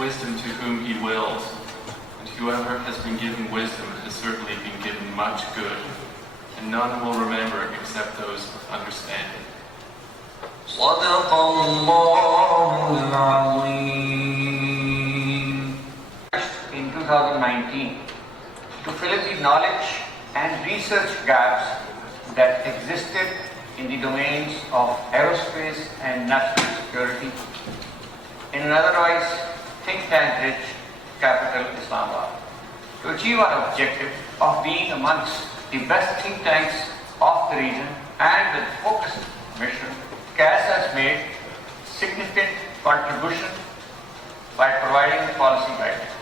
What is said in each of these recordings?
wisdom to whom he wills, and whoever has been given wisdom has certainly been given much good, and none will remember except those with understanding. صدق الله العظيم. In 2019, to fill in the knowledge and research gaps that existed in the domains of aerospace and national security in an otherwise think tank-rich capital, Islamabad. To achieve our objective of being amongst the best think tanks of the region and with focused mission, CAS has made significant contribution by providing policy guidance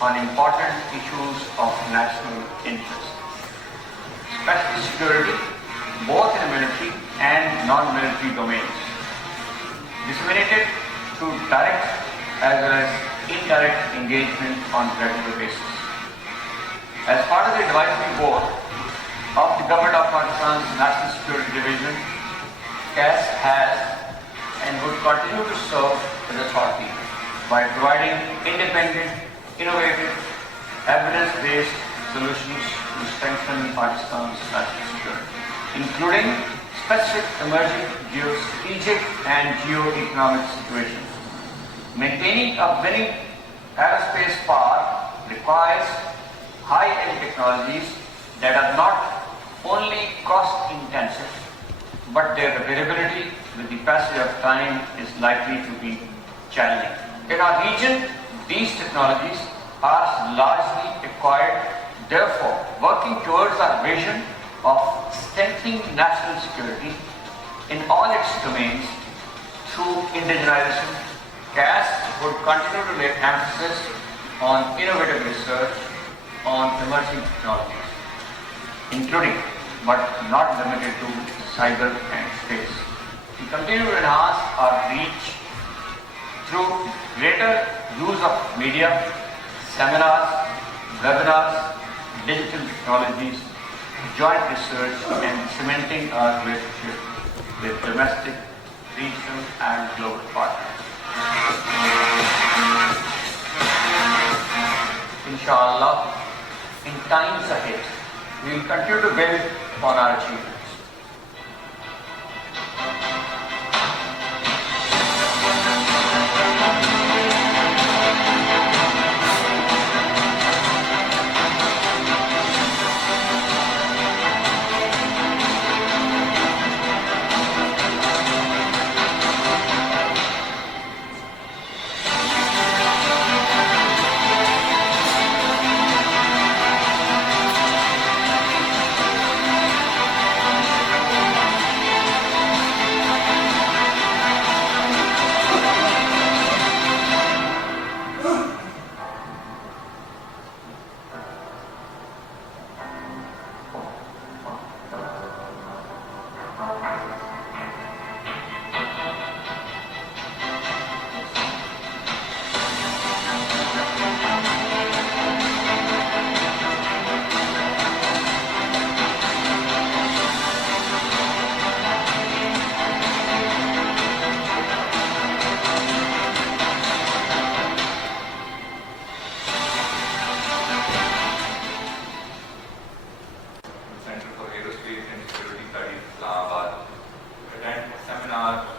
on important issues of national interest, especially security, both in military and non-military domains, disseminated through direct as well as indirect engagement on a regular basis. As part of the advisory board of the Government of Pakistan's National Security Division, CAS has and would continue to serve as authority by providing independent, innovative, evidence-based solutions to strengthen Pakistan's national security, including specific emerging geostrategic and geo-economic situations. Maintaining a winning aerospace power requires high-end technologies that are not only cost-intensive, but their availability with the passage of time is likely to be challenging. In our region, these technologies are largely acquired, therefore working towards our vision of strengthening national security in all its domains through indigenization. CAS would continue to lay emphasis on innovative research on emerging technologies, including but not limited to cyber and space. We continue to enhance our reach through greater use of media, seminars, webinars, digital technologies, joint research, and cementing our relationship with domestic, regional, and global partners. Inshallah, in times ahead, we will continue to build on our achievements.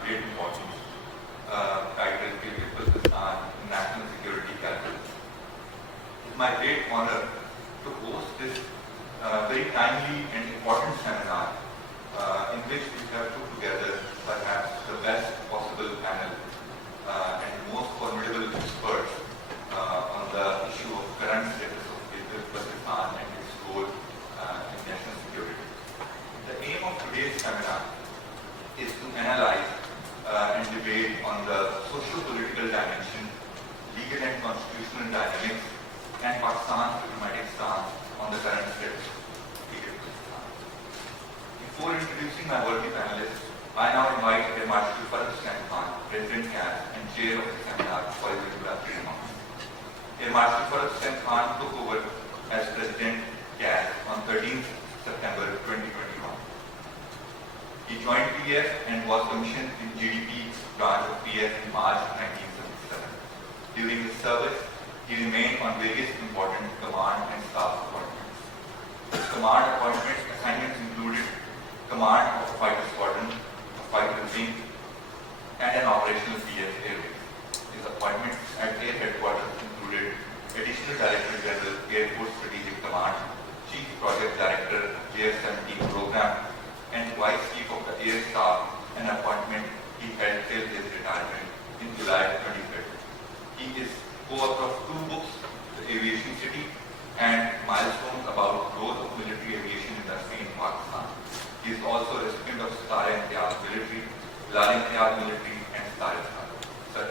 Great importance, titled Gilgit Baltistan National Security Calculus. It's my great honor to host this very timely and important seminar in which we have put together perhaps the best possible panel and most formidable experts on the issue of current status of Gilgit Baltistan and its role in national security. The aim of today's seminar is to analyze and debate on the socio-political dimension, legal and constitutional dynamics, and Pakistan's diplomatic stance on the current status of Gilgit Baltistan. Before introducing my worthy panelists, I now invite Air Marshal Baltistan Khan, President CAS and Chair of the seminar, for his introductory remarks. Air Marshal Baltistan Khan took over as President CAS on 13th September 2021. He joined PF and was commissioned in GDP branch of PF in March 1977. During his service, he remained on various important command and staff appointments. His command appointment assignments included command of a fighter squadron, a fighter wing, and an operational PS airway. His appointments at Air Headquarters included Additional Director General, Air Force Strategic Command, Chief Project Director, JF-17 Program, and Vice Chief of the Air Staff, an appointment he held till his retirement in July 2020. He is co-author of 2 books, The Aviation City and Milestones about Growth of Military Aviation Industry in Pakistan. He is also a recipient of Star-e-Imtiaz Military, Lal-e-Imtiaz Military, and Star-e-Star. Sir.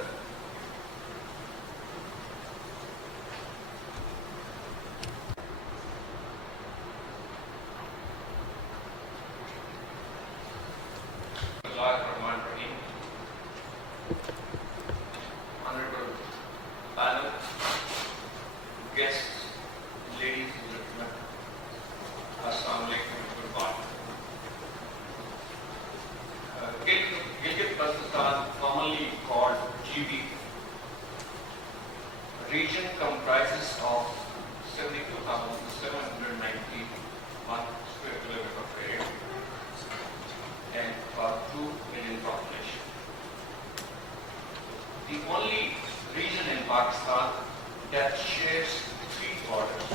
Honorable panel, guests, ladies and gentlemen, Assalamu alaikum, good morning. Gilgit Baltistan, formerly called GB, region comprises of 72,791 square kilometers of area and about 2 million population. The only region in Pakistan that shares 3 borders.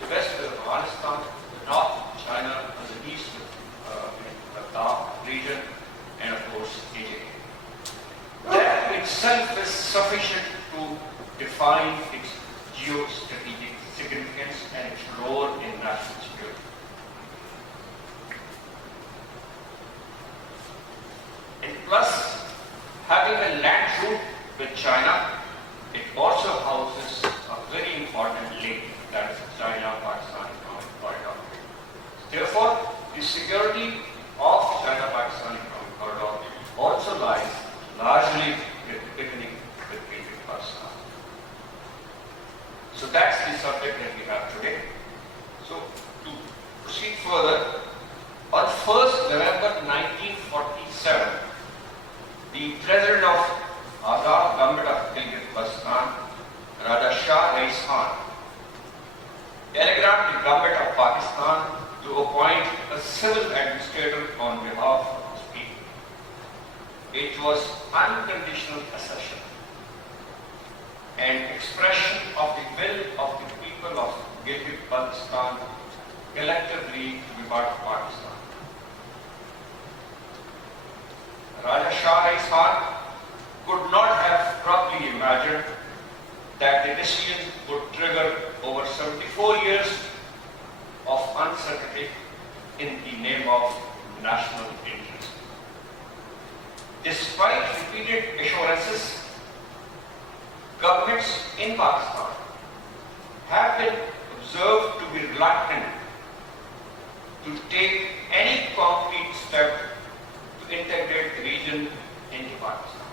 The west with Afghanistan, the north with China, and the east with the Ladakh region, and of course Egypt. That itself is sufficient to define its geostrategic significance and its role in national security. And plus, having a land route with China, it also houses a very important link, that is China-Pakistan economic corridor. Therefore, the security of China-Pakistan economic corridor also lies largely with the beginning with Gilgit Baltistan. So that's the subject that we have today. So to proceed further, on 1st November 1947, the President of Azad Government of Gilgit Baltistan, Raja Shah Reis Khan, telegraphed the Government of Pakistan to appoint a civil administrator on behalf of his people. It was unconditional accession, an expression of the will of the people of Gilgit Baltistan collectively to be part of Pakistan. Raja Shah Reis Khan could not have properly imagined that the decision would trigger over 74 years of uncertainty in the name of national interest. Despite repeated assurances, governments in Pakistan have been observed to be reluctant to take any concrete step to integrate the region into Pakistan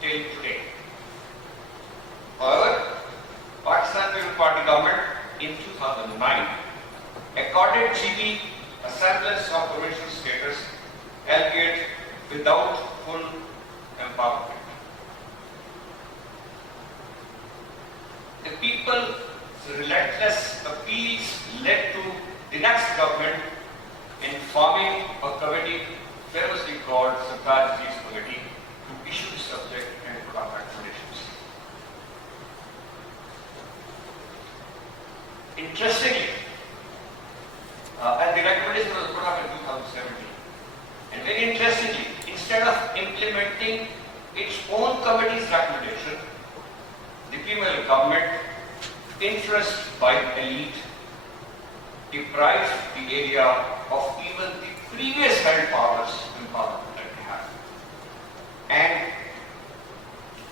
till today. However, Pakistan People's Party government in 2009 accorded GB a semblance of provincial status, albeit without full empowerment. The people's relentless appeals led to the next government in forming a committee famously called Sarkarji's Committee to issue the subject and put up recommendations. Interestingly, and the recommendation was put up in 2017. And very interestingly, instead of implementing its own committee's recommendation, the female government, influenced by elite, deprived the area of even the previous held powers in Parliament that we have, and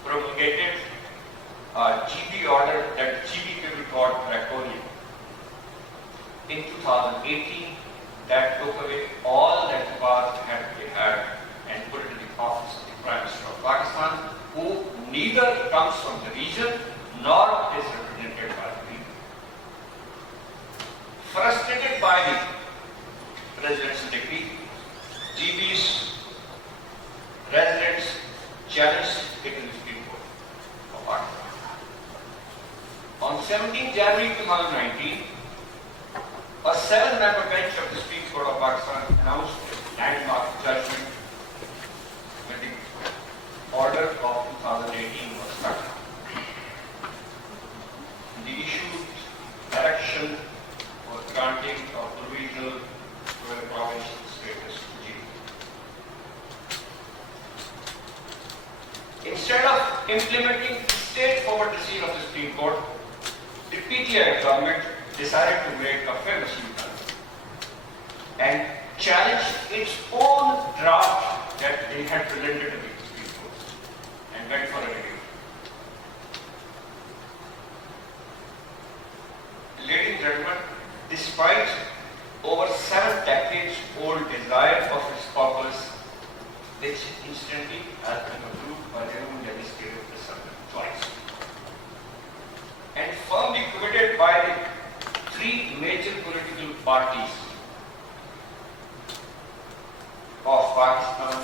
promulgated a GB order that GB people called draconian in 2018 that took away all that the powers they had and put it in the office of the Prime Minister of Pakistan, who neither comes from the region nor is represented by the people. Frustrated by the presidential decree, GB's residents challenged it in the Supreme 17 January 2019, a 7-member bench of the Supreme Court of Pakistan announced a landmark judgment when the order of 2018 was struck. They issued direction for granting of provisional provincial status to G. Instead of implementing the straightforward decision of the Supreme Court, the PTI government decided to make a famous U-turn and challenge its own draft that they had presented to the Supreme Court and went for a review. Ladies and gentlemen, despite over 7 decades old desire of its purpose, which incidentally has been approved by their own legislative assembly twice, and firmly committed by the 3 major political parties of Pakistan,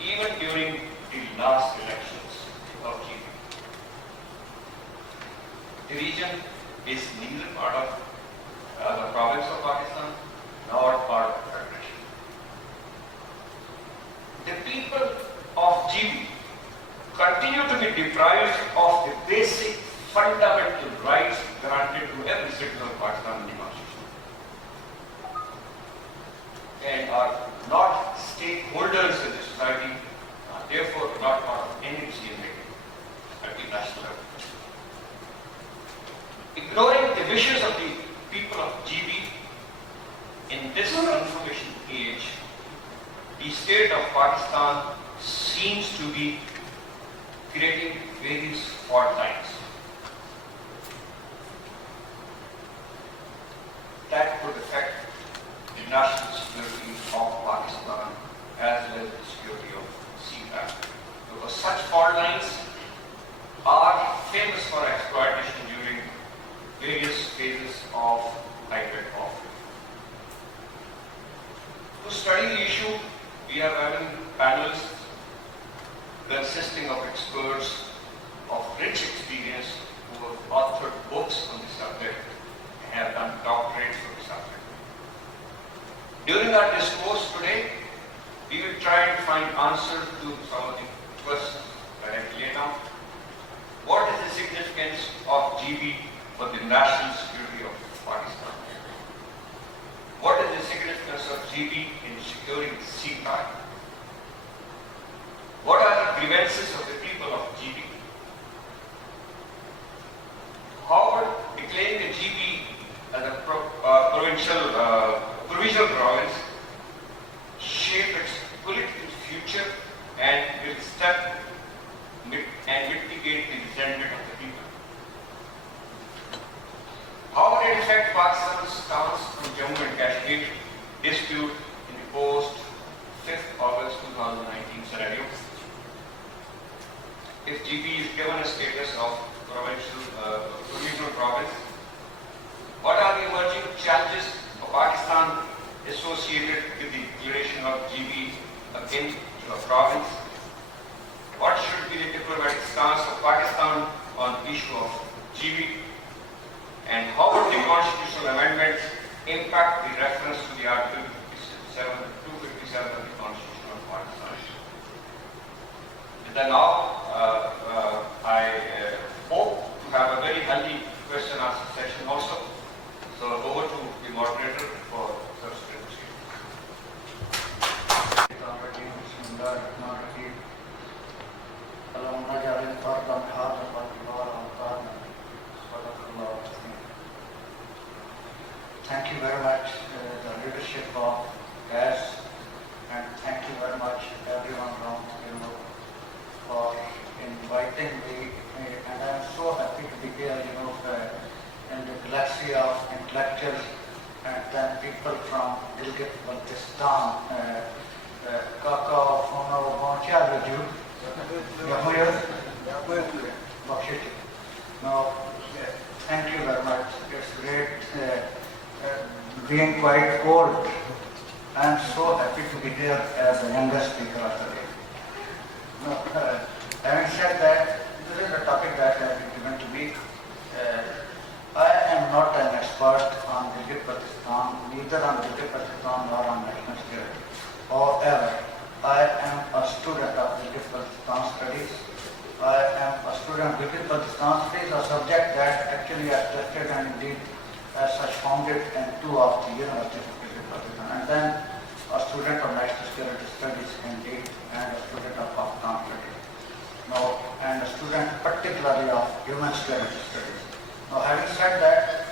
even during the last elections of GB. The region is neither part of the province of Pakistan nor part of the Federation. The people of GB continue to be deprived of the basic fundamental rights granted to every citizen of Pakistan in the Constitution, and are not stakeholders in the society, therefore not part of any decision making at the national level. Ignoring the wishes of the people of GB in this information age, the state of Pakistan seems to be creating various fault lines that could affect the national security of Pakistan as well as the security of CPAC. Because such fault lines are famous for exploitation during various phases of hybrid warfare. To study the issue, we are having panels consisting of experts of rich experience who have authored books on the subject and have done doctorates on the subject. During our discourse today, we will try and find answers to some of the questions that I have laid out. What is the significance of GB for the national security of Pakistan? What is the significance of GB in securing CPAC? What are the grievances of the people of GB? How would declaring the GB as a provisional province shape its political future and will step and mitigate the resentment of the people? How would it affect Pakistan's stance on Jammu and Kashmir dispute in the post-5th August 2019 scenario? If GB is given a status of provisional province, what are the emerging challenges for Pakistan associated with the declaration of GB akin to a province? What should be the diplomatic stance of Pakistan on the issue of GB? And how would the constitutional amendments impact the reference to the Article 257 of the Constitution of Pakistan? With that now, I hope to have a very healthy question and answer session also. So over to the moderator for subsequent Thank you very much, the leadership of GAS, and thank you very much everyone around for inviting me. And I'm so happy to be here, in the galaxy of intellectuals and then people from Gilgit Baltistan. Kaka, Fono, Boncha with you. Now, thank you very much. It's great being quite old. I'm so happy to be here as the youngest speaker of the day. Now, having said that, this is a topic that has been given to me. neither on Gilgit Baltistan nor on national security. However, I am a student of Gilgit Baltistan studies. I am a student of Gilgit Baltistan studies, a subject that actually I tested and indeed as such founded in two of the universities of Gilgit Baltistan. And then a student of national security studies indeed, and a student of Pakistan studies. Now, and a student particularly of human security studies. Now, having said that,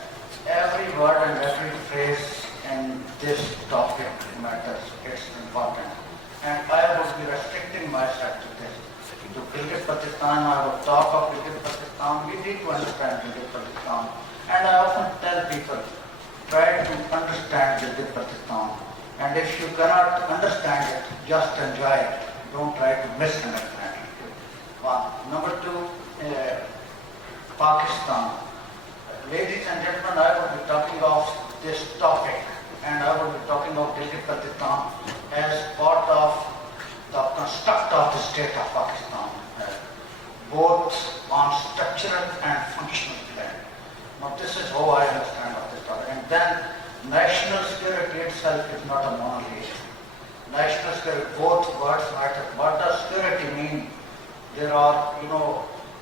every word and every phrase in this topic matters. It's important. And I would be restricting myself to this. To Gilgit Baltistan, I would talk of Gilgit Baltistan. We need to understand Gilgit Baltistan. And I often tell people, try to understand Gilgit Baltistan. And if you cannot understand it, just enjoy it. Don't try to misunderstand it. One. Number two, Pakistan. Ladies and gentlemen, I will be talking of this topic, and I will be talking of Gilgit Baltistan as part of the construct of the state of Pakistan, both on structural and functional plan. Now, this is how I understand of this topic. And then, national security itself is not a monolith. National security, both words matter. What does security mean? There are,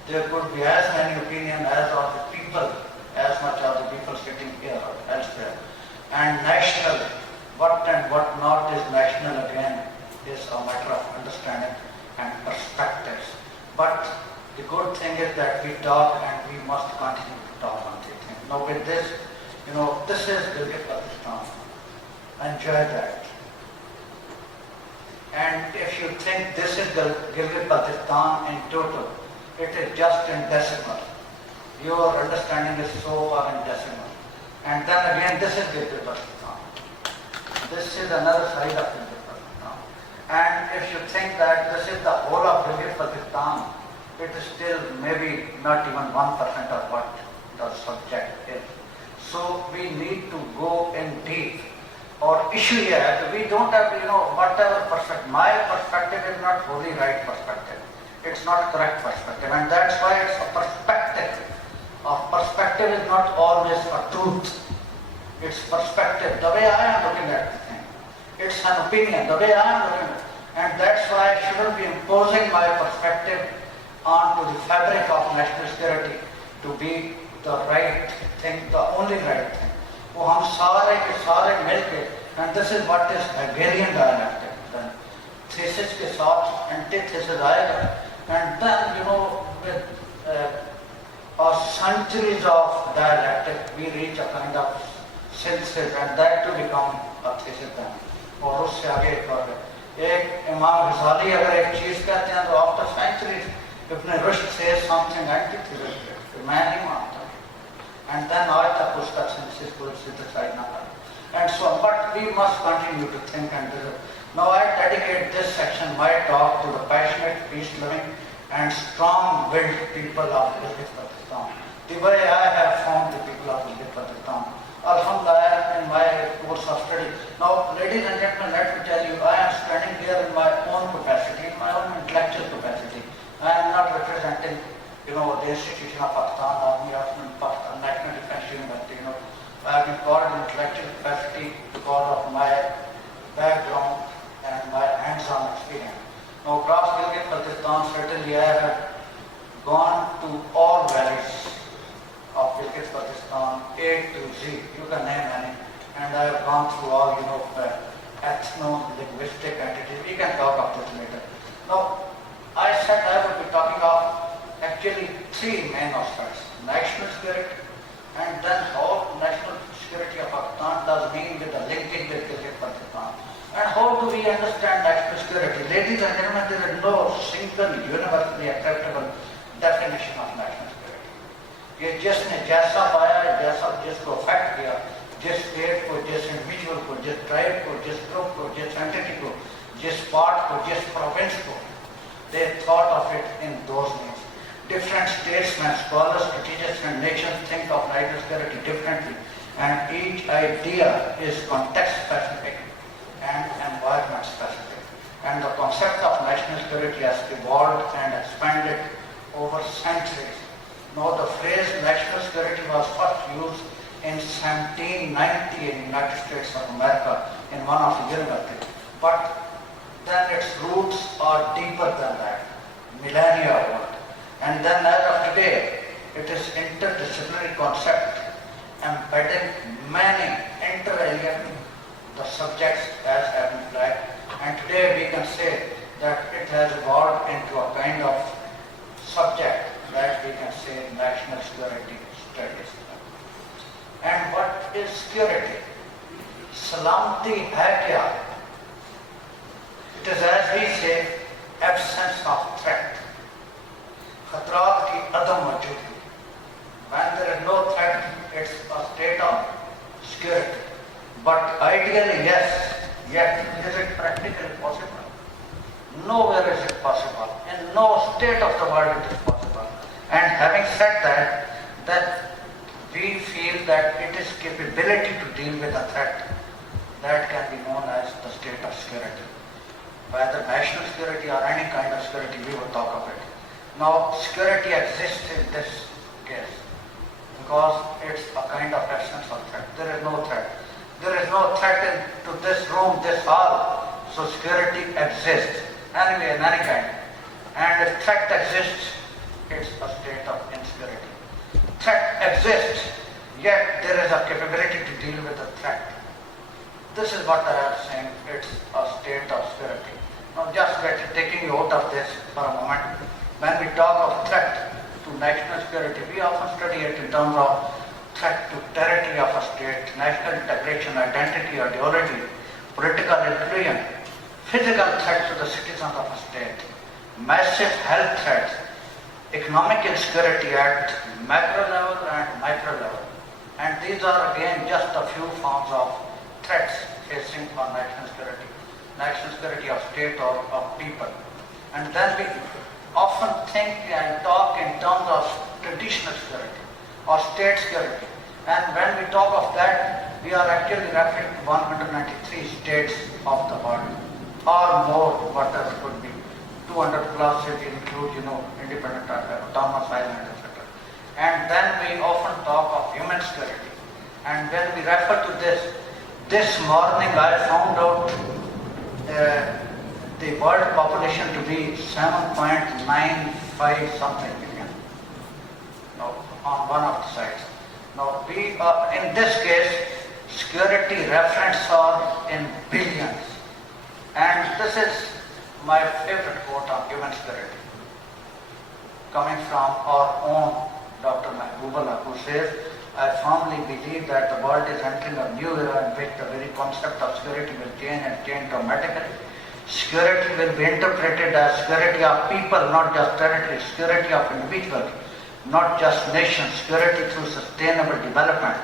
there could be as many opinions as are the people, as much as the people sitting here or elsewhere. And national, what and what not is national again is a matter of understanding and perspectives. But the good thing is that we talk and we must continue to talk on these things. Now with this, this is Gilgit Baltistan. Enjoy that. And if you think this is Gilgit Baltistan in total, it is just in decimal. Your understanding is so far in decimal. And then again, this is Gilgit Baltistan. This is another side of Gilgit Baltistan. And if you think that this is the whole of Gilgit Baltistan, it is still maybe not even 1% of what the subject is. So we need to go in deep. Or issue here, we don't have, whatever perspective. My perspective is not wholly right perspective. It's not correct perspective. And that's why it's a perspective. A perspective is not always a truth. It's perspective, the way I am looking at the thing. It's an opinion, the way I am looking at it. And that's why I shouldn't be imposing my perspective onto the fabric of national security to be the right thing, the only right thing. वो हम सारे के सारे मिलके, and this is what is Hegelian dialectic. Then thesis के साथ antithesis आएगा, and then with centuries of dialectic we reach a kind of synthesis, and that to become a thesis then. और उससे आगे एक इमाम गजाली अगर एक चीज कहते हैं तो after centuries Ibn Rushd says something antithesis, मैं नहीं मानता. And then आज तक उसका synthesis को synthesize ना करें. And so, but we must continue to think and do it. Now I dedicate this section, my talk, to the passionate, peace-loving and strong-willed people of Gilgit Baltistan. The way I have found the people of Gilgit Baltistan. Alhamdulillah, in my course of study. Now, ladies and gentlemen, let me tell you, I am standing here in my own capacity, in my own intellectual capacity. I am not representing the institution of Pakistan, Army of Pakistan, National Defense University. I have been called intellectual capacity because of my background and my hands-on experience. Now, across Gilgit Baltistan, certainly I have gone to all valleys of Gilgit Baltistan, A to Z. You can name any, and I have gone through all ethno-linguistic entities. We can talk of this later. Now, I said I would be talking of actually three main aspects: national security, and then how national security of Pakistan does mean with the linkage with Gilgit Baltistan. And how do we understand national security? Ladies and gentlemen, there is no single universally acceptable definition of national security. ये जिसने जैसा पाया, जैसा जिसको affect किया, जिस state को, जिस इंडिविजुअल को, जिस ट्राइब को, जिस ग्रुप को, जिस एंटिटी को, जिस पार्ट को, जिस प्रोविंस को, they thought of it in those names. Different statesmen, scholars, strategists and nations think of national security differently, and each idea is context specific and environment specific. And the concept of national security has evolved and expanded over centuries. Now the phrase national security was first used in 1790 in United States of America in one of the universities. But then its roots are deeper than that, millennia old. And then as of today, it is interdisciplinary concept embedding many inter alia the subjects as have been flagged. And today we can say that it has evolved into a kind of subject that we can say national security studies. And what is security? Salamati hai kya? It is, as we say, absence of threat. Khatrat ki adam maujoodgi. When there is no threat, it's a state of security. But ideally, yes, yet is it practically possible? Nowhere is it possible. In no state of the world it is possible. And having said that we feel that it is capability to deal with a threat that can be known as the state of security. Whether national security or any kind of security, we will talk of it. Now, security exists in this case because it's a kind of essence of threat. There is no threat. There is no threat to this room, this hall. So security exists anyway in any kind. And if threat exists, it's a state of insecurity. Threat exists, yet there is a capability to deal with the threat. This is what I am saying, it's a state of security. Now just taking you out of this for a moment, when we talk of threat to national security, we often study it in terms of threat to territory of a state, national integration, identity, ideology, political influence, physical threat to the citizens of a state, massive health threats, economic insecurity at macro level and micro level. And these are again just a few forms of threats facing our national security of state or of people. And then we often think and talk in terms of traditional security or state security. And when we talk of that, we are actually referring to 193 states of the world or more, whatever it could be. 200 plus if you include, independent autonomous island, etc. And then we often talk of human security. And when we refer to this morning I found out the world population to be 7.95 something billion. Now, on one of the sides. Now, we are, in this case, security reference are in billions. And this is my favorite quote on human security, coming from our own Dr. Mahbubullah, who says, I firmly believe that the world is entering a new era in which the very concept of security will change and change dramatically. Security will be interpreted as security of people, not just territory, security of individuals, not just nations, security through sustainable development,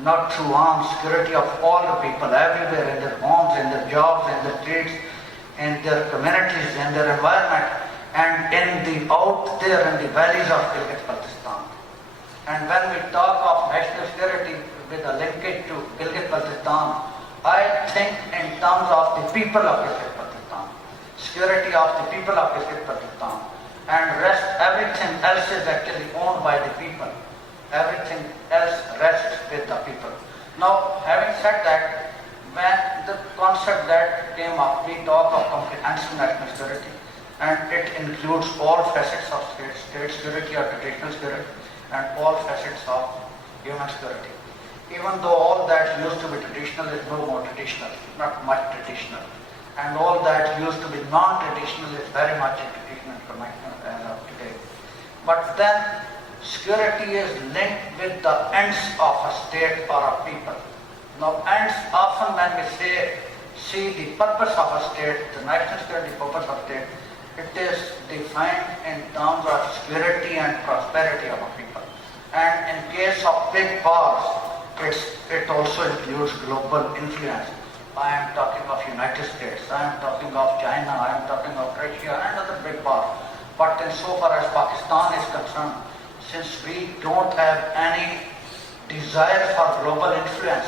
not through arms, security of all the people everywhere, in their homes, in their jobs, in their streets, in their communities, in their environment, and in the out there in the valleys of Gilgit Baltistan. And when we talk of national security with a linkage to Gilgit Baltistan, I think in terms of the people of Gilgit Baltistan, security of the people of Gilgit Baltistan, and everything else is actually owned by the people. Everything else rests with the people. Now, having said that, when the concept that came up, we talk of comprehensive national security, and it includes all facets of state security or traditional security, and all facets of human security. Even though all that used to be traditional is no more traditional, not much traditional. And all that used to be non-traditional is very much traditional as of today. But then security is linked with the ends of a state or a people. Now ends, often when we see the purpose of a state, the national security purpose of state, it is defined in terms of security and prosperity of a people. And in case of big powers, it also includes global influence. I am talking of United States, I am talking of China, I am talking of Russia and other big powers. But insofar as Pakistan is concerned, since we don't have any desire for global influence,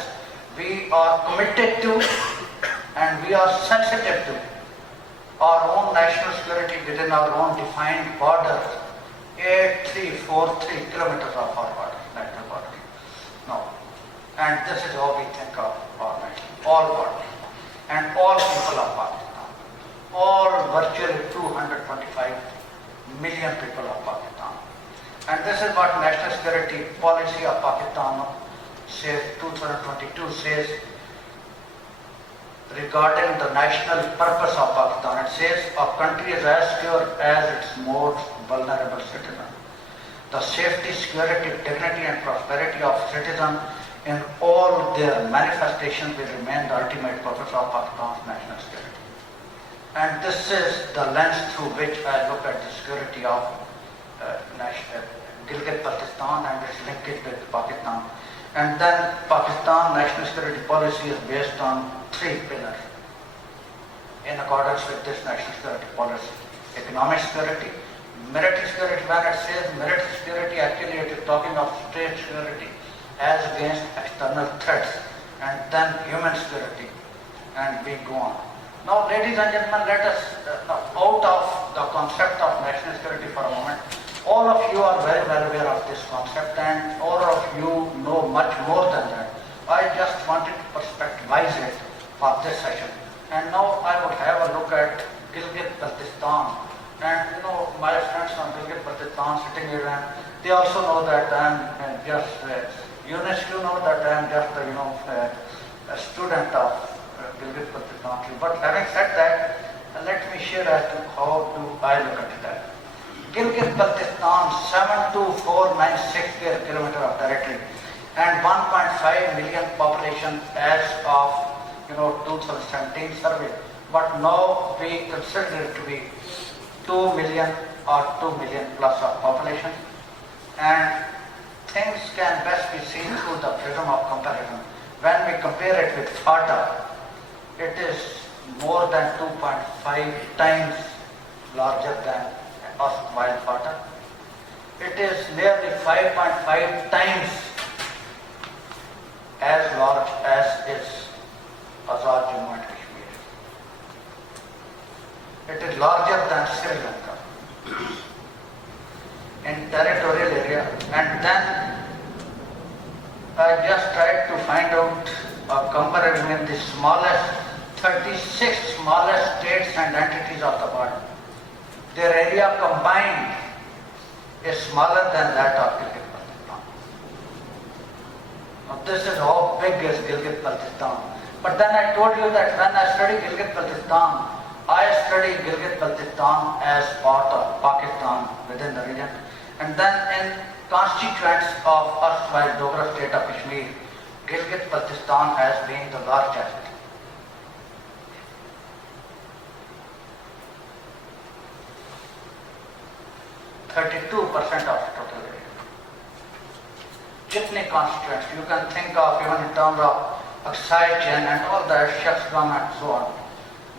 we are committed to and we are sensitive to our own national security within our own defined borders, 8343 kilometers of our border, national border. Now, And this is how we think of our nation, all world, and all people of Pakistan, all virtually 225 million people of Pakistan. And this is what National Security Policy of Pakistan says, 2022 says, regarding the national purpose of Pakistan. It says, a country is as secure as its most vulnerable citizen. The safety, security, dignity and prosperity of citizens in all their manifestations will remain the ultimate purpose of Pakistan's national security. And this is the lens through which I look at the security of Gilgit Baltistan and its linkage with Pakistan. And then Pakistan national security policy is based on 3 pillars in accordance with this national security policy. Economic security, military security. When it says military security, actually it is talking of state security as against external threats, and then human security, and we go on. Now, ladies and gentlemen, let us out of the concept of national security for a moment. All of you are very well aware of this concept, and all of you know much more than that. I just wanted to perspectivize it for this session. And now I would have a look at Gilgit Baltistan. And you know, my friends from Gilgit Baltistan sitting here, and they also know that I am just, Eunice, you know that I am just a student of Gilgit Baltistan. But having said that, let me share as to how do I look at that. Gilgit Baltistan, 72496 square kilometer of territory and 1.5 million population as of 2017 survey. But now we consider it to be 2 million or 2 million plus of population, and things can best be seen through the prism of comparison. When we compare it with Fata, it is more than 2.5 times larger than erstwhile Fata. It is nearly 5.5 times as large as is Azad Jammu and Kashmir. It is larger than Sri Lanka in territorial area. And then I just tried to find out a comparison with the smallest, 36 smallest states and entities of the world. Their area combined is smaller than that of Gilgit Baltistan. Now this is how big is Gilgit Baltistan. But then I told you that when I study Gilgit Baltistan, I study Gilgit Baltistan as part of Pakistan within the region. And then in constituents of erstwhile Dogra state of Kashmir, Gilgit Baltistan has been the largest. (32% of total area. Jitne constituents you can think of, even in terms of Aksai Chain and all that, Shaksgam and so on.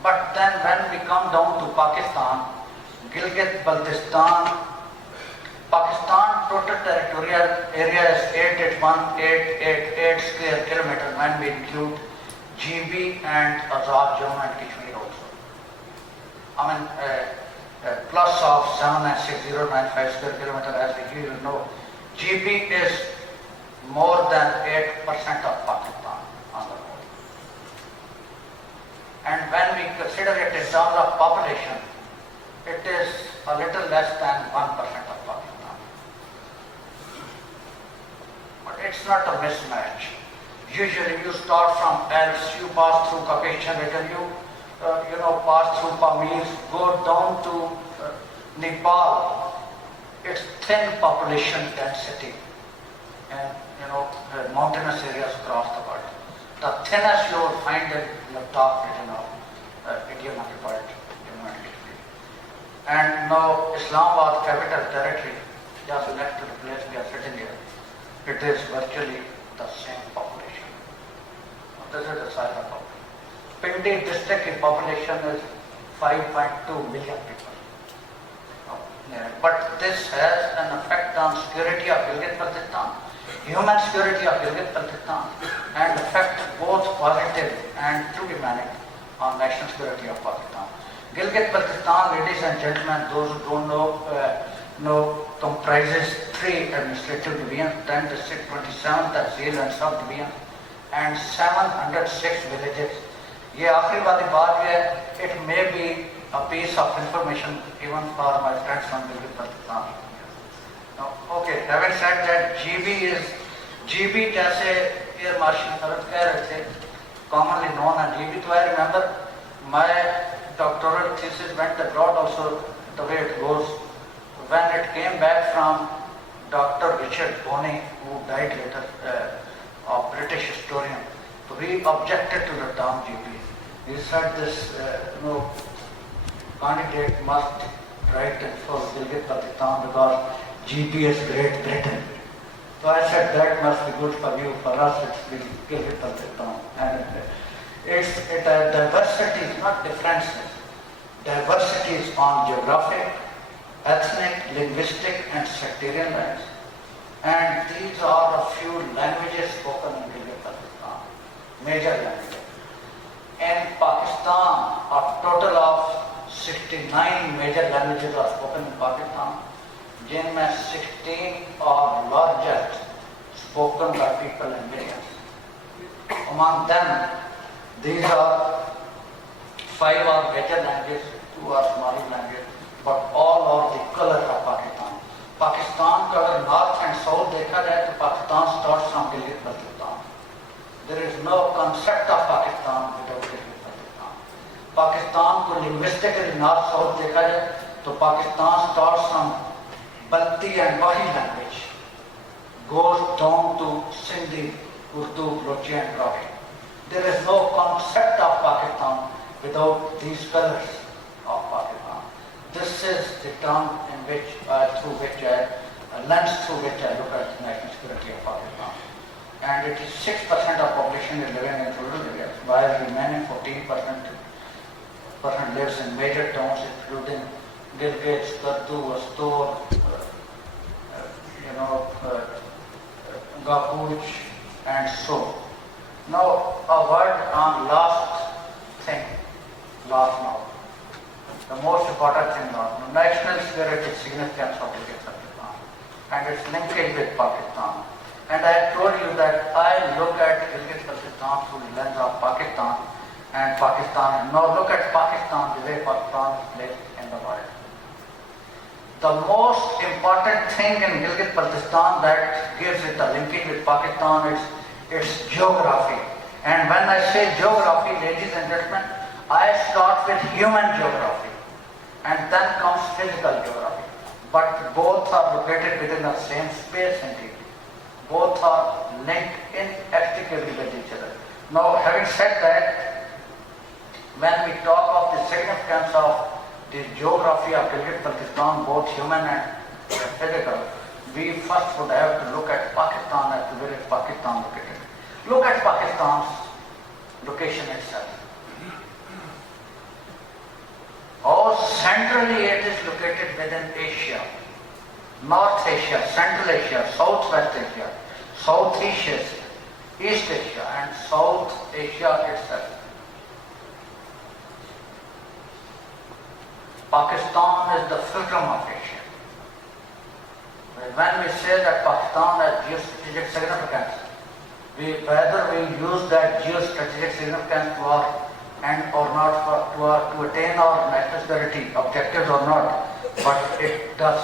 But then when we come down to Pakistan, Gilgit Baltistan, Pakistan total territorial area is 881,888 square kilometers when we include GB and Azad Jammu and Kashmir also. I mean, plus of 76095 square kilometers, as you know. GB is more than 8% of Pakistan on the whole. And when we consider it in terms of population, it is a little less than 1% of Pakistan. But it's not a mismatch. Usually you start from Alps, you pass through Caucasian region, you pass through Pamir, go down to Nepal. It's thin population density and mountainous areas across the world. The thinnest you will find in Ladakh region of Indian occupied Jammu and Kashmir. And now Islamabad capital territory, just next to the place we are sitting here, it is virtually the same population. This is the size of population. Pindi district population is 5.2 million people. But this has an effect on security of Gilgit Baltistan, human security of Gilgit Baltistan, and effect both positive and truly manic on national security of Pakistan. Gilgit Baltistan, ladies and gentlemen, those who don't know, comprises 3 administrative divisions, 10 district, 27 tehsil and sub-divisions. and 706 villages. ये आखिरी वाली बात ये है, it may be a piece of information even for my friends from Gilgit Baltistan. Now, okay, having said that, GB जैसे Air Marshal Khalid कह रहे थे, commonly known as GB, तो I remember my doctoral thesis went abroad also the way it goes. When it came back from Dr. Richard Boney, who died later, a British historian, so he objected to the term GB. He said this candidate must write it for Gilgit Baltistan because GB is Great Britain. So I said that must be good for you, for us it's Gilgit Baltistan. And it's diversity, not differences. Diversity is on geographic, ethnic, linguistic and sectarian lines. And these are a few languages spoken in Gilgit Baltistan, major languages. In Pakistan, a total of 69 major languages are spoken in Pakistan, जिनमें 16 are largest spoken by people in millions. Among them, these are 5 are major languages, 2 are Somali languages, but all are the color of Pakistan. Pakistan का अगर north and south देखा जाए तो Pakistan starts from Gilgit Baltistan. There is no concept of Pakistan without Gilgit Baltistan. Pakistan को linguistically north south देखा जाए तो Pakistan starts from Balti and Wahi language, goes down to Sindhi, Urdu, Balochi and Dravi. There is no concept of Pakistan without these colors of Pakistan. This is the term in which, through which I look at the national security of Pakistan. And it is 6% of population is living in rural areas, while remaining 14% lives in major towns, including Gilgit, Skardu, Astor, Gapuj, and so. Now, a word on last now. The most important thing now, national security significance of Gilgit Baltistan and its linkage with Pakistan. And I told you that I look at Gilgit Baltistan through the lens of Pakistan and Pakistan. Now look at Pakistan, the way Pakistan is placed in the world. The most important thing in Gilgit Baltistan that gives it a linkage with Pakistan is its geography. And when I say geography, ladies and gentlemen, I start with human geography and then comes physical geography. But both are located within the same space indeed. Both are linked inextricably with each other. Now, having said that, when we talk of the significance of the geography of Gilgit Baltistan, both human and physical, we first would have to look at Pakistan as to where is Pakistan located. Look at Pakistan's location itself. Centrally it is located within Asia, North Asia, Central Asia, Southwest Asia, Southeast Asia, East Asia and South Asia itself. Pakistan is the fulcrum of Asia. When we say that Pakistan has geostrategic significance, whether we use that geostrategic significance and or not to attain our national security objectives or not, but it does.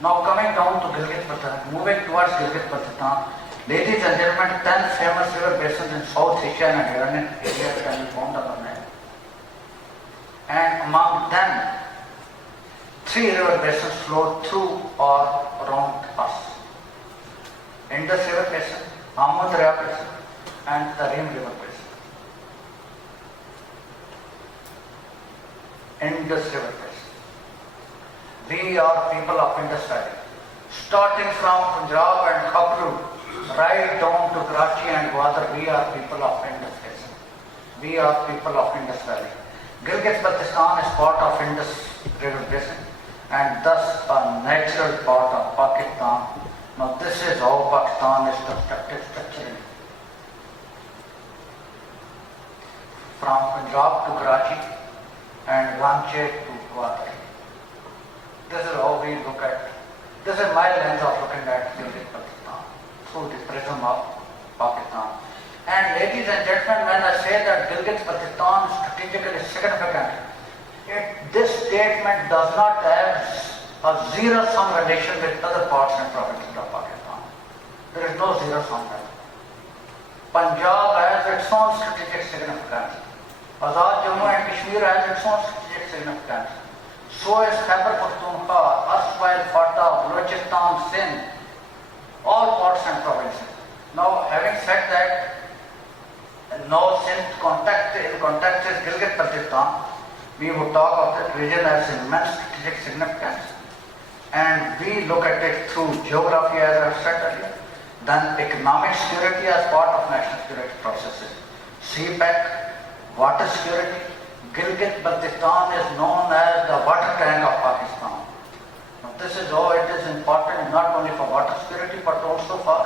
Now coming down to Gilgit Baltistan, moving towards Gilgit Baltistan, ladies and gentlemen, 10 famous river basins in South Asia and Iranian areas can be found on the map. And among them, 3 river basins flow through or around us. Indus River Basin, Amud River Basin and the Tarim River Basin. Indus River Basin. We are people of Indus Valley. Starting from Punjab and Khabru, right down to Karachi and Gwadar, we are people of Indus Basin. We are people of Indus Valley. Gilgit Baltistan is part of Indus River Basin and thus a natural part of Pakistan. Now this is how Pakistan is constructed structurally. From Punjab to Karachi and Ranchi to Gwadar. This is how we look at, this is my lens of looking at Gilgit Baltistan through the prism of Pakistan. And Ladies and gentlemen, when I say that Gilgit Baltistan is strategically significant, this statement does not have a zero-sum relation with other parts and provinces of Pakistan. There is no zero-sum relation. Punjab has its own strategic significance. Azad Jammu and Kashmir has its own strategic significance. So is Khyber Pakhtunkhwa, erstwhile FATA, Balochistan, Sindh, all parts and provinces. Now, having said that, now since in context is Gilgit Baltistan, we would talk of the region as immense strategic significance, and we look at it through geography, as I said earlier, then economic security as part of national security processes, CPEC, water security. Gilgit Baltistan is known as the water tank of Pakistan. Now, this is how it is important not only for water security but also for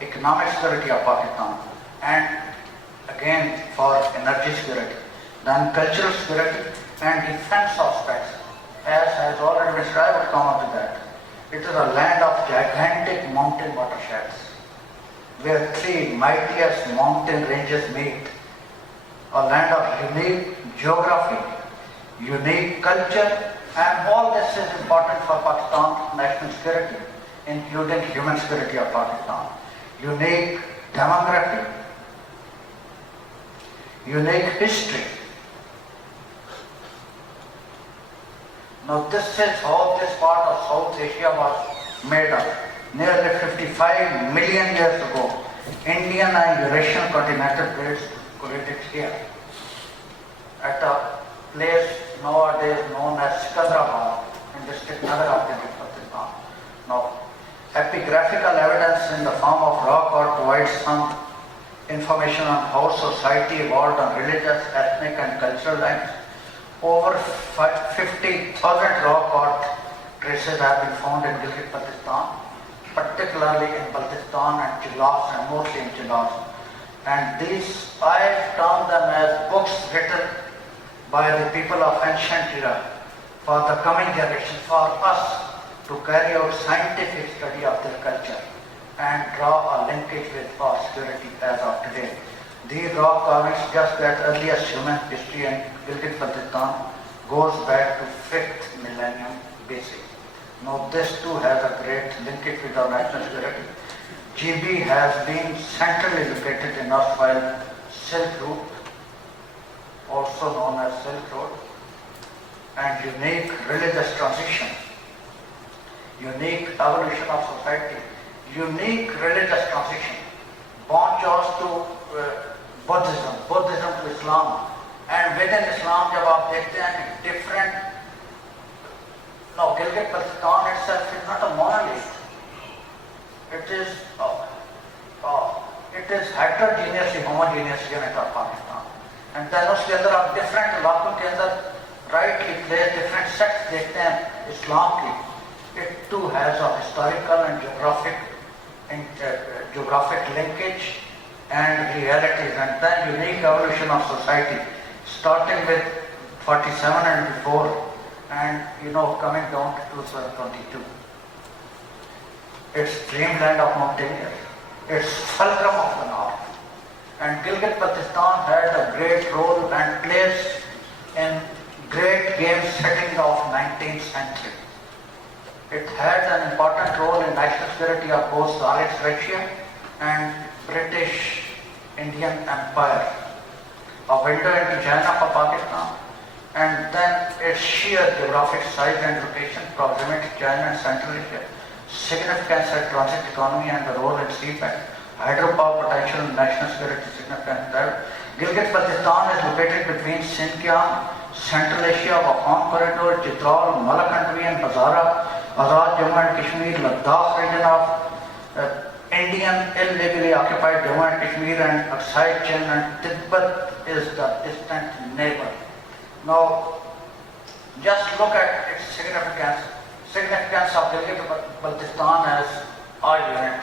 economic security of Pakistan, and again for energy security. Then cultural security and defense aspects, as has already been said, I will come up to that. It is a land of gigantic mountain watersheds, where three mightiest mountain ranges meet. A land of unique geography, unique culture, and all this is important for Pakistan's national security, including human security of Pakistan. Unique demography, unique history. Now this is how this part of South Asia was made up. Nearly 55 million years ago, Indian and Eurasian continental plates collected here at a place nowadays known as Sikandrabad in district Nagar of Gilgit Baltistan. Now, epigraphical evidence in the form of rock art provides some information on how society evolved on religious, ethnic and cultural lines. Over 50,000 rock art traces have been found in Gilgit Baltistan, particularly in Baltistan and Chilas, and mostly in Chilas. And these, I term them as books written by the people of ancient era for the coming generation, for us to carry out scientific study of their culture and draw a linkage with our security as of today. These rock carvings suggest that earliest human history in Gilgit Baltistan goes back to 5th millennium BC. Now this too has a great linkage with our national security. GB has been centrally located in erstwhile Silk Route, also known as Silk Road, and unique religious transition, unique evolution of society, unique religious transition, Bonchos to Buddhism, Buddhism to Islam, and within Islam, जब आप देखते हैं कि different, no, Gilgit Baltistan itself is not a monolith. It is heterogeneously homogeneous unit of Pakistan. And then उसके अंदर आप different इलाकों के अंदर rightly placed different sects देखते हैं Islam की. It too has a historical and geographic linkage and realities, and then unique evolution of society, starting with 47 and before, and coming down to 2022. It's dreamland of mountaineers. It's fulcrum of the north. And Gilgit Baltistan had a great role and place in great game setting of 19th century. It had an important role in national security of both Tsarist Russia and British Indian Empire, a window into China for Pakistan, and then its sheer geographic size and location, proximity to China and Central Asia, significance at transit economy and the role in CPEC, hydropower potential and national security significance there. Gilgit Baltistan is located between Xinjiang, Central Asia, Wakhan Corridor, Chitral, Malakandvi and Hazara, Azad Jammu and Kashmir, Ladakh region of Indian illegally occupied Jammu and Kashmir, and Aksai Chin, and Tibet is the distant neighbor. Now, just look at its significance of Gilgit Baltistan as a unit.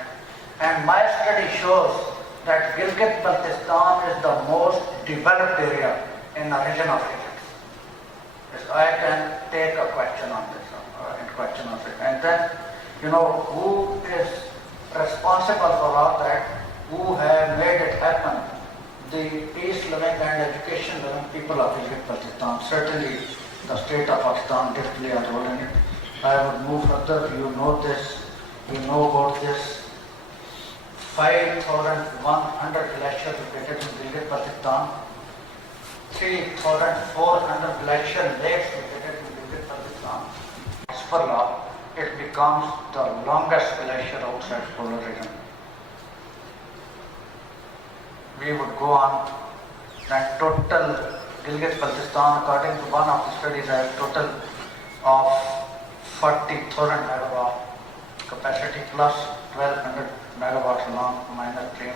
And my study shows that Gilgit Baltistan is the most developed area in the region of regions. Yes, I can take a question on this, and then, who is responsible for all that, who have made it happen. the peace-loving and education-loving people of Gilgit Baltistan. Certainly, the state of Pakistan did play a role in it. I would move further. You know this. You know about this. 5,100 glaciers located in Gilgit Baltistan. 3,400 glacier lakes located in Gilgit Baltistan. As per law, it becomes the longest glacier outside polar region. We would go on, and total Gilgit Baltistan, according to one of the studies, has total of 40,000 megawatt capacity plus 1,200 megawatts long minor stream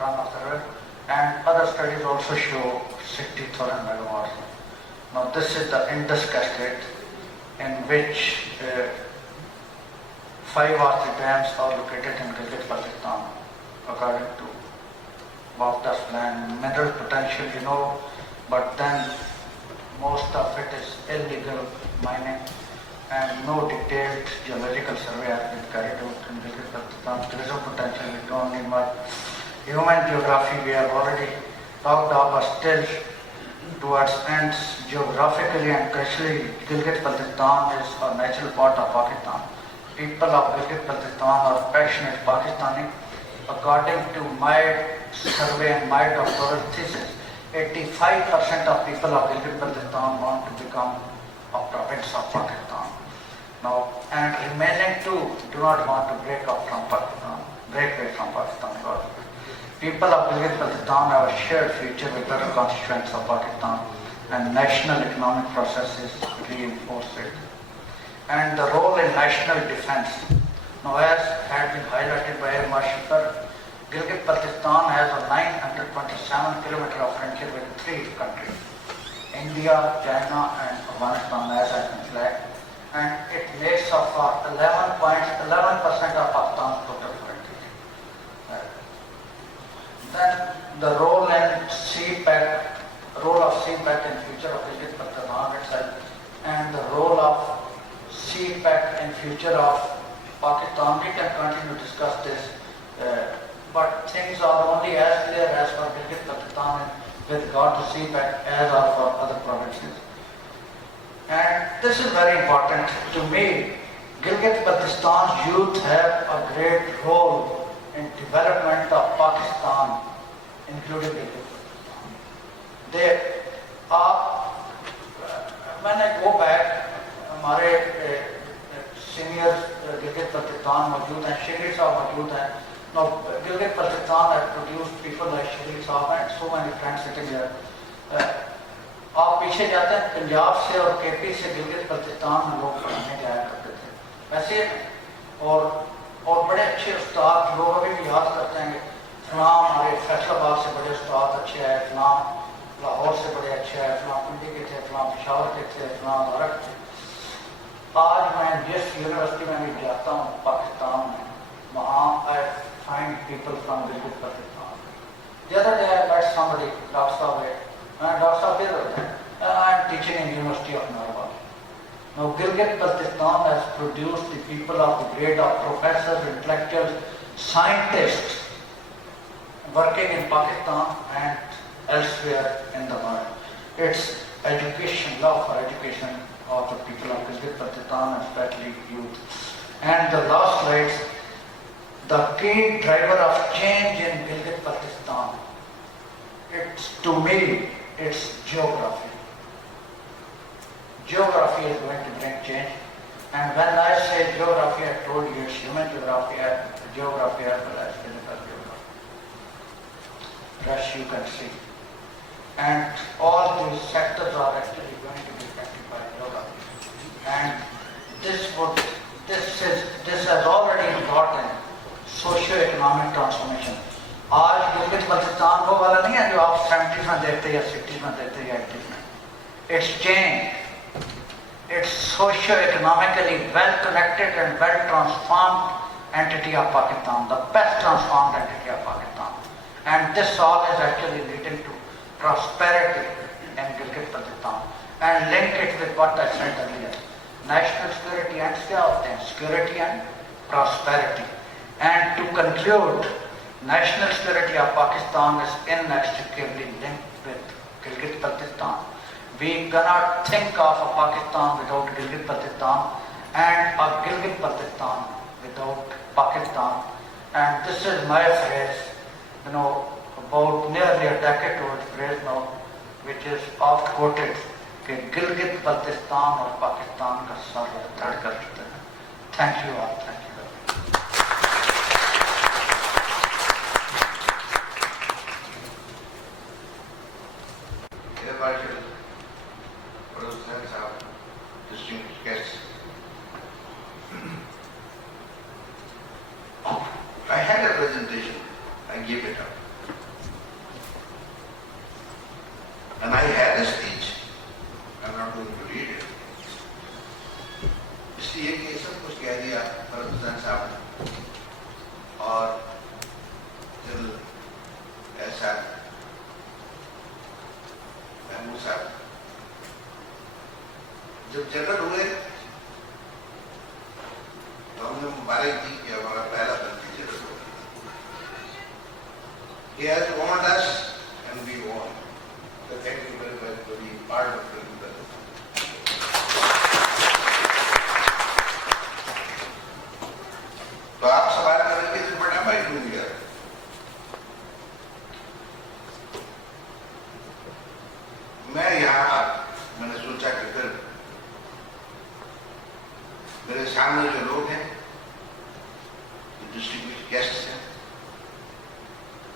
run of the river, and other studies also show 60,000 megawatts. Now this is the Indus cascade in which 5 or 3 dams are located in Gilgit Baltistan according to Baltistan plan. Mineral potential, you know, but then most of it is illegal mining and no detailed geological survey has been carried out in Gilgit Baltistan. Tourism potential, we don't need much. Human geography, we have already talked about, but still towards ends. Geographically and culturally, Gilgit Baltistan is a natural part of Pakistan. People of Gilgit Baltistan are passionate Pakistani. According to my survey and my doctoral thesis, 85% of people of Gilgit Baltistan want to become a province of Pakistan. Now, and remaining 2 do not want to break up from Pakistan, break away from Pakistan. People of Gilgit Baltistan have a shared future with other constituents of Pakistan, and national economic processes reinforce it. And the role in national defense. Now, as had been highlighted by Air Marshal, Gilgit Baltistan has a 927 kilometer of frontier with 3 countries, India, China and Afghanistan, as has been flagged, and it makes up for 11% of Pakistan's total frontier. Then the role of CPEC in future of Gilgit Baltistan itself, and the role of CPEC in future of Pakistan. We can continue to discuss this, but things are only as clear as for Gilgit Baltistan with regard to CPEC as are for other provinces. And this is very important to me. Gilgit Baltistan's youth have a great role in development of Pakistan, including Gilgit Baltistan. They are, when I go back, हमारे senior Gilgit Baltistan मौजूद हैं, शिगरी साहब मौजूद हैं. Now Gilgit Baltistan has produced people like शिगरी साहब and so many friends sitting here. आप पीछे जाते हैं, पंजाब से और केपी से गिलगित बल्तिस्तान में लोग पढ़ने जाया करते थे वैसे, और बड़े अच्छे उस्ताद लोग अभी भी याद करते हैं. फलां हमारे फैसलाबाद से बड़े उस्ताद अच्छे हैं, फलां लाहौर से बड़े अच्छे हैं, फलां पिंडी के थे, फलां पेशावर के थे, फलां भारत थे. आज मैं जिस यूनिवर्सिटी में भी जाता हूँ पाकिस्तान में, वहाँ I find people from Gilgit Baltistan. The other day I met somebody, Dr. Saab, Dr. Saab is I am teaching in University of Narwal. Now Gilgit Baltistan has produced the people of the grade of professors, intellectuals, scientists working in Pakistan and elsewhere in the world. It's education, love for education of the people of Gilgit Baltistan, especially youth. And the last slides, the key driver of change in Gilgit Baltistan, it's, to me, it's geography. Geography is going to bring change. And when I say geography, I told you it's human geography as well as physical geography. Rest you can see. And all these sectors are actually going to be affected by geography. And this has already brought in socio-economic transformation. आज गिलगित बल्तिस्तान वो वाला नहीं है जो आप 70s में देखते या 60s में देखते या 80s में. It's changed. It's socio-economically well-connected and well-transformed entity of Pakistan, the best transformed entity of Pakistan. And this all is actually leading to prosperity in Gilgit Baltistan. And link it with what I said earlier. National security and security and prosperity. And to conclude, national security of Pakistan is inextricably linked with Gilgit Baltistan. We cannot think of a Pakistan without Gilgit Baltistan and a Gilgit Baltistan without Pakistan. And this is my phrase, about nearly a decade old phrase now, which is oft quoted, कि गिलगित बल्तिस्तान और पाकिस्तान का sir धड़ कर चुके हैं. Thank you all. Thank you. Air Marshal, President of distinguished guests. I had a presentation, I gave it up. And I had a speech, I'm not going to read it. इसलिए कि ये सब कुछ कह दिया प्रेसिडेंट साहब ने और जनरल ऐसा महमूद साहब जब जनरल हुए तो हमने मुबारक दी कि हमारा पहला बंदी जनरल हुआ. He has warned us and we won. So thank you very much for being part of the तो आप सवाल करेंगे तो बड़ा भाई डूब गया. मैं यहाँ मैंने सोचा कि फिर मेरे सामने जो लोग हैं, डिस्ट्रिक्ट गेस्ट हैं,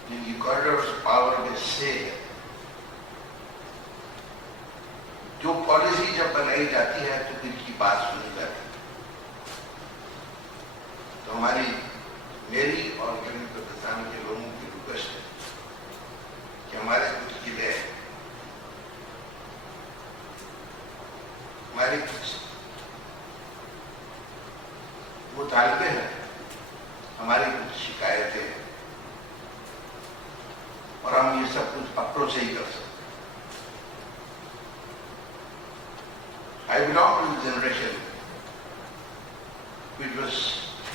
जिनकी कॉरिडोर पावर में से है, जो पॉलिसी जब बनाई जाती है तो इनकी बात सुनी जाती है. तो हमारी मेरी और गिलगित बल्तिस्तान के लोगों की रिक्वेस्ट है कि हमारे कुछ जिले हैं, हमारी कुछ मुतालबे हैं, हमारी कुछ शिकायतें हैं और हम ये सब कुछ अपनों से ही कर सकते. I belong to the generation which was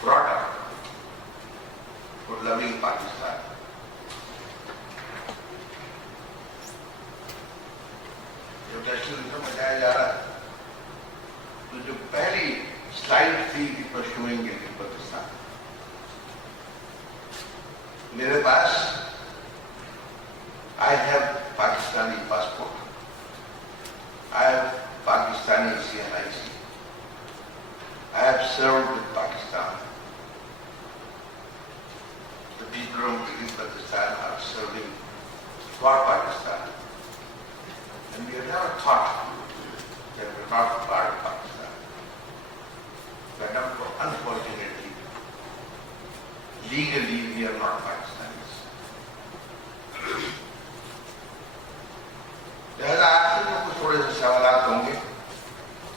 brought up for loving Pakistan. जब नेशनल एंथम बजाया जा रहा तो जो पहली स्लाइड थी it was showing Gilgit Baltistan. मेरे पास I have Pakistani passport. I have Pakistani CNIC. I have served with Pakistan. The people of Gilgit Baltistan are serving for Pakistan. And we have never thought that we're not part of Pakistan. But unfortunately, legally we are not Pakistanis. लिहाजा आपसे तो कुछ थोड़े से सवाल होंगे.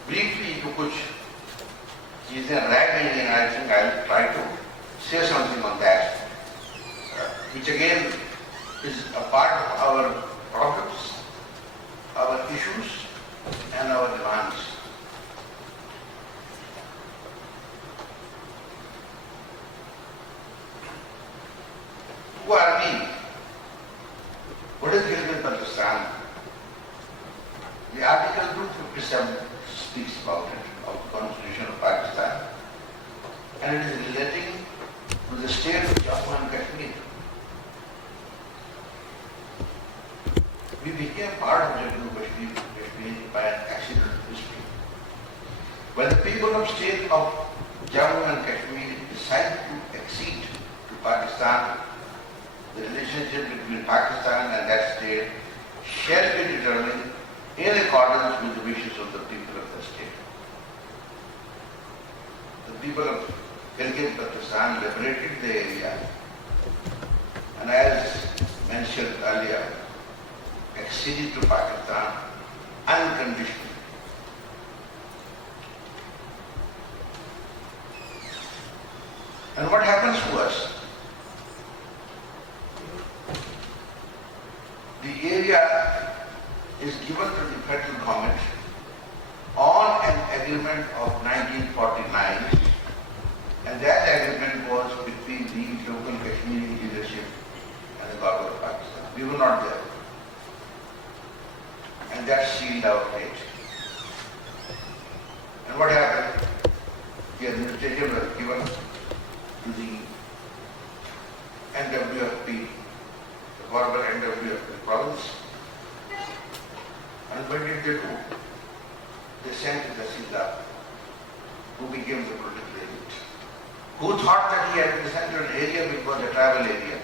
Briefly तो कुछ चीजें रह गई हैं. I think I will try to say something on that which again is a part of our problems, our issues and our demands. Who are we? What is Gilgit Baltistan? The Article 257 speaks about it, of the Constitution of Pakistan, and it is relating to the state of Jammu and Kashmir. We became part of Jammu and Kashmir by an accidental history. When the people of state of Jammu and Kashmir decided to accede to Pakistan, the relationship between Pakistan and that state shall be determined in accordance with the wishes of the people of the state. The people of Gilgit Baltistan liberated the area and, as mentioned earlier, acceded to Pakistan unconditionally. And what happens to us? The area is given to the federal government on an agreement of 1949, and that agreement was between the local Kashmiri leadership not there. And that sealed our fate. And what happened? The administration was given to the NWFP, the former NWFP province. And what did they do? They sent the Silla, who became the political elite, who thought that he had been sent to an area which was a tribal area.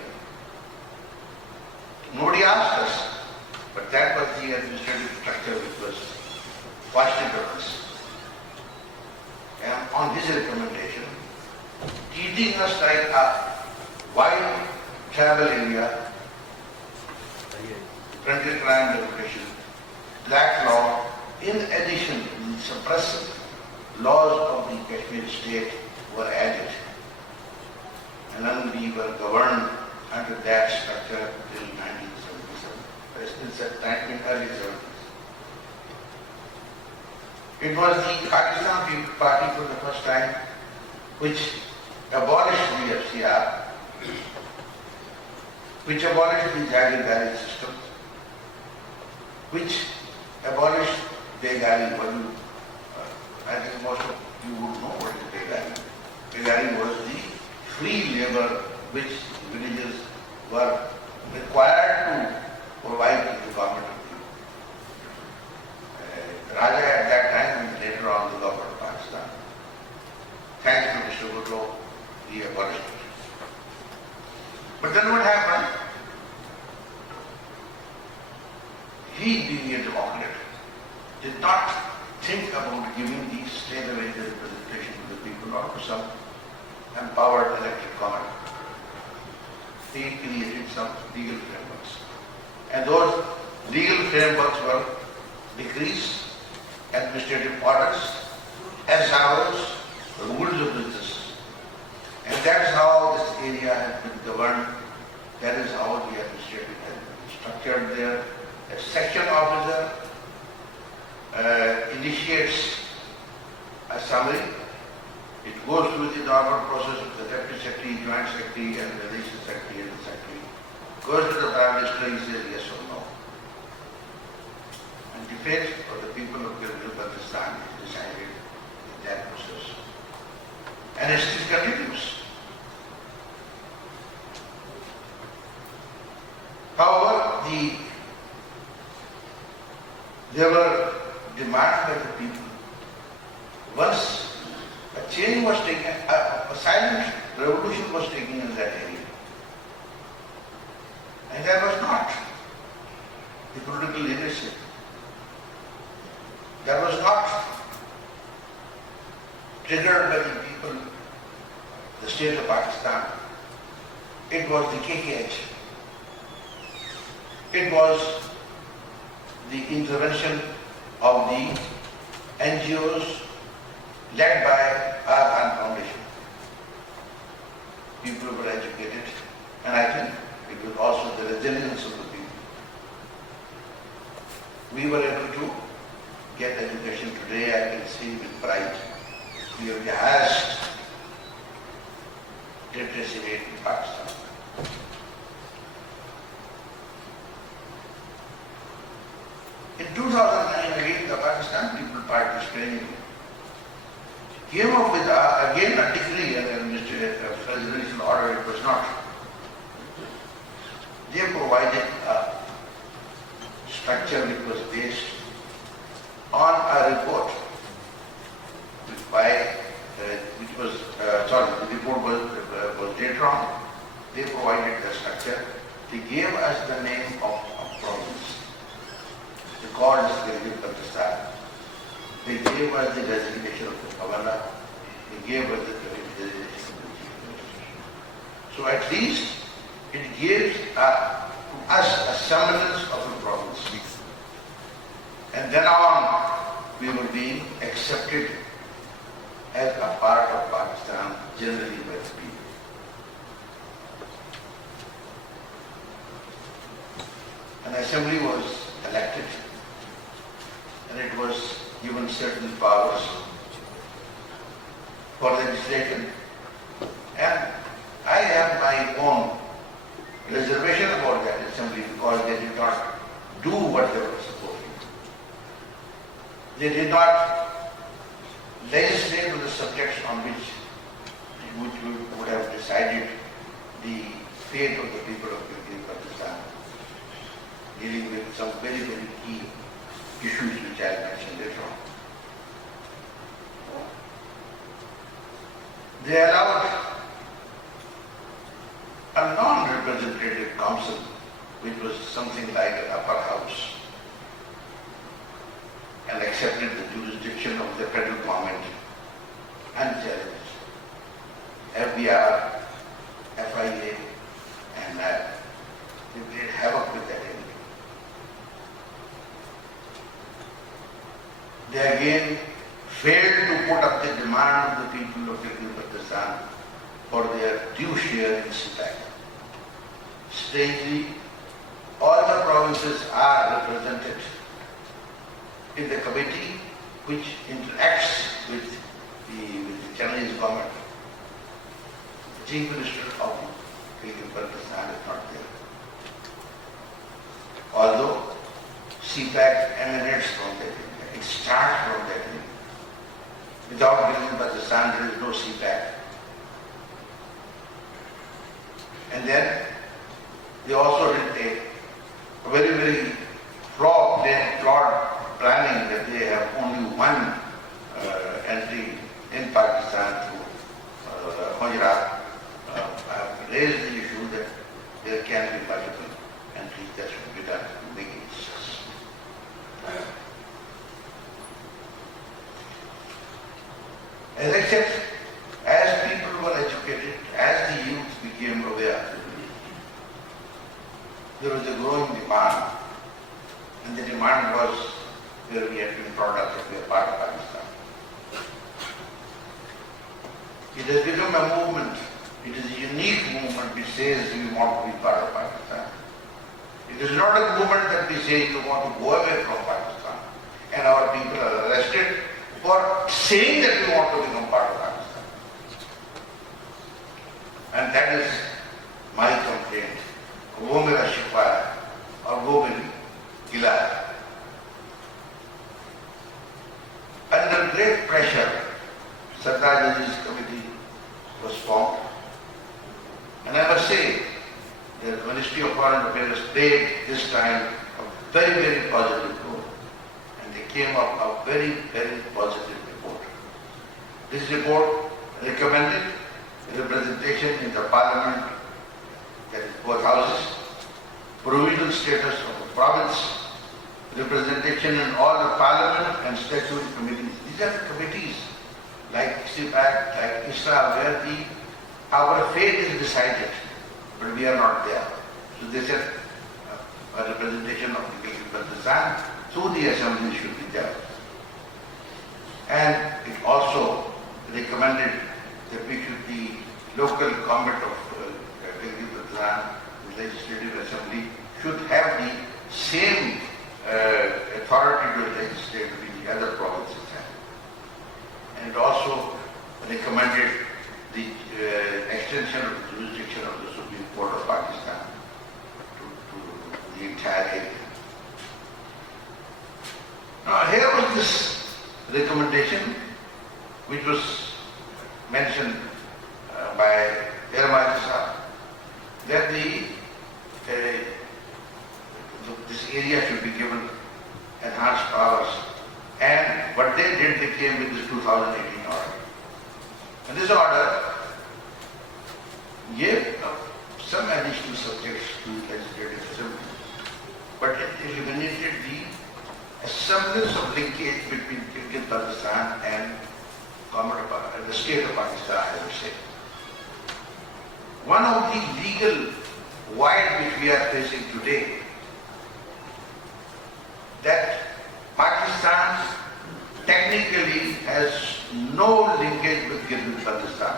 Nobody asked us, but that was the administrative structure which was foisted on us. And on his recommendation, treating us like a wild tribal area, frontier crime regulation, black law, in addition to the suppressive laws of the Kashmir state were added. And then we were governed under that structure till 1977. It's at early 70s. It was the Pakistan People Party for the first time which abolished the FCR, which abolished the Jagirdari system, which abolished Begari. I think most of you would know what is Begari. Begari was the free labor which villagers were required to provide to the government of the Raja at that time and later on the government of Pakistan. Thanks to Mr. Bhutto, he abolished it. But then what happened? He, being a democrat, did not think about giving the state-level representation to the people or to some empowered elected government. He created some legal frameworks. And those legal frameworks were decrees, administrative orders, SROs, rules of business. And that is how this area has been governed. That is how the administrative has been structured there. A section officer initiates a summary. It goes through the normal process of the deputy secretary, joint secretary, and the relation secretary and the secretary. Goes to the prime minister, he says yes or no. And the fate of the people of Gilgit Baltistan is decided in that process. And it still continues. However, there were demands by the people. Once a change was taken, a silent revolution was taken in that area. And that was not the political leadership. That was not triggered by the people, the state of Pakistan. It was the KKH. It was the intervention of the NGOs led by our Khan Foundation. People were educated, and I think it was also the resilience of the people. We were able to get education today, I can say with pride. We have the highest literacy rate in Pakistan. In 2009, again, the Pakistan People Party training came up with again a decree and a presidential order. It was not. They provided a structure which was based on a report the report was later on. They provided the structure. They gave us the name of a province. They called us Gilgit Baltistan. They gave us the designation of the governor. They gave us the designation of the chief administration. So at least it gives us a semblance of a province. And then on, we were being accepted as a part of Pakistan, generally by the people. An assembly was elected, and it was given certain powers for legislation. And I have my own reservation about that. assembly because they did not do what they were supposed to do. They did not legislate on the subjects on which would have decided the fate of the people of Gilgit Baltistan, dealing with some very, very key issues which I will mention later on. They allowed a non-representative council, which was something like an upper house, and accepted the jurisdiction of the federal government unchallenged. FBR, FIA, and NAB, they did havoc with that area. They again failed to put up the demand of the people of Gilgit Baltistan for their due share in CPAC. Strangely, all the provinces are represented in the committee which interacts with the Chinese government. The Chief Minister of Gilgit Baltistan is not there. Although CPAC emanates from that area, it starts from that area. Without Gilgit Baltistan, there is no CPAC. And then they also did a very, very flawed planning that they have only one entry in Pakistan through Gujarat. I have raised the issue that there can be multiple entries that should be done to make it successful. As I said, as people were educated, as the youth became aware, there was a growing demand, and the demand was where we had been brought up that we are part of Pakistan. It has become a movement. It is a unique movement which says we want to be part of Pakistan. It is not a movement that we say we want to go away from Pakistan, and our people are arrested for saying that we want to become part of Pakistan. And that is my complaint. वो मेरा शिकवा है और वो मेरी गिला है. Under great pressure, Sardar Jaji's committee was formed, and I must say the Ministry of Foreign Affairs played this time a very, very positive role, and they came up a very, very positive report. This report recommended representation in the parliament, that is both houses, provisional status of the province, representation in all the parliament and statutory committees. These are the committees like CPAC, like ISRA, where our fate is decided, but we are not there. So they said a representation of the Gilgit Baltistan through the assembly should be there. And it also recommended that we should be local government of Gilgit Baltistan, the legislative assembly, should have the same authority to legislate with the other provinces have. And it also recommended the extension of the jurisdiction of the Supreme Court of Pakistan to the entire area. Now here was this recommendation which was mentioned by Ermajasa, that this area should be given enhanced powers, and what they did, they came with this 2018 order. And this order gave some additional subjects to legislative assembly, but it eliminated the semblance of linkage between Gilgit Baltistan and the state of Pakistan, I would say. One of the legal void which we are facing today, that Pakistan technically has no linkage with Gilgit Baltistan,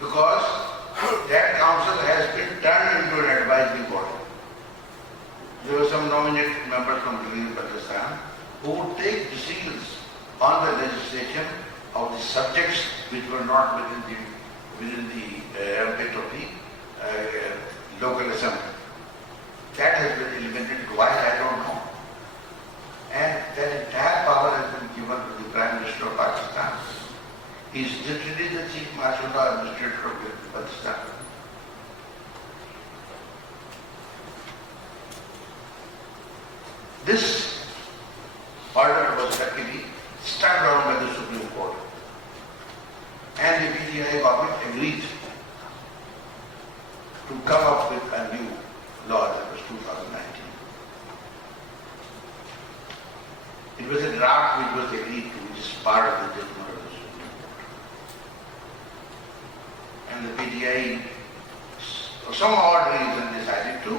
because that council has been turned into an advisory body. There were some nominated members from Gilgit Baltistan who would take decisions on the legislation of the subjects which were not within the within the ambit of the local assembly. That has been eliminated. Why, I don't know. And that entire power has been given to the Prime Minister of Pakistan. He is literally the Chief Martial Law Administrator of Gilgit Baltistan. This order was luckily struck down by the Supreme Court. And the PGI government agreed to come up with a new law, that was 2019. It was a draft which was agreed to, which is part of the judgment of the Supreme Court. And the PGI, for some odd reason, decided to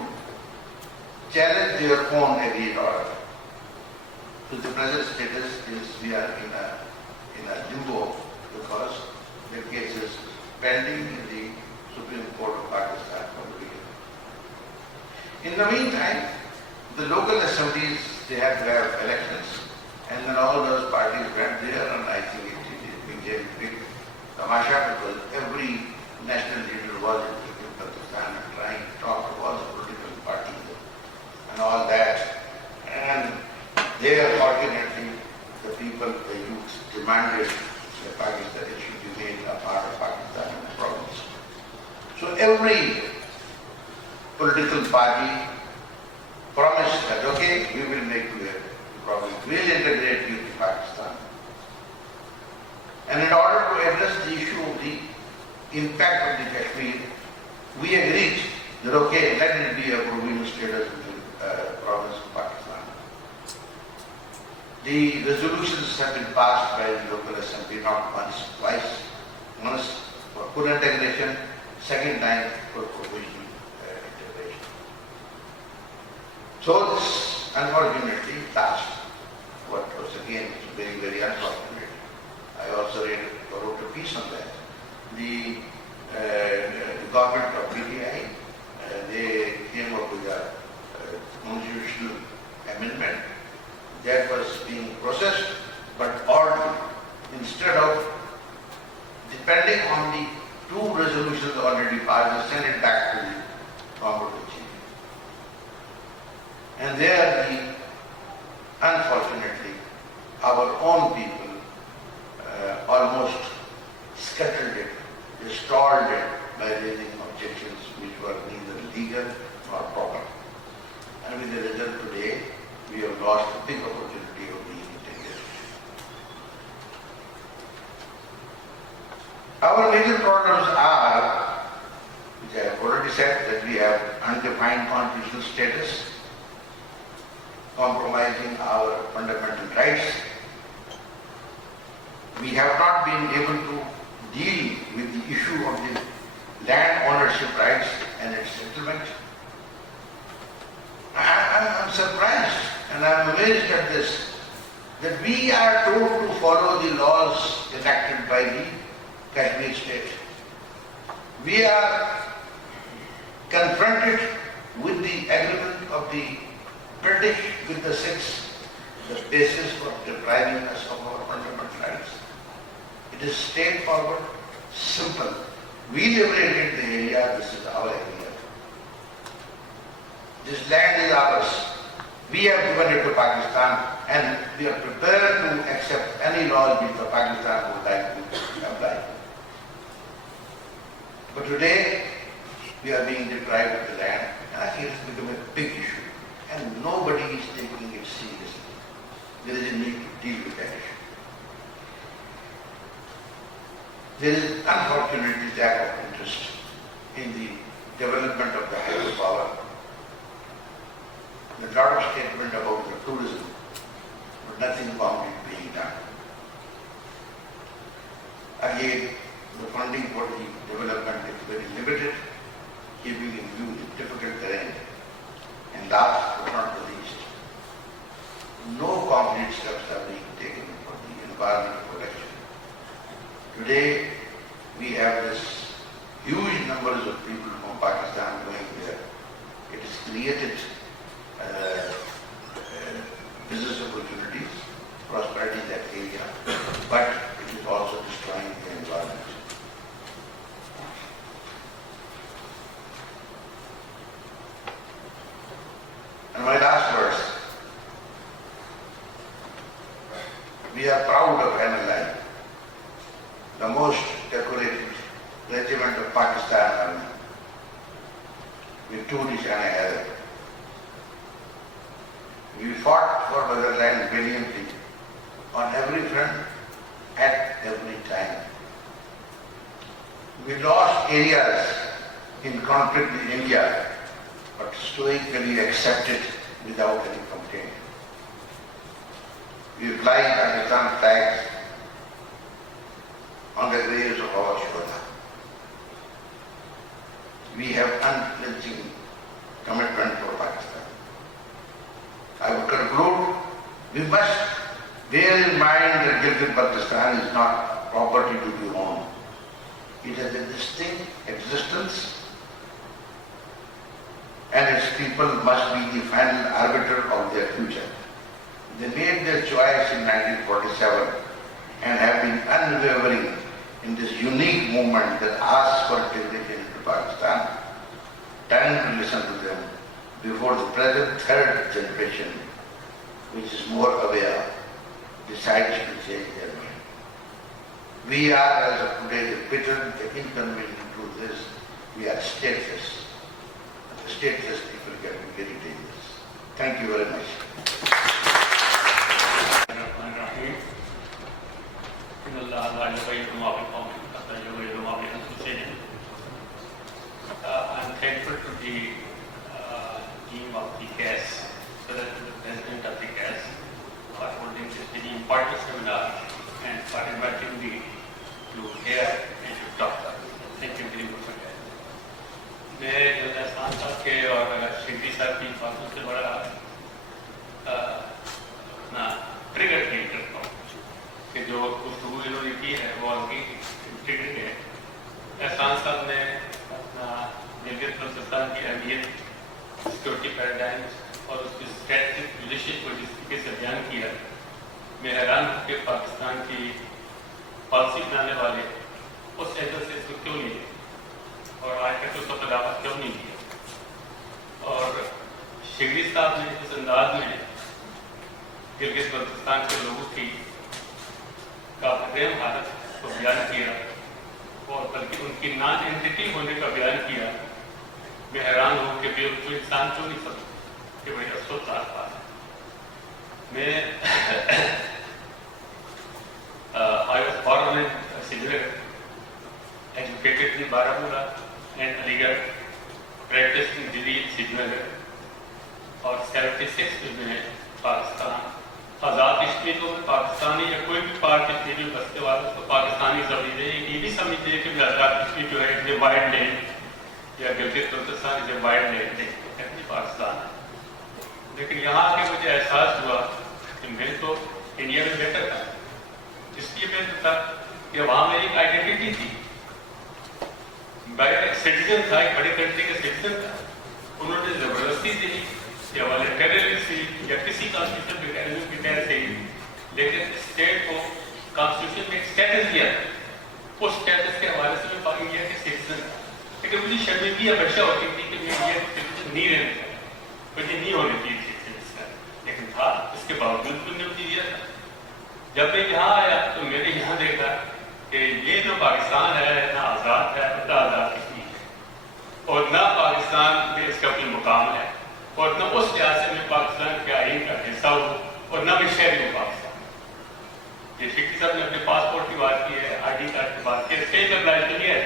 challenge their own agreed order. So the present status is we are in a limbo because the case is pending in the Supreme Court of Pakistan for the beginning. In the meantime, the local assemblies, they had to have elections, and then all those parties went there, and I think it became big tamasha because every national leader was in Pakistan and trying to talk to all the political parties and all that. And there, fortunately, the people, the youth, demanded that Pakistan should be made a part of Pakistan and a province. So every political party promised that, okay, we will make you a province, we will integrate you to Pakistan. And in order to address the issue of the impact of the Kashmir, we agreed that, okay, let it be a provincial status in the province of Pakistan. The resolutions have been passed by the local assembly not once, twice. Once for full integration, second time for provisional integration. So this unfortunately passed, what was again very, very unfortunate. I also wrote a piece on that. The government of BDI, they came up with a constitutional amendment that was being processed, but ordered, instead of depending on the two resolutions already passed, they sent it back to the Congress chief. And there, unfortunately, our own people almost scuttled it, they stalled it by raising objections which were neither legal nor proper. And with the result today, we have lost a big opportunity of being integrated. Our major problems are, which I have already said, that we have undefined constitutional status, compromising our fundamental rights. We have not been able to deal with the issue of the land ownership rights and its settlement. I'm surprised and I'm amazed at this, that we are told to follow the laws enacted by the Kashmir state. We are confronted with the agreement of the British with the Sikhs, the basis for depriving us of our fundamental rights. It is straightforward, simple. We liberated the area, this is our area. This land is ours. We have given it to Pakistan and we are prepared to accept any laws which Pakistan would like to apply. But today, we are being deprived of the land, and I think it has become a big issue. And nobody is taking it seriously. There is a need to deal with that issue. There is unfortunately lack of interest in the development of the hydropower. There's a lot of statement about the tourism, but nothing about it being done. Again, the funding for the development is very limited, keeping in view the difficult terrain. And last but not the least, no concrete steps are being taken for the environmental protection. Today, we have this huge numbers of people from Pakistan going there. It has created business opportunities, prosperity in that area, but it is also destroying the environment. Tourish and Arab. We fought for motherland valiantly on every front at every time. We lost areas in conflict with India, but stoically accepted without any complaint. We fly Pakistan flags on the graves of our Shuhada. We have unflinching commitment for Pakistan. I would conclude, we must bear in mind that Gilgit Baltistan is not property to be owned. It has a distinct existence, and its people must be the final arbiter of their future. They made their choice in 1947 and have been unwavering in this unique movement that asks for integration into Pakistan. Time to listen to them before the present third generation, which is more aware, decides to change their mind. We are, as of today, the bitter, the inconvenient truth is, we are stateless. And the stateless people can be very dangerous. Thank you very much. I'm thankful to the team of the CAS, so that the president of the CAS, for holding this very important seminar and for inviting me to hear and to talk. Thank you very much for that. मैं राजस्थान साहब के और शिल्पी साहब की बातों से बड़ा अपना ट्रिगर फील करता हूँ कि जो गुफ्तगू इन्होंने की है वो उनकी ट्रिगर है। एहसान साहब ने अपना गिलगित बल्तिस्तान की अहमियत, सिक्योरिटी पैराडाइम्स और उसकी स्ट्रेटजिक पोजीशन को जिस तरीके से बयान किया, मैं हैरान हूँ कि पाकिस्तान की पॉलिसी बनाने वाले उस एंगल से इसको क्यों नहीं लिया और आज तक उसका तदावत क्यों नहीं किया। और शिगरी साहब ने इस अंदाज में गिलगित बल्तिस्तान के लोगों की काबिल हालत को बयान किया और बल्कि उनकी नॉन एंटिटी होने का बयान किया, मैं हैरान हूँ कि बेवकूफ़ इंसान क्यों नहीं समझ कि बड़ी अफसोसनाक बात है। मैं I was born in Srinagar, educated in Baramulla and Aligarh, practiced in Delhi and Srinagar, और 76 में पाकिस्तान आज़ाद कश्मीर को पाकिस्तानी या कोई भी पार्ट कश्मीर में बसने वाले तो पाकिस्तानी समझते हैं, ये भी समझते हैं कि आज़ाद कश्मीर जो है इतने वाइड लैंड या गिलगित बल्तिस्तान इतने वाइड लैंड नहीं पाकिस्तान है। लेकिन यहाँ आके मुझे एहसास हुआ कि मैं तो इंडिया में बेहतर था, इसलिए मैं था कि वहाँ मेरी एक आइडेंटिटी थी, मैं एक सिटीजन था, एक बड़ी कंट्री का सिटीजन था। उन्होंने जबरदस्ती दी या वाले टेररिस्ट थी या किसी कॉन्स्टिट्यूशन मैकेनिज्म की तहत से, लेकिन स्टेट को कॉन्स्टिट्यूशन में एक स्टेटस दिया, उस स्टेटस के हवाले से मैं इंडिया के सिटीजन था। लेकिन मुझे शर्मिंदगी हमेशा होती थी कि मैं इंडिया के सिटीजन नहीं रहना था, मुझे नहीं होने चाहिए सिटीजन, लेकिन था, इसके बावजूद तुमने मुझे दिया था। जब मैं यहाँ आया तो मैंने यहाँ देखा कि ये जो पाकिस्तान है ना आज़ाद है ना आज़ाद कश्मीर है, और ना पाकिस्तान में इसका कोई मुकाम है, और न उस लिहाज से मैं पाकिस्तान के आइन का हिस्सा हूँ और न मैं शहरी हूँ पाकिस्तान। ये शिक्की साहब ने अपने पासपोर्ट की बात की है, ID कार्ड की बात की है, सेम अप्लाई तो नहीं है।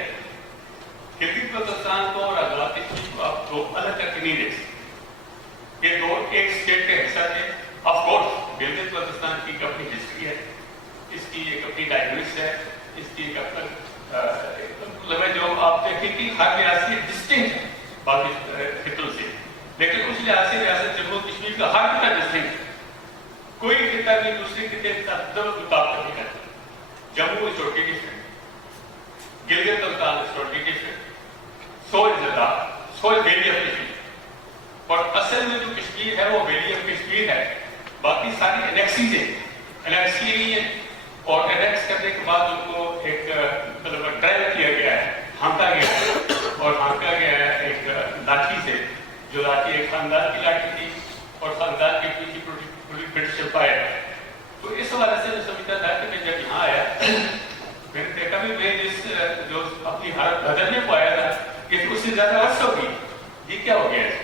गिलगित बल्तिस्तान को और आज़ाद कश्मीर को आप दो अलग करके नहीं देख सकते, ये दो एक स्टेट का हिस्सा थे। ऑफकोर्स गिलगित बल्तिस्तान की एक अपनी हिस्ट्री है, इसकी एक अपनी डायनेमिक्स है, इसकी एक अपना मतलब जो आप देखें कि हर लिहाज से डिस्टिंक्ट है बाकी खितों से, लेकिन उस लिहाज से रियासत जम्मू कश्मीर का हर खिता डिस्टिंक्ट है। कोई खिता भी दूसरे खिते के साथ मुकाबला नहीं करता। Jammu is totally different, Gilgit Baltistan is totally different, so is Ladakh, so is valley of Kashmir. और असल में जो कश्मीर है वो वैली ऑफ कश्मीर है, बाकी सारी एनेक्सीज है, एनेक्स की नहीं है। और एनेक्स करने के बाद उनको एक मतलब ड्राइव किया गया है, हाँका गया है, और हाँका गया है एक लाठी से, जो लाठी एक खानदान की लाठी थी और खानदान के पीछे पूरी ब्रिटिश एम्पायर है। तो इस हवाले से मैं समझता था कि मैं जब यहाँ आया मैंने देखा भी मैं जिस जो अपनी हालत बदलने को आया था कि उससे ज़्यादा अर्स होगी یہ کیا ہو گیا ہے؟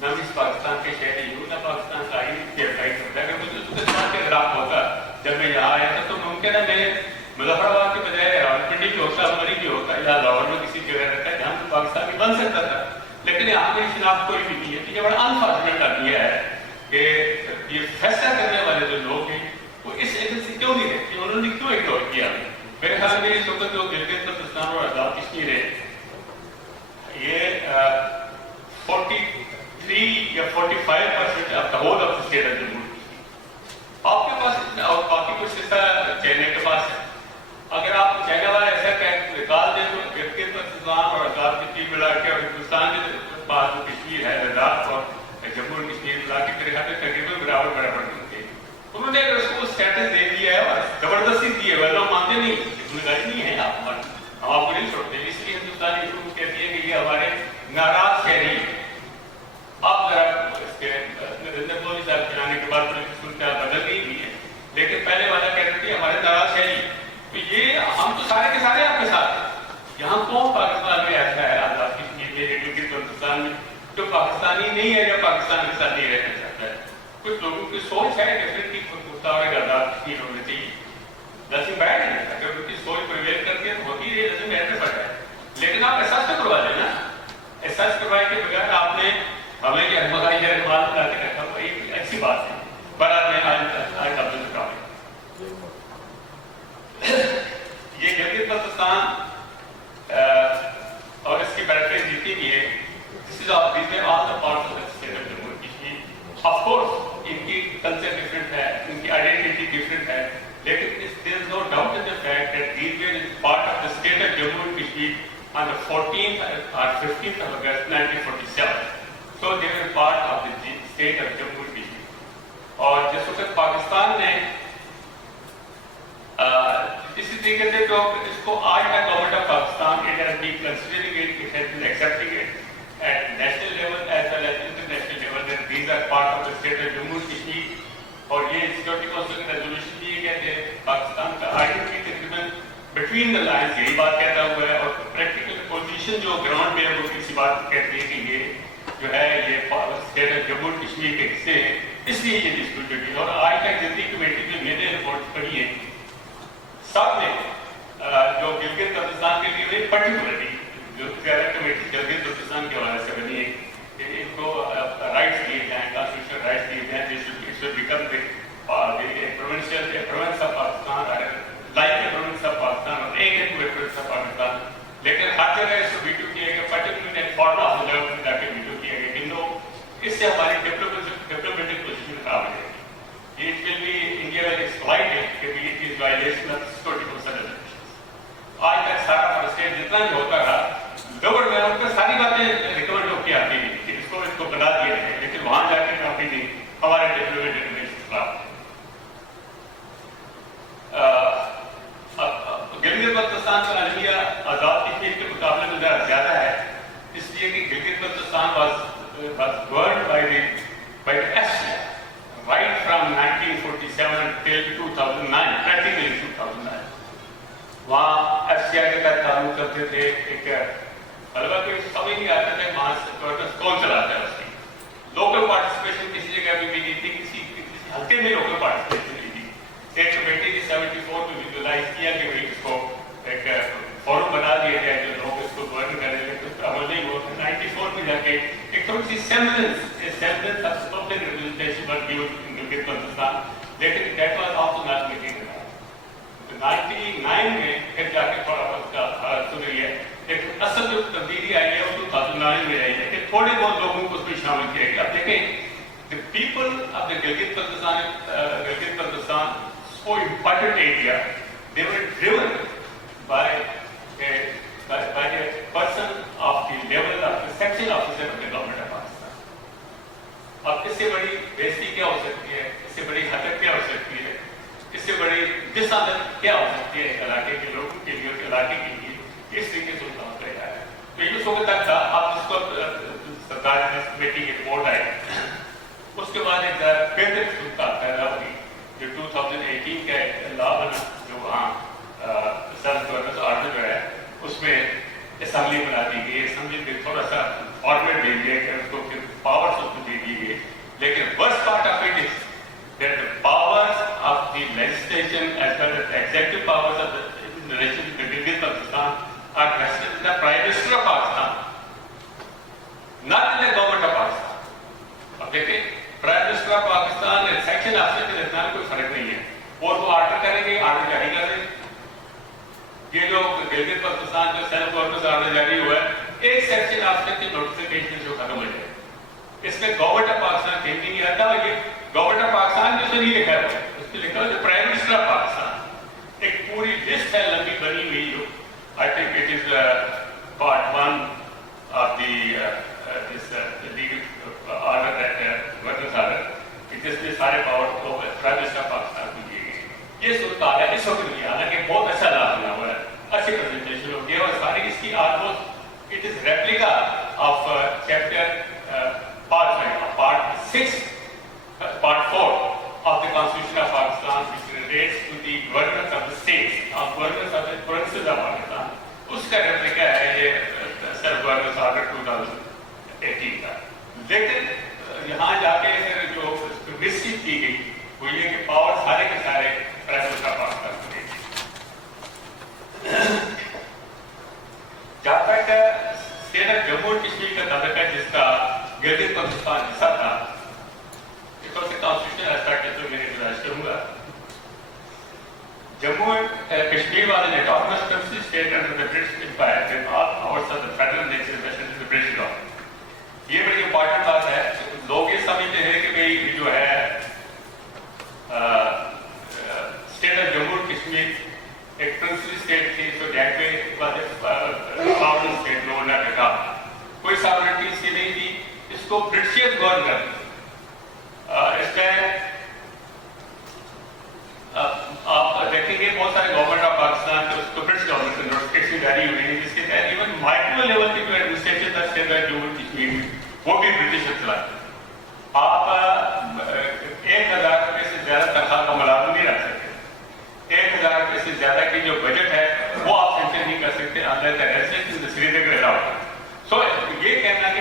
نہ اس پاکستان کے شہری ہوں، نہ پاکستان کا آئین کی اپلائی کرتا ہے. اگر مجھے پاکستان کے خلاف ہوتا جب میں یہاں آیا تھا تو ممکن ہے میں مظفر آباد کے بجائے راولپنڈی کی ہوتا، ہماری کی ہوتا یا لاہور میں کسی جگہ رہتا ہے جہاں سے پاکستانی بن سکتا تھا. لیکن یہاں میری شناخت کوئی بھی نہیں ہے. تو یہ بڑا انفارچونیٹ آئیڈیا ہے کہ یہ فیصلہ کرنے والے جو لوگ ہیں وہ اس ایجنسی کیوں نہیں رہتے، انہوں نے کیوں اگنور کیا. میرے خیال میں اس وقت جو گلگت بلتستان اور آزاد کشمیر ہے یہ 43 یا 45% of the whole of the state of Jammu. آپ کے پاس اور باقی کچھ حصہ چائنا کے پاس ہے. اگر آپ چائنا والا ایسا نکال دیں تو گلگت بلتستان اور آزاد کشمیر ملا کے اور ہندوستان کے پاس جو کشمیر ہے لداخ اور جموں کشمیر ملا کے میرے خیال میں تقریباً برابر برابر ملتے ہیں. انہوں نے اس کو اسٹیٹس دے دیا ہے اور زبردستی دی ہے، ورنہ مانتے نہیں، ذمہ داری نہیں ہے. ہم آپ کو نہیں چھوڑتے. اس لیے ہندوستانی حکومت کہتی ہے کہ یہ ہمارے ناراض شہری ہیں. آپ ذرا اس کے نریندر مودی صاحب کے آنے کے بعد کیا بدل گئی بھی ہے، لیکن پہلے والا کہتے تھے ہمارے ناراض شہری. تو یہ ہم تو سارے کے سارے آپ کے ساتھ ہیں. یہاں کون پاکستان میں ایسا ہے آزاد کشمیر میں گلگت بلتستان میں جو پاکستانی نہیں ہے یا پاکستان کے ساتھ نہیں رہنا چاہتا ہے. کچھ لوگوں کی سوچ ہے ڈیفینیٹلی آزاد کشمیر ہونے چاہیے. نسیم بیٹھ ہے اگر ان کی سوچ پرویل کر کے ہوتی ہے نسیم بیٹھ میں پڑتا ہے. لیکن آپ احساس تو کروا دیں نا. احساس کروائے کے بغیر آپ نے ہمیں یہ مغائی ہے مال بنا کے رکھا ہوا ایک اچھی بات ہے. پر آپ نے آج عبد الکام یہ گلگت بلتستان اور اس کی بیٹری جتنی بھی ہے دس از دیز میں all the parts of the state of Jammu Kashmir. Of course ان کی کلچر ڈفرینٹ ہے، ان کی آئیڈینٹی ڈفرینٹ ہے، لیکن there is no doubt in the fact that these were part of the state of Jammu and Kashmir on the 14th or 15th of August 1947. So they were part of the state of Jammu and Kashmir. اور جس وقت پاکستان نے اسی طریقے سے جو اس کو آج کا government of Pakistan it has been considering it, it has been accepting it at national level as well as international level that these are part of the state of Jammu and Kashmir. اور یہ security council کی resolution بھی یہ کہتے ہیں پاکستان کا identity تقریباً between the lines یہی بات کہتا ہوا ہے. اور پریکٹیکل پوزیشن جو گراؤنڈ پہ ہے وہ کسی بات کہتی ہے کہ یہ جو ہے یہ state of Jammu and Kashmir کے حصے ہیں، اس لیے یہ ڈسپیوٹڈ ہے. اور آج تک جلدی کمیٹی میں میں نے رپورٹ پڑھی ہے سب نے جو گلگت بلتستان کے لیے پرٹیکولرلی جو زیادہ کمیٹی گلگت بلتستان کے حوالے سے بنی ہے کہ ان کو رائٹس دیے جائیں، کانسٹیٹیوشنل رائٹس دیے جائیں. should become the province of Pakistan or like a province of Pakistan or a province of Pakistan. لیکن ہر جگہ اس کو ویٹو کیا گیا، particularly form of the level میں جا کے ویٹو کیا گیا کہ نو، اس سے ہماری ڈپلومیٹک پوزیشن خراب ہو جائے گی. It will be India will exploit it کہ it is violation of security council resolution. آج تک سارا فرسٹیٹ جتنا بھی ہوتا رہا لوور لیول پہ ساری باتیں ریکمنڈ ہو کے آتی ہیں کہ اس کو بنا دیا جائے، لیکن وہاں جا کے کافی نہیں ہمارے ڈپلومیٹک ریلیشن خراب. گلگت بلتستان کا المیہ آزاد کشمیر کے مقابلے میں ذرا زیادہ ہے، اس لیے کہ Gilgit Baltistan was governed by the SCA right from 1947 till 2009, practically 2009. وہاں SCA کے تحت تعلق کرتے تھے. ایک البتہ کوئی سمجھ نہیں آتا تھا وہاں سے کون چلاتا ہے. اس کی لوکل پارٹیسپیشن کسی جگہ بھی نہیں تھی، کسی ہلکے میں لوکل پارٹیسپیشن نہیں تھی. ایک کمیٹی نے 74 میں ویژولاز کیا کہ بھائی اس کو ایک فورم بنا دیا جائے جو لوگ اس کو گورن کریں، لیکن اس کا عمل نہیں ہوا. 94 میں جا کے ایک تھوڑی سی semblance of public representation was given in Gilgit Baltistan, لیکن that was also not materialized. 99 میں پھر جا کے تھوڑا اس کا سدھری ہے، لیکن اصل جو تبدیلی آئی ہے وہ 2009 میں آئی ہے کہ تھوڑے بہت لوگوں کو اس میں شامل کیا گیا. اب دیکھیں the people of the Gilgit Baltistan, so important area, they were driven by a person of the level of the section officer of the government of Pakistan. اب اس سے بڑی بےزتی کیا ہو سکتی ہے، اس سے بڑی حقیقت کیا ہو سکتی ہے، اس سے بڑی ڈس آنر کیا ہو سکتی ہے علاقے کے لوگوں کے لیے، علاقے کے لیے. اس طریقے سے کام کیا جا رہا ہے. تو یہ اس وقت تک تھا. اب جس کو سرکار کمیٹی کی رپورٹ آئی اس کے بعد ایک بہتر صورت پیدا ہوئی جو 2018 کا لا بنا جو وہاں سیلف گورننس آرڈر جو ہے اس میں اسمبلی بنا دی گئی. اسمبلی میں تھوڑا سا فارمیٹ دے دیا کہ اس کو پاورس اس کو دے دیے گئے. لیکن worst part of it is that the powers of the legislation as well as the executive powers of the in relation to Gilgit Baltistan are vested in the Prime Minister of Pakistan, not in the government of Pakistan. اب دیکھیں prime minister of Pakistan section officer کے درمیان کوئی فرق نہیں ہے. اور وہ آرڈر کریں گے, آرڈر جاری کر دیں. یہ جو گلگت بلتستان کا سیلف گورننس آرڈر جاری ہوا ہے, ایک سیکشن آفیسر کی نوٹیفکیشن جو ختم ہو جائے, اس میں گورنمنٹ آف پاکستان کہیں نہیں آتا. اور یہ گورنمنٹ آف پاکستان نے اسے نہیں لکھا ہے, اس پہ لکھا ہے پرائم منسٹر آف پاکستان. ایک پوری لسٹ ہے لمبی بنی ہوئی جو I think it is part 1 of the this legal order that governance order کہ جس میں سارے پاور کو پرائم منسٹر آف پاکستان کو دیے گئے. یہ صورتحال ہے اس وقت بھی, حالانکہ بہت اچھا لاभ ملا ہوا ہے, اچھی پریزنٹیشن ہو گیا. اور ساری اس کی almost it is replica of chapter part 6 part 4 of the Constitution of Pakistan, which relates to the governance of the states, of governance of the provinces of Pakistan. اس کا ریپلیکا ہے یہ سیلف گورننس آرڈر 2018 کا. لیکن یہاں جا کے جو mistake کی گئی وہ یہ کہ پاور سارے کے سارے پرائم منسٹر آف پاکستان کو دے دی. جہاں تک state of Jammu and Kashmir کا تعلق ہے, جس کا گلگت بلتستان حصہ تھا, کانسٹیٹیوشنل ایسپیکٹ جو میں گزارش کروں گا. Jammu and Kashmir was an autonomous princely state under the British empire with all powers of the federal nature vested to the British law. یہ بڑی امپورٹنٹ بات ہے. لوگ یہ سمجھتے ہیں کہ بھئی جو ہے state of Jammu and Kashmir ایک پرنسلی اسٹیٹ تھی, so that way was a sovereign state no not at all. کوئی ساورنٹی اس کی نہیں تھی, اس کو برٹشرز گورن کرتے. اس میں آپ دیکھیں گے بہت سارے گورنمنٹ آف پاکستان جو اس کو برٹش گورنمنٹ سے نوٹیفکیشن جاری ہوئی ہیں, جس کے تحت ایون مائکرو لیول کی جو ایڈمنسٹریشن تھا state of Jammu and Kashmir میں وہ بھی برٹشر چلاتے. آپ 1000 روپے سے زیادہ تنخواہ کا ملازم نہیں رکھ سکتے. 1000 روپے سے زیادہ کی جو بجٹ ہے وہ آپ سینکشن نہیں کر سکتے اندر ریزیڈنٹ سری نگر علاقہ. سو یہ کہنا کہ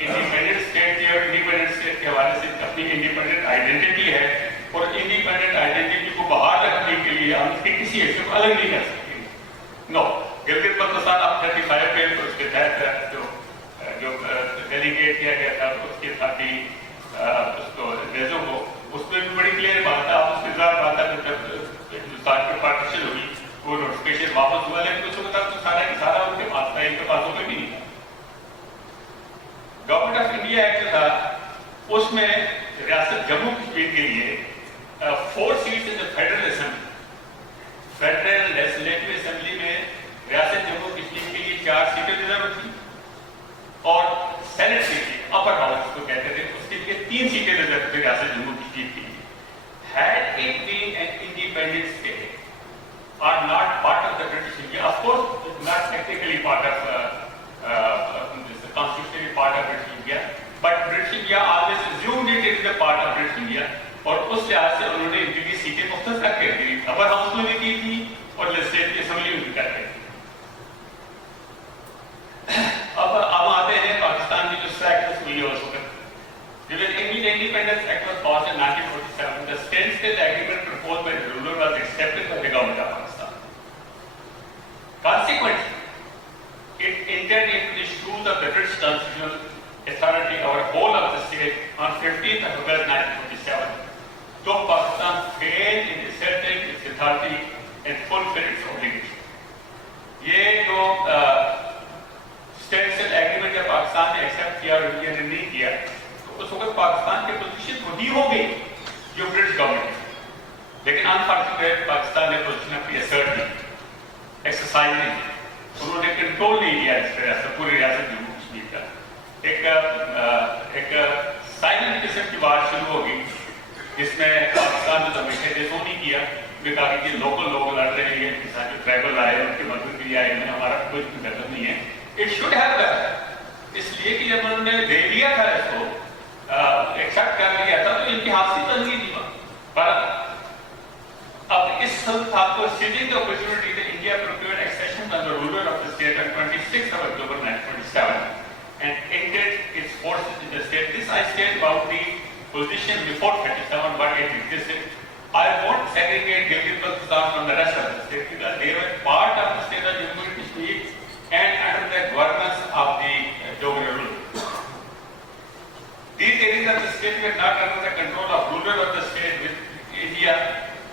انڈیپینڈنٹ اسٹیٹ کی اور انڈیپینڈنٹ اسٹیٹ کے حوالے سے اپنی انڈیپینڈنٹ آئیڈینٹی ہے, اور انڈیپینڈنٹ آئیڈینٹی کو بحال رکھنے کے لیے ہم اس کے کسی حصے کو الگ نہیں کر سکتے. نو, گلگت بلتستان اب 35 پہ اس کے تحت جو ڈیلیگیٹ کیا گیا تھا اس کے ساتھ ہی اس کو ریزو کو, اس میں بھی بڑی کلیئر بات ہے. آپ اس کے ساتھ بات ہے کہ جب ہندوستان کی پارٹیشن ہوئی وہ نوٹیفکیشن واپس ہوا, لیکن اس وقت تک تو سارا کی سارا ان کے پاس تھا, ان کے پاس میں بھی نہیں تھا. گورنمنٹ آف انڈیا ایکٹ تھا, اس میں ریاست جموں کشمیر کے لیے 4 seats in federal assembly, federal legislative assembly میں ریاست جموں کشمیر کے لیے 4 سیٹیں ریزرو تھیں, اور سینٹ کے لیے اپر ہاؤس کو کہتے تھے اس کے لیے 3 سیٹیں ریزرو تھیں ریاست جموں کشمیر کے لیے. Had it been an independent state or not part of the British India, of course not technically part of this constitutionally part of British India, but British India always assumed it is a part of British India, اور اس لحاظ سے انہوں نے ان کی سیٹیں مختصر کر کے دی, اپر ہاؤس میں بھی کی تھی اور لیجسلیٹو اسمبلی میں بھی کر کے. اب آتے ہیں پاکستان کی جو سیکٹس ہوئی ہے اس وقت. When Indian Independence Act was passed in 1947, the standstill agreement proposed by the ruler was accepted by the government of Pakistan. Consequently, it entered into the shoes of the British constitutional authority over whole of the state on 15th of August 1947. So Pakistan failed in asserting its authority and fulfilled its obligation. یہ جو standstill agreement جب پاکستان نے accept کیا اور India نے نہیں کیا, اس وقت پاکستان کی پوزیشن وہی ہو گئی جو برٹش گورنمنٹ ہے. لیکن انفارچونیٹ پاکستان نے پوزیشن اپنی ایسرٹ نہیں, ایکسرسائز نہیں کی, انہوں نے کنٹرول نہیں کیا اس ریاست, پوری ریاست جموں کشمیر کا. ایک سائلنٹ قسم کی بات شروع ہو گئی جس میں پاکستان نے ہمیشہ جیسو نہیں کیا, میں کہا کہ لوکل لڑ رہے ہیں, ان کے ساتھ جو ٹرائبل آئے ان کی مدد کے لیے آئے ہیں, ہمارا کوئی مدد نہیں ہے. اٹ شوڈ ہیو ڈن, اس لیے کہ جب انہوں نے دے دیا تھا اس کو ایکسپٹ کر لیا تھا تو ان کی حاصل تنگی تھی. پر اب اس صورت آپ کو seizing the opportunity that India procured accession under ruler of the state on 26th of October 1947 and state about the position before 37, what it existed. I won't segregate Gilgit Baltistan from the rest of the state because they were part of the state of Jammu and Kashmir and under the governance of the Dogra rule. These areas of the state were not under the control of ruler of the state, with India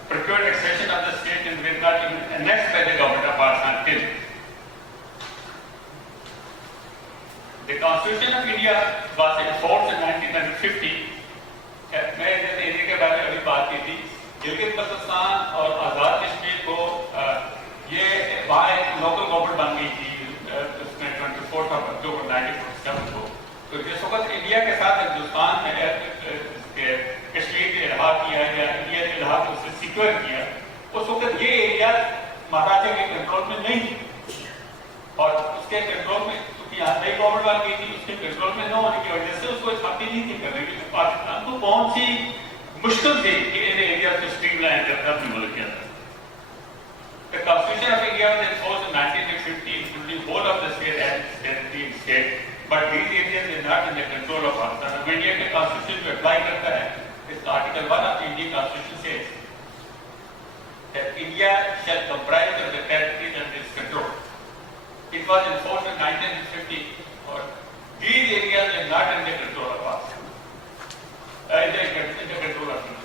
procured accession of the state and were not even annexed by the government of Pakistan till. The Constitution of India was enforced in 1950. میں جب area کے بارے میں ابھی بات کی تھی, گلگت بلتستان اور آزاد کشمیر کو یہ وہاں ایک لوکل گورنمنٹ بن گئی تھی اس میں 24 اکتوبر 1947 کو. تو جس وقت انڈیا کے ساتھ ہندوستان نے کشمیر کے الحاق کیا یا انڈیا کے الحاق اس سے سیکور کیا, اس وقت یہ ایریا مہاراجا کے کنٹرول میں نہیں تھی اور اس کے کنٹرول میں یہاں نئی گورنمنٹ بن گئی تھی, اس کے کنٹرول میں نہ ہونے کی وجہ سے اس کو چھاپی نہیں تھی کرنے کی. پاکستان کو کون سی مشکل تھی کہ ان ایریا کو اسٹریم لائن کرتا اپنی ملک کے اندر. The Constitution of India was enforced in 1950, including whole of the state and 17 states, but these areas are not in the control of Pakistan. اب انڈیا کے Constitution کو اپلائی کرتا ہے, اس Article 1 of the Indian Constitution says that India shall comprise of the territories under its control. It was enforced in 1950, or these areas are not in the control of Pakistan. In the control of India.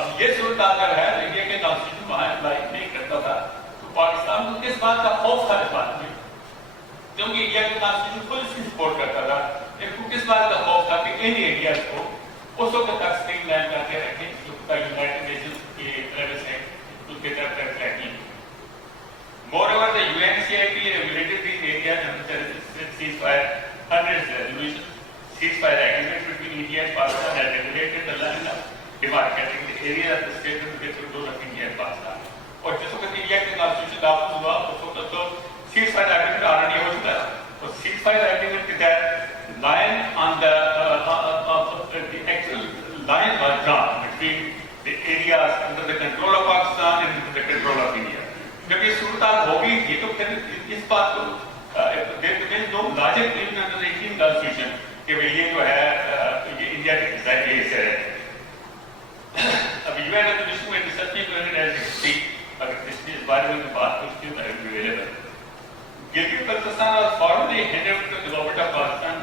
اب یہ صورتحال ہے, India کے constitution وہاں apply نہیں کرتا تھا, تو پاکستان کو کس بات کا خوف تھا اس بات میں, کیونکہ انڈیا کے کانسٹیٹیوشن کو اس کی سپورٹ کرتا تھا, ان کو کس بات کا خوف تھا کہ ان ایریاز کو اس وقت تک اسٹریم لائن کر کے رکھیں جو یونائٹڈ نیشنز کی لیول سے اس کے طرف رکھیں. Moreover, the UNCIP regulated these areas under the ceasefire hundreds resolutions. Ceasefire agreement between India and Pakistan has regulated the line of demarcating the area of the state and the control of India and Pakistan. اور جس وقت India کے constitution نافذ ہوا اس وقت تو cease fire agreement already ہو چکا ہے. اور سیز فائر ایگریمنٹ کے تحت line on the actual line was ڈران between the areas under the control of Pakistan and under the control of India. جب یہ صورتحال ہو گئی تھی تو پھر اس بات کو دو لاجک نہیں under the Indian Constitution کہ یہ جو ہے یہ انڈیا کے حصہ ہے. اب یو این ریزولوشن میں ریسرچ میں اگر اس بارے میں بات کرتی ہوں available. Gilgit Baltistan was formally handed over to the government of Pakistan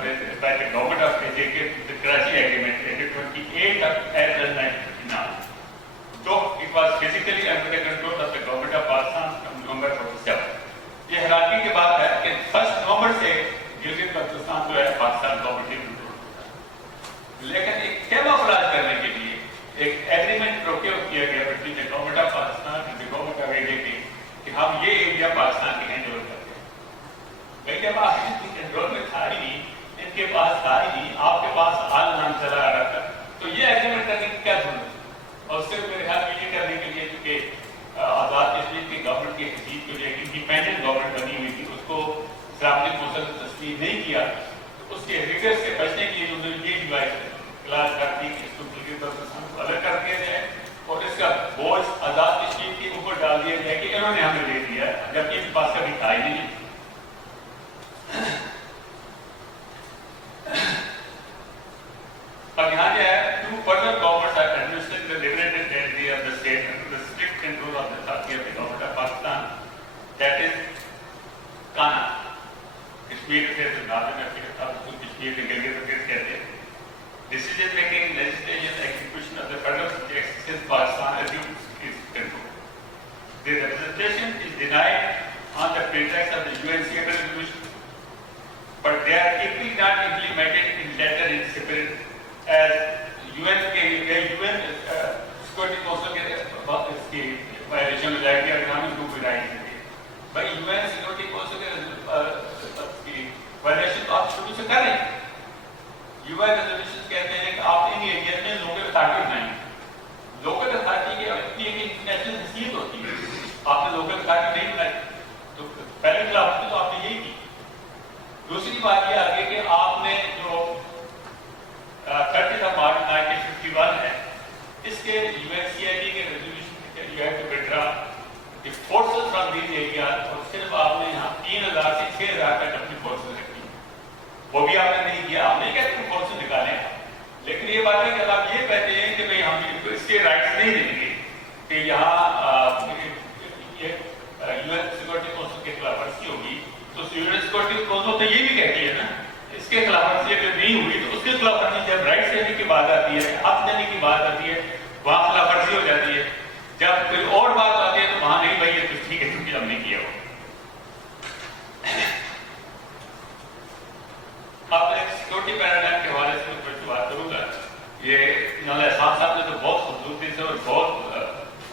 by the government of India, the Karachi Agreement, dated 28 of April 1959. Though it was physically under the control of the government of Pakistan from November 47. یہ حیرانی کی بات ہے کہ 1 نومبر سے Gilgit Baltistan جو ہے Pakistan government کے کنٹرول ہوتا ہے. لیکن ایک کیموفلاج کرنے کے لیے ایک ایگریمنٹ پروکیور کیا گیا between the government of Pakistan and the government of India کہ ہم یہ ایریا پاکستان کے ہینڈ اوور کرتے ہیں. بھائی جب آپ ان کے کنٹرول میں تھا ہی نہیں, ان کے پاس تھا ہی نہیں, آپ کے پاس حال نام چلا آ رہا تھا, تو یہ ایگریمنٹ کرنے کی کیا ضرورت ہے. اور صرف میرے خیال میں یہ کرنے کے لیے کیونکہ آزاد کشمیر کی گورنمنٹ کی حیثیت جو ایک انڈیپینڈنٹ گورنمنٹ بنی ہوئی تھی اس کو اسلامی کونسل نے تسلیم نہیں کیا, تو اس کے ریگر سے بچنے کے لیے انہوں نے یہ ڈیوائس کلاس کر دی کہ اس کو گلگت بلتستان کو الگ کر دیا جائے اور اس کا بوجھ آزاد کشمیر کے اوپر ڈال دیا جائے کہ انہوں نے ہمیں دے دیا جبکہ ان کے پاس کبھی تھا ہی نہیں. اب یہاں جو ہے two further governments are administering the liberated territory of the state under the strict control of the authority of the government of Pakistan, that is Kana. Kashmir سے نارتھن افریقہ کو کشمیر کے گلگت بلتستان کہتے ہیں. Decision making, legislation, execution of the federal subjects since Pakistan assumed its control. The representation is denied on the pretext of the UNCIP resolution, but they are equally not implemented in letter and spirit as UN Security Council کے violation ہو جائے گی اگر ہم ان کو right دیں. بھائی UN Security Council کی violation تو آپ شروع سے کر رہے ہیں. UN ریزولوشن کہتے ہیں کہ آپ ان ایریاز میں لوکل اتھارٹی بنائیں. لوکل اتھارٹی کی اپنی ایک انٹرنیشنل حیثیت ہوتی ہے, آپ نے لوکل اتھارٹی نہیں بنائی تو پہلے خلاف تو آپ نے یہی کی. دوسری بات یہ آگے کہ آپ نے جو 30 مارچ 1951 ہے اس کے UNCIP کے resolution you have to withdraw the forces from these areas اور صرف آپ نے یہاں 3000 سے 6000 تک اپنی فورسز رکھی. وہ بھی آپ نے نہیں کیا. آپ نہیں کہتے کہ فورسز نکالیں, رائٹس نہیں دیں گے کہ یہاں یہ UN سیکورٹی کونسل کی خلاف ورزی ہوگی، تو UN سیکورٹی کونسل تو یہ بھی کہتی ہے نا اس کے خلاف ورزی اگر نہیں ہوئی تو اس کے خلاف ورزی جب رائٹس دینے کی بات آتی ہے، حق دینے کی بات آتی ہے، وہاں خلاف ورزی ہو جاتی ہے. جب کوئی اور بات آتی ہے تو وہاں نہیں بھائی یہ ٹھیک ہے کیونکہ ہم نے کیا ہو. اب ایک سیکورٹی پیراڈائم کے حوالے سے میں بات کروں گا. یہ مولانا احسان صاحب نے تو بہت خوبصورتی سے اور بہت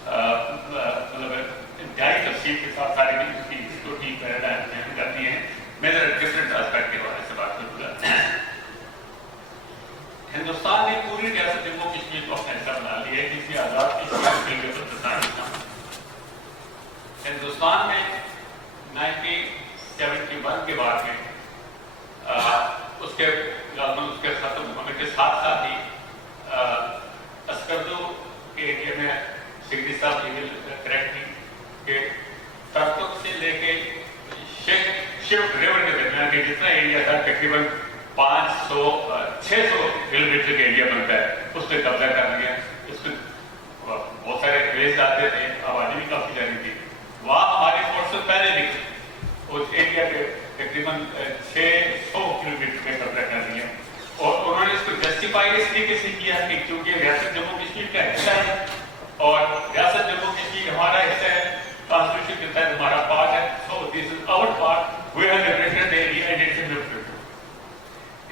مطلب انتہائی تفصیل کے ساتھ ساری کی سیکورٹی پیراڈائم بیان کر دی ہیں. میں ذرا ڈفرینٹ آسپیکٹ کے حوالے سے بات کروں گا. ہندوستان نے پوری ریاست جموں کشمیر کو اپنا حصہ بنا لیا ہے جس میں آزاد کشمیر گلگت بلتستان. ہندوستان میں 1971 کے بعد میں اس کے ختم ہونے کے ساتھ ساتھ ہی اسکردو کے ایریا میں سگری صاحب یہ کریکٹ تھی کہ ترتک سے لے کے شفٹ ریور کے درمیان کے جتنا ایریا تھا تقریباً 600 کلو میٹر کا ایریا بنتا ہے اس پہ قبضہ کر لیا. اس میں بہت سارے ریز آتے تھے، آبادی بھی کافی جاری تھی. وہاں ہماری فورسز پہلے نکلی اس ایریا پہ تقریباً 600 کلو میٹر پہ قبضہ کر لیا. اور انہوں نے اس کو جسٹیفائی اس طریقے سے کیا کہ کیونکہ ریاست جموں کشمیر کا حصہ ہے اور ریاست جموں کشمیر ہمارا حصہ ہے، کانسٹیٹیوشن کے تحت ہمارا پارٹ ہے. So this is our part, we have liberated the area and it's liberated.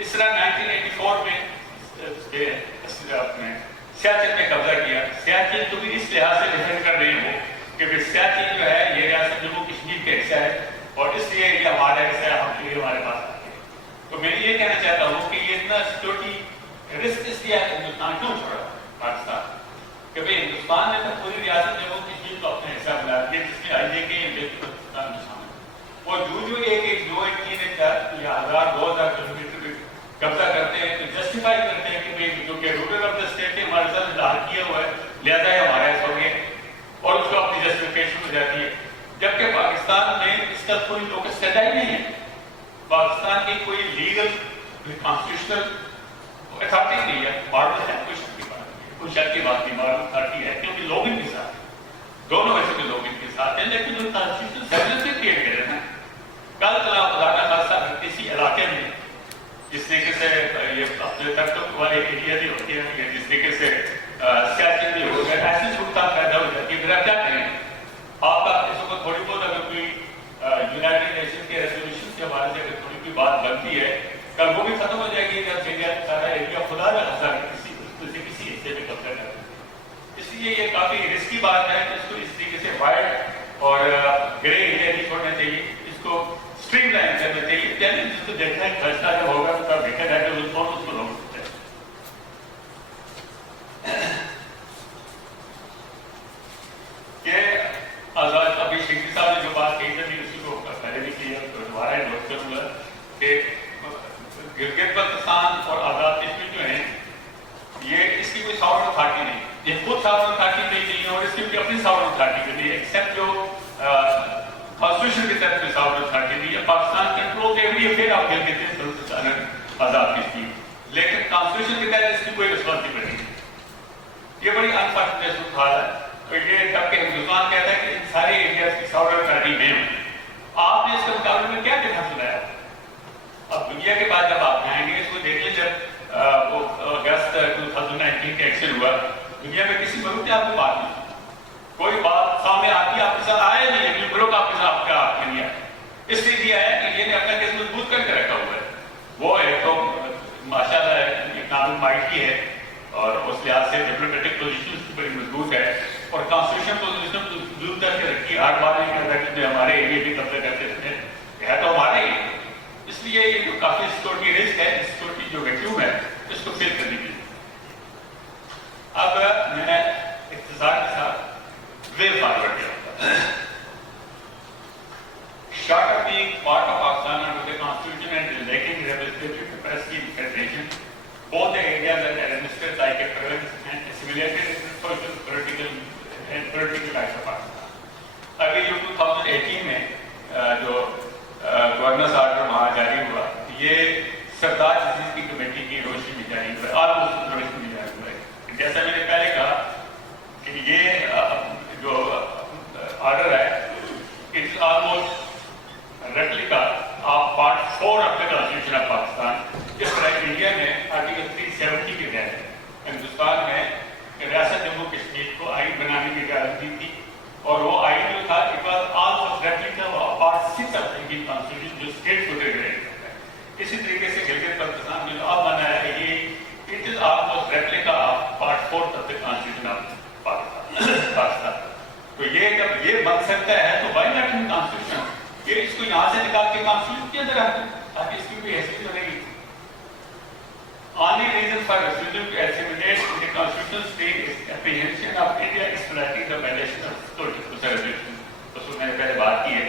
اس طرح 1984 میں سیاچن میں قبضہ کیا. سیاچن تو بھی اس لحاظ سے ڈیفینڈ کر رہی ہوں کہ سیاچن جو ہے یہ ریاست جموں کشمیر کا حصہ ہے اور اس لیے یہ ہمارا حصہ ہے، ہم لیے ہمارے پاس آتے ہیں. تو میں یہ کہنا چاہتا ہوں کہ یہ اتنا سیکورٹی رسک اس لیے ہندوستان کیوں چھوڑا پاکستان کہ بھائی ہندوستان نے تو پوری ریاست جموں کشمیر کو اپنا حصہ بنا دیا جس میں آئی کے پاکستان میں شامل. وہ جو ایک 2-3 یا 1000-2000 کلو میٹر قبضہ کرتے ہیں تو جسٹیفائی کرتے ہیں کہ بھائی جو کہ رولر آف دا اسٹیٹ نے ہمارے ساتھ اظہار کیا ہوا ہے لہٰذا یہ ہمارا ایسا ہو گیا اور اس کو اپنی جسٹیفیکیشن ہو جاتی ہے. جبکہ پاکستان میں اس کا کوئی لوکس اسٹیٹس ہی نہیں ہے. پاکستان کی کوئی لیگل کانسٹیٹیوشنل اتھارٹی نہیں ہے. مارڈل ہے کوئی شک کی بات نہیں، مارڈل اتھارٹی ہے کیونکہ لوگ ان کے ساتھ دونوں ویسے کے لوگ ان کے ساتھ ہیں. لیکن جو کانسٹیٹیوشنل سروس سے کریٹ کرے نا کل چلا خدا کا خاصا کسی علاقے میں جس طریقے سے یہ اپنے ترتب والے ایریا بھی ہوتے ہیں یا جس طریقے سے سیاست بھی ہو گئے ایسی صورتیں پیدا ہو جاتی ہے. پھر آپ کیا کریں؟ آپ کا اس وقت تھوڑی بہت اگر کوئی یونائٹڈ نیشن کے ریزولوشن کے حوالے سے اگر تھوڑی کوئی بات بنتی ہے کل وہ بھی ختم ہو جائے گی جب سارا ایریا خدا کا خاصا کسی حصے میں قبضہ کرے. اس لیے یہ کافی رسکی بات ہے کہ اس کو اس طریقے سے وائڈ اور گرے ایریا نہیں چھوڑنا چاہیے، اس کو اسٹریم لائن کرنا چاہیے. چیلنج جس کو دیکھنا ہے فیصلہ جب ہوگا تو تب دیکھا جائے کہ اس کو روک سکتے ہیں. کہ آزاد ابھی شیخی صاحب نے جو بات کہی تھی اسی کو پہلے بھی کی ہے تو دوبارہ نوٹ کروں گا کہ گلگت بلتستان اور آزاد کشمیر جو ہیں یہ اس کی کوئی ساورن اتھارٹی نہیں، یہ خود ساورن اتھارٹی نہیں ہے اور اس کی اپنی ساورن اتھارٹی نہیں ہے ایکسیپٹ جو کانسٹیٹیوشن کے تحت کوئی ساورن اتھارٹی نہیں ہے. Pakistan control every affair of Gilgit Baltistan Azad Kashmir, لیکن کانسٹیٹیوشن کے تحت اس کی کوئی رسپانسبلٹی نہیں. یہ بڑی انفارچونیٹ صورتحال ہے. یہ جبکہ ہندوستان کہتا ہے کہ ان سارے ایریاز کی ساورن اتھارٹی میں ہوں. آپ نے اس کے مقابلے میں کیا ڈفرینس بنایا؟ اب دنیا کے بعد جب آپ آئیں گے اس کو دیکھ لیں جب وہ اگست 2019 کا ایکشن ہوا دنیا میں کسی ملک نے آپ کو بات نہیں کوئی بات سامنے آتی آپ کے ساتھ آئے نہیں ہے ملک آپ کے ساتھ کا آپ نہیں آئے. اس لیے دیا ہے کہ یہ نے اپنا کیس مضبوط کر کے رکھا ہوا ہے. وہ ایک تو ماشاء اللہ اکنامک مائٹ کی ہے اور اس لحاظ سے ڈپلومیٹک پوزیشن بڑی مضبوط ہے اور کانسٹیٹیوشن پوزیشن مضبوط کر کے رکھی. ہر بار نہیں کہتا کہ ہمارے ایریا بھی قبضہ کرتے رہتے ہیں، ہے تو ہمارے ہی. اس لیے یہ جو کافی سیکورٹی رسک ہے سیکورٹی جو ویکیوم ہے اس کو فل کرنے کے لیے. اب میں اختصار کے ساتھ وے فارورڈ کیا short of being part of Pakistan under the constitution and lacking representative capacity in federation, both the areas are administered like a province and assimilated in the social, political life of Pakistan. ابھی جو 2018 میں جو governance order وہاں جاری ہوا یہ سردار justice کی committee کی روشنی میں جاری ہوا ہے، آلموسٹ روشنی میں جاری ہوا ہے. جیسا میں نے پہلے کہا replica of Part 4 of the Constitution of Pakistan. जिस तरह इंडिया में आर्टिकल 370 के तहत हिंदुस्तान में रियासत जम्मू कश्मीर को आइन बनाने की इजाजत दी थी, और वो आइन जो था it was almost replica of Part 6 of the Indian constitution जो स्टेट को रेगुलेट करता है। इसी तरीके से गिलगित बल्तिस्तान जो अब बनाया है ये it is almost replica of Part 4 of the constitution of Pakistan. तो ये जब ये बन सकता है तो वाई नॉट इन कॉन्स्टिट्यूशन, ये इसको यहाँ से निकाल के कॉन्स्टिट्यूशन के अंदर रख दो ताकि इसकी कोई हैसियत बनेगी। Only reason for refusal to assimilate in the constitutional state is apprehension of India exploiting the violation of political resolution. तो मैंने पहले बात की है।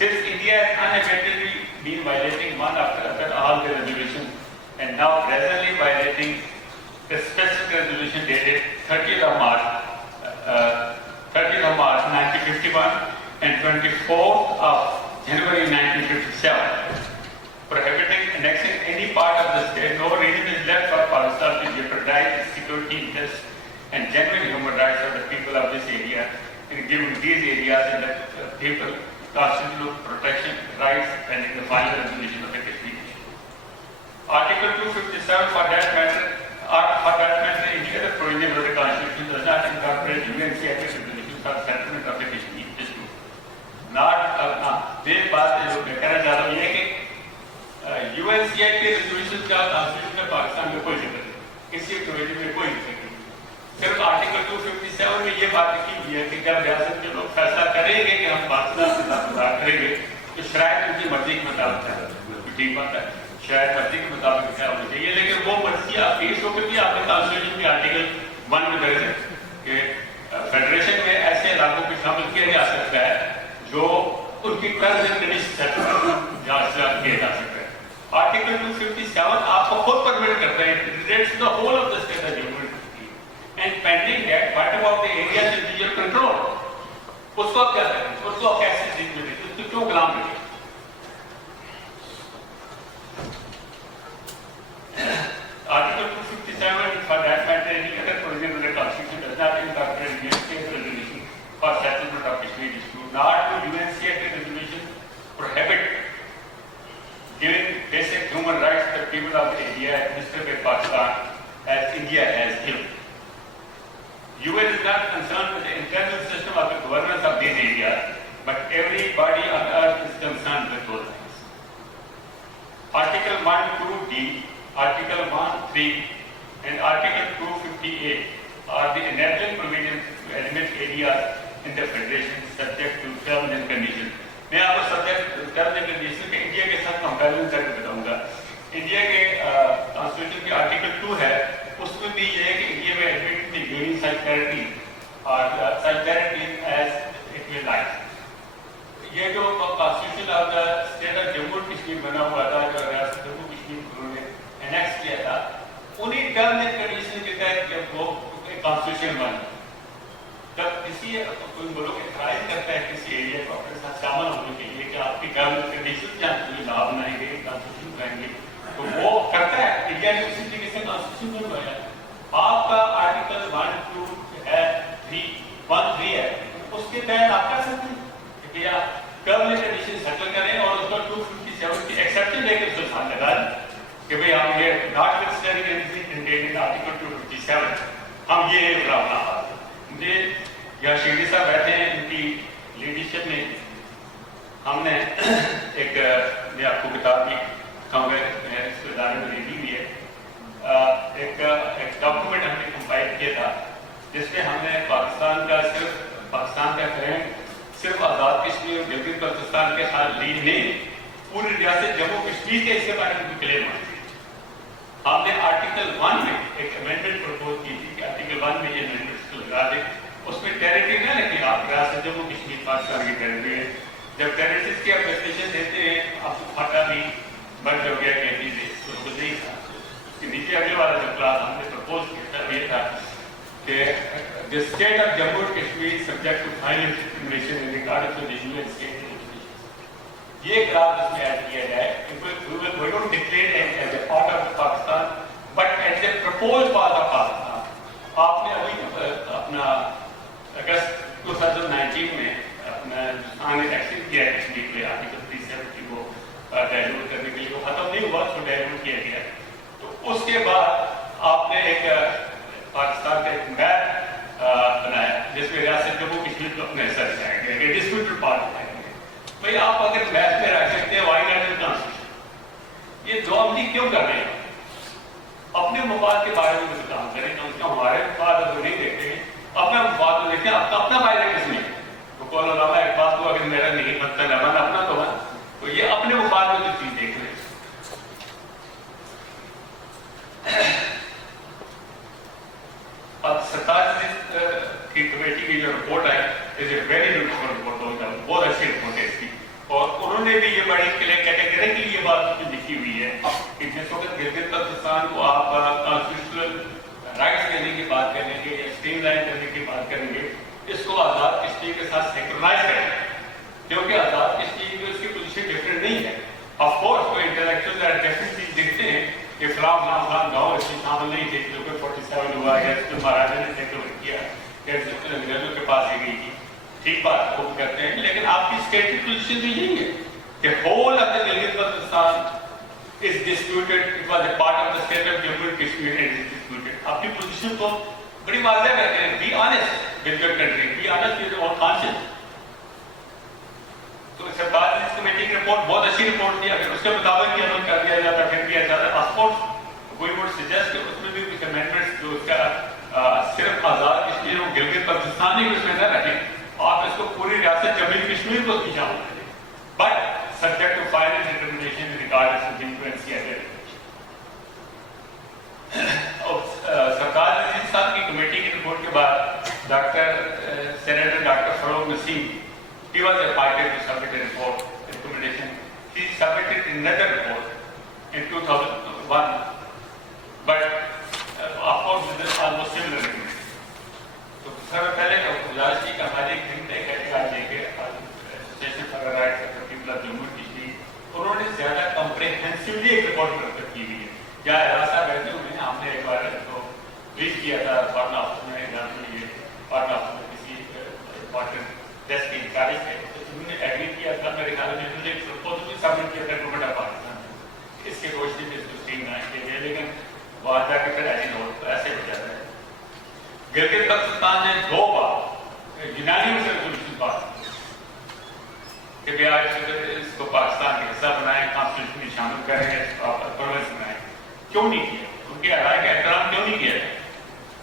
Since India has unabatedly been violating one after another all the resolutions and now gradually violating the specific resolution dated 30th of March 1951 and 24th of January 1957. Prohibiting annexing any part of the state, no reason is left for Pakistan to jeopardize its security interests and genuine human rights of the people of this area, and giving these areas and the people constitutional protection rights pending the final resolution of the Kashmir issue. Article 257 for that matter, any other provision of the Constitution does not incorporate UNCLOS resolutions for settlement of the Kashmir dispute. मेरी बात जो मैं कहना चाहता हूँ ये कि यूएनसीआई के रेजोल्यूशन का कॉन्स्टिट्यूशन में पाकिस्तान में कोई जिक्र नहीं, किसी प्रोविजन में कोई जिक्र नहीं। सिर्फ आर्टिकल 257 में ये बात लिखी हुई है कि जब रियासत के लोग फैसला करेंगे कि हम पाकिस्तान के साथ सुधार करेंगे तो शायद उनकी मर्जी के मुताबिक है, ठीक बात है, शायद मर्जी के मुताबिक क्या होना चाहिए, लेकिन वो मर्जी आप पेश होकर भी आपके कॉन्स्टिट्यूशन के आर्टिकल 1 में दर्ज है कि फेडरेशन में ऐसे इलाकों को शामिल किया जा सकता है जो उनकी टर्म्स एंड कंडीशंस किया जा सकता है। आर्टिकल 257 आपको खुद परमिट करता है, it relates to the whole of the state of Jammu and pending that what about the areas in your control, उसको आप क्या करें, उसको आप कैसे चीज में देखें, उसको क्यों गुलाम रखें। Article 257 for that matter any other provision of the constitution does not incorporate UNCLOS resolution for settlement of Kashmir dispute, nor do UNCLOS resolution prohibit giving basic human rights to the people of the area administered by Pakistan as India has given. UN is not concerned with the internal system of the governance of these areas, but everybody on earth is concerned with those things. Article 1(2)(d), Article 1(3) and Article 258 are the enabling provisions to admit areas in the Federation subject to terms and conditions. मैं आपको subject terms and condition के India के साथ comparison करके बताऊंगा। India के constitution के article 2 है, उसमें भी ये है कि इंडिया में एडमिट दी गई such territories और such territories as it will like। ये जो constitution of the state of Jammu Kashmir बना हुआ था, जो रियासत जम्मू कश्मीर को उन्होंने एनेक्स किया था, उन्हीं टर्म्स एंड कंडीशन के तहत जब वो कॉन्स्टिट्यूशन बना, जब किसी कोई मुल्क ट्राई करता है किसी एरिया को अपने साथ शामिल होने के लिए कि आपकी टर्म्स एंड कंडीशन या कोई लाभ बनाएंगे, कॉन्स्टिट्यूशन बनाएंगे, तो वो करता है। इंडिया ने उसी तरीके से कॉन्स्टिट्यूशन बनवाया। आपका आर्टिकल 1(2)(3) है, उसके तहत आप कर सकते हैं कि आप टर्म्स एंड कंडीशन सेटल करें और उसका 257 की एक्सेप्शन लेकर उसको साथ लगा दें कि भाई आप ये notwithstanding anything contained in article 257 हम ये बना मुझे यहाँ शिरडी साहब बैठे हैं, इनकी लीडरशिप में हमने एक मैं आपको किताब भी कहूँगा इसके बारे में लिखी हुई है, एक डॉक्यूमेंट हमने कंपाइल किया था जिसमें हमने पाकिस्तान का क्लेम सिर्फ आज़ाद कश्मीर और गिलगित बल्तिस्तान के साथ लीड नहीं, पूरी रियासत जम्मू कश्मीर के इसके बारे में क्लेम मानी। हमने आर्टिकल 1 में एक अमेंडमेंट प्रपोज की थी कि आर्टिकल 1 में ये अमेंडमेंट्स को लगा दें, उसमें टेरिटरी ना लिखी, आप रियासत जम्मू कश्मीर पाकिस्तान की टेरिटरी है। जब टेरिटरीज की एप्लीकेशन देते हैं आपको फाटा भी बंद हो गया कहती थी, तो वो नहीं था। उसके नीचे अगले वाला जो क्लास हमने प्रपोज किया था ये था कि the state of Jammu and Kashmir subject to final determination in regard to the UN state, ये क्लास इसमें ऐड किया जाए। We don't declare it as a part of Pakistan, but as a proposed part of Pakistan। आपने अभी अपना अगस्त 2019 में अपना हिंदुस्तान ने एक्सेप्ट किया कश्मीर पे आर्टिकल 370 को डाइल्यूट करने के लिए, वो खत्म नहीं हुआ, उसको डाइल्यूट किया गया। तो उसके बाद आपने एक पाकिस्तान का एक मैप बनाया जिसमें रियासत जम्मू कश्मीर को अपने हिस्सा दिखाया गया, डिस्प्यूटेड पार्ट दिखाया गया। भाई आप अगर मैप में रख सकते हैं वाई नेशनल कॉन्स्टिट्यूशन, ये दो अमली क्यों कर रहे हैं? अपने मफाद के बारे में कुछ काम करें, कम से कम हमारे मफाद तो नहीं देखते हैं, अपना मफाद तो देखते हैं। अपना फायदा किसमें? तो कौन अलावा एक बात को अगर मेरा नहीं बनता न बन अपना तो बन, तो ये अपने मफाद में कुछ चीज देख रहे हैं। अब 27 की कमेटी की जो रिपोर्ट है is a very beautiful report, बहुत अच्छी रिपोर्ट है इसकी, और उन्होंने भी ये बड़ी कैटेगरिकली ये बात लिखी हुई है कि जिस वक्त गिलगित बल्तिस्तान को आप कॉन्स्टिट्यूशनल राइट्स देने की बात करेंगे या स्ट्रीम लाइन करने की बात करेंगे, इसको आज़ाद कश्मीर के साथ सिंक्रोनाइज करें, क्योंकि आज़ाद कश्मीर में उसकी पोजीशन डिफरेंट नहीं है। ऑफ कोर्स कोई इंटेलेक्चुअल डेफिनेटली दिखते हैं कि फलां गाँव इसमें शामिल नहीं थे, जो कि 47 हुआ है, जो महाराजा ने टेक किया, अंग्रेजों के पास ही गई थी, ठीक बात वो करते हैं, लेकिन आपकी स्टेटिक पोजीशन भी यही है कि whole of the Gilgit Baltistan is disputed, it was a part of the state of Jammu and Kashmir and is disputed. आपकी पोजीशन को बड़ी वाज़ेह करते हैं, be honest with your country, be honest with your conscious. तो सरकार ने इस कमेटी की रिपोर्ट बहुत अच्छी रिपोर्ट दी, अगर उसके मुताबिक ही अमल कर दिया जाता फिर किया जाता। ऑफकोर्स वी वुड सजेस्ट कि उसमें भी कुछ अमेंडमेंट्स जो उसका सिर्फ आज़ाद कश्मीर और गिलगित बल्तिस्तान ही उसमें न रखें, आप इसको पूरी रियासत जम्मू कश्मीर को भी शामिल करें, but subject to final determination regarding of influence किया जाए। सरकार ने इस साल की कमेटी की रिपोर्ट के बाद senator doctor Farooq Naseem, he was invited to submit a report recommendation. He submitted another report in 2001, but of course this is almost similar recommendation. तो सबसे पहले तो गुजारिश की कि हमारे एक दिन तय करेगा लेके association for rights of people of Jammu Kashmir, उन्होंने ज्यादा कॉम्प्रिहेंसिवली एक रिपोर्ट प्रस्तुत की हुई है। क्या ऐसा रहते हुए हमने एक बार तो ब्रीफ किया था फॉरेन ऑफिस में एग्जाम के लिए, फॉरेन ऑफिस में किसी इम्पोर्टेंट टेस्ट की तारीख है, तो उन्होंने एग्री किया था, मेरे ख्याल में मुझे प्रपोजल भी सबमिट किया था गवर्नमेंट ऑफ पाकिस्तान इसके रोशनी में इसको स्ट्रीम लाइन के लिए, लेकिन वहाँ जाकर फिर ऐसे हो तो ऐसे हो जाता है। गिलगित बल्तिस्तान ने 2 बार यूनानिमस रेजोल्यूशन पास कि बिहार इसको पाकिस्तान का हिस्सा बनाए, कॉन्स्टिट्यूशन में शामिल करें, प्रोविंस बनाए, क्यों नहीं किया? उनकी राय का एहतराम क्यों नहीं किया?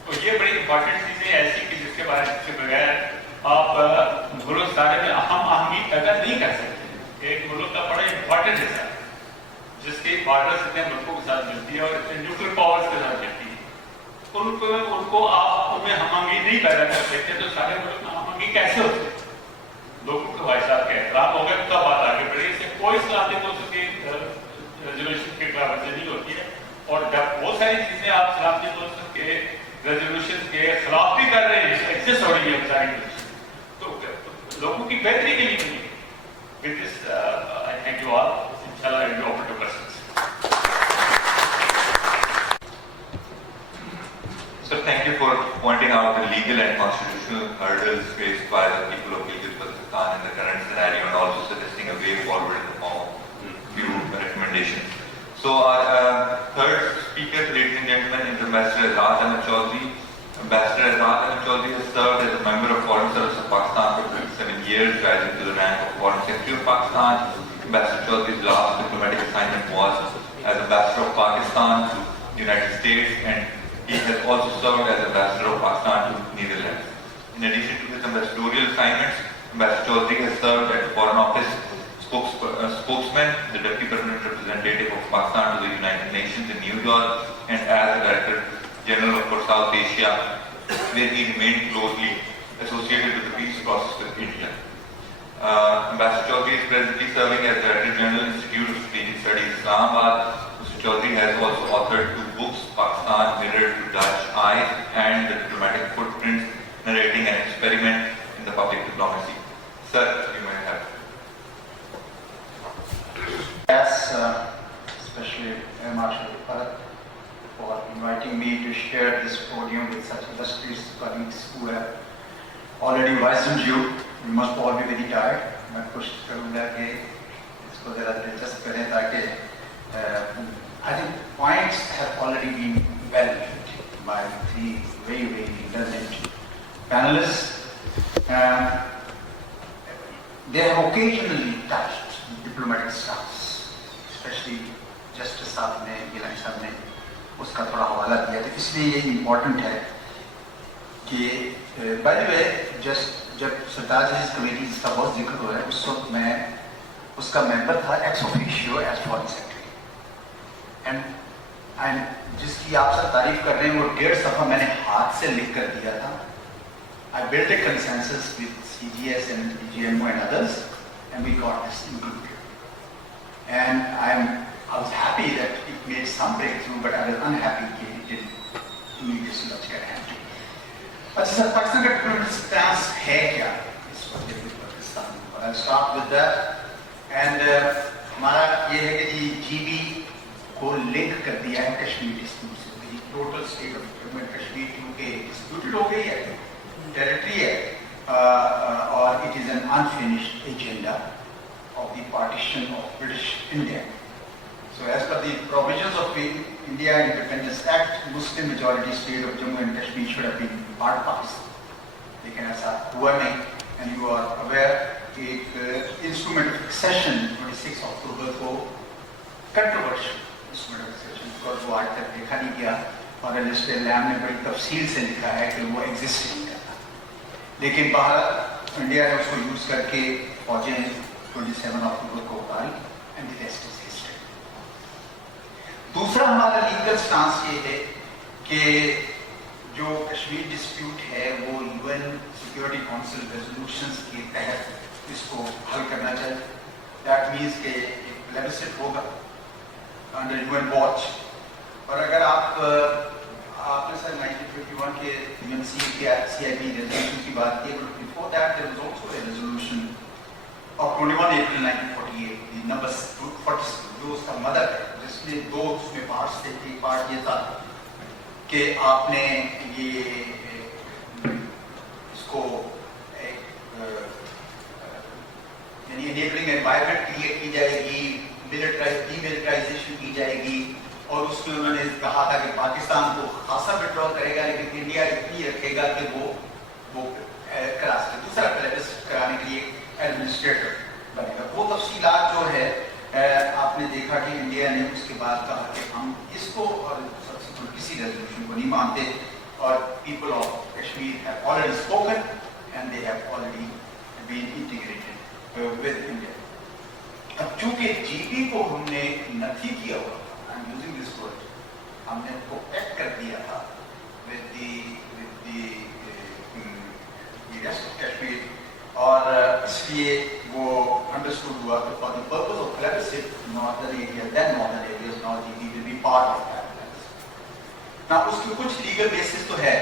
तो ये बड़ी इंपॉर्टेंट चीजें ऐसी कि जिसके बारे में बगैर आप मुल्क सारे में अहम आहंगी पैदा नहीं कर सकते। एक मुल्क का बड़ा इंपॉर्टेंट हिस्सा जिसके बॉर्डर इतने मुल्कों के साथ मिलती है और इतने न्यूक्लियर पावर्स के साथ मिलती है, उनको आप उनमें हमआहंगी नहीं पैदा कर सकते, तो सारे मुल्क में हमआहंगी कैसे होती है? लोगों के भाई साहब के एहतराम हो गए तो बात आगे बढ़ी, इससे कोई सलामती मुल्क की रेजोल्यूशन के खिलाफ नहीं होती है। और जब बहुत सारी चीजें आप सलामती मुल्क के रेजोल्यूशन के खिलाफ भी कर रहे हैं, एग्जिस्ट हो रही है सारी, तो लोगों की बेहतरी के लिए नहीं। With this, I thank you all. Inshallah, I will be open to questions. Sir, thank you for pointing out the legal and constitutional hurdles faced by the people of Gilgit Baltistan in the current scenario, and also suggesting a way forward in the form of few recommendations. So, our third speaker, ladies and gentlemen, is Ambassador Azad Ahmed Chaudhry. Ambassador Azad Ahmed Chaudhry has served as a member of Foreign Service of Pakistan for 27 years, rising to the rank of Foreign Secretary of Pakistan. Ambassador Chaudhry's last diplomatic assignment was as Ambassador of Pakistan to the United States, and he has also served as Ambassador of Pakistan to Netherlands. In addition to his ambassadorial assignments, Ambassador Chaudhry has served as Foreign Office spokesman, the Deputy Permanent Representative of Pakistan to the United Nations in New York, and as the Director General for South Asia, where he remained closely associated with the peace process with India. Ambassador Chaudhry is presently serving as Director General Institute of Strategic Studies, Islamabad. Mr. Chaudhry has also authored 2 books, Pakistan Mirrored to Dutch Eyes and The Diplomatic Footprints, narrating an experiment in the public diplomacy. Sir, you may have. Yes, especially Marshal Bharat, for inviting me to share this podium with such illustrious colleagues who have already wizened you. You must all be very tired. چاہوں گا کہ اس کو ذرا دلچسپ کریں تاکہ I think points have already been well made by three very, very intelligent panelists. They have occasionally touched diplomatic staffs, especially Justice صاحب نے, Gilgit صاحب نے اس کا تھوڑا حوالہ دیا. تو اس لیے یہ امپورٹنٹ ہے کہ بائی دا وے جب سرکار جسٹس کمیٹی کا بہت ذکر ہوا ہے, اس وقت میں اس کا ممبر تھا ex officio as foreign secretary. And جس کی آپ سب تعریف کر رہے ہیں وہ 1.5 صفحہ میں نے ہاتھ سے لکھ کر دیا تھا. I built a consensus with CGS and GMO and others, and we got this included. And I was happy that it made some breakthrough, but I was unhappy that it didn't immediately launch get empty. But sir, Pakistan ka diplomatic stance hai kya? Is what they do Pakistan. I'll start with that. And ہمارا یہ ہے کہ G be کو link کر دیا ہے Kashmir dispute سے. Total state of government Kashmir کیونکہ ڈسپیوٹڈ ہو گئی ہے, ٹیریٹری ہے, اور it is an unfinished agenda of the partition of British India. So as per the provisions of the India Independence Act, Muslim majority state of Jammu and Kashmir should have been part of Pakistan. لیکن ایسا ہوا نہیں. And you are aware ایک instrument of accession 26 اکتوبر کو controversial instrument of accession, because وہ آج تک دیکھا نہیں گیا, اور السٹر لیم نے بڑی تفصیل سے لکھا ہے کہ وہ ایگزسٹ نہیں کرتا. لیکن باہر انڈیا نے اس کو یوز کر کے فوجیں 27 اکتوبر کو اتاری, and the rest is history. دوسرا ہمارا لیگل سٹانس یہ ہے کہ جو کشمیر ڈسپیوٹ ہے وہ UN سیکورٹی کونسل ریزولوشنز کے تحت اس کو حل کرنا چاہیے. دیٹ مینس کہ ایک پلیبسٹ ہوگا انڈر UN واچ. اور اگر آپ نے سر 1951 کے UNC کے CIP ریزولوشن کی بات کی, but before that there was also a resolution of 21 April 1948 number 40 جو اس کا مدر ہے, جس میں دو اس میں پارٹس تھے. ایک پارٹ یہ تھا کہ آپ نے یہ اس کو یعنی انیبلنگ انوائرمنٹ کریٹ کی جائے گی, ڈی ملٹرائزیشن کی جائے گی, اور اس میں انہوں نے کہا تھا کہ پاکستان کو خاصا وڈرا کرے گا لیکن انڈیا اتنی رکھے گا کہ وہ کرا سکے. دوسرا پلیبسٹ کرانے کے لیے ایڈمنسٹریٹر بنے گا. وہ تفصیلات جو ہے آپ نے دیکھا کہ انڈیا نے اس کے بعد کہا کہ ہم اس کو اور کسی ریزولوشن کو نہیں مانتے, اور people of Kashmir have already spoken and they have already been integrated with India. اب چونکہ جی پی کو ہم نے نفی کیا ہوا تھا, I am using this word, ہم نے کو ایکٹ کر دیا تھا with the rest of Kashmir, اور اس لیے وہ انڈرسٹوڈ ہوا کہ for the purpose of plebiscite northern area then northern areas now G B will be part of that. نا اس کی کچھ لیگل بیسس تو ہے,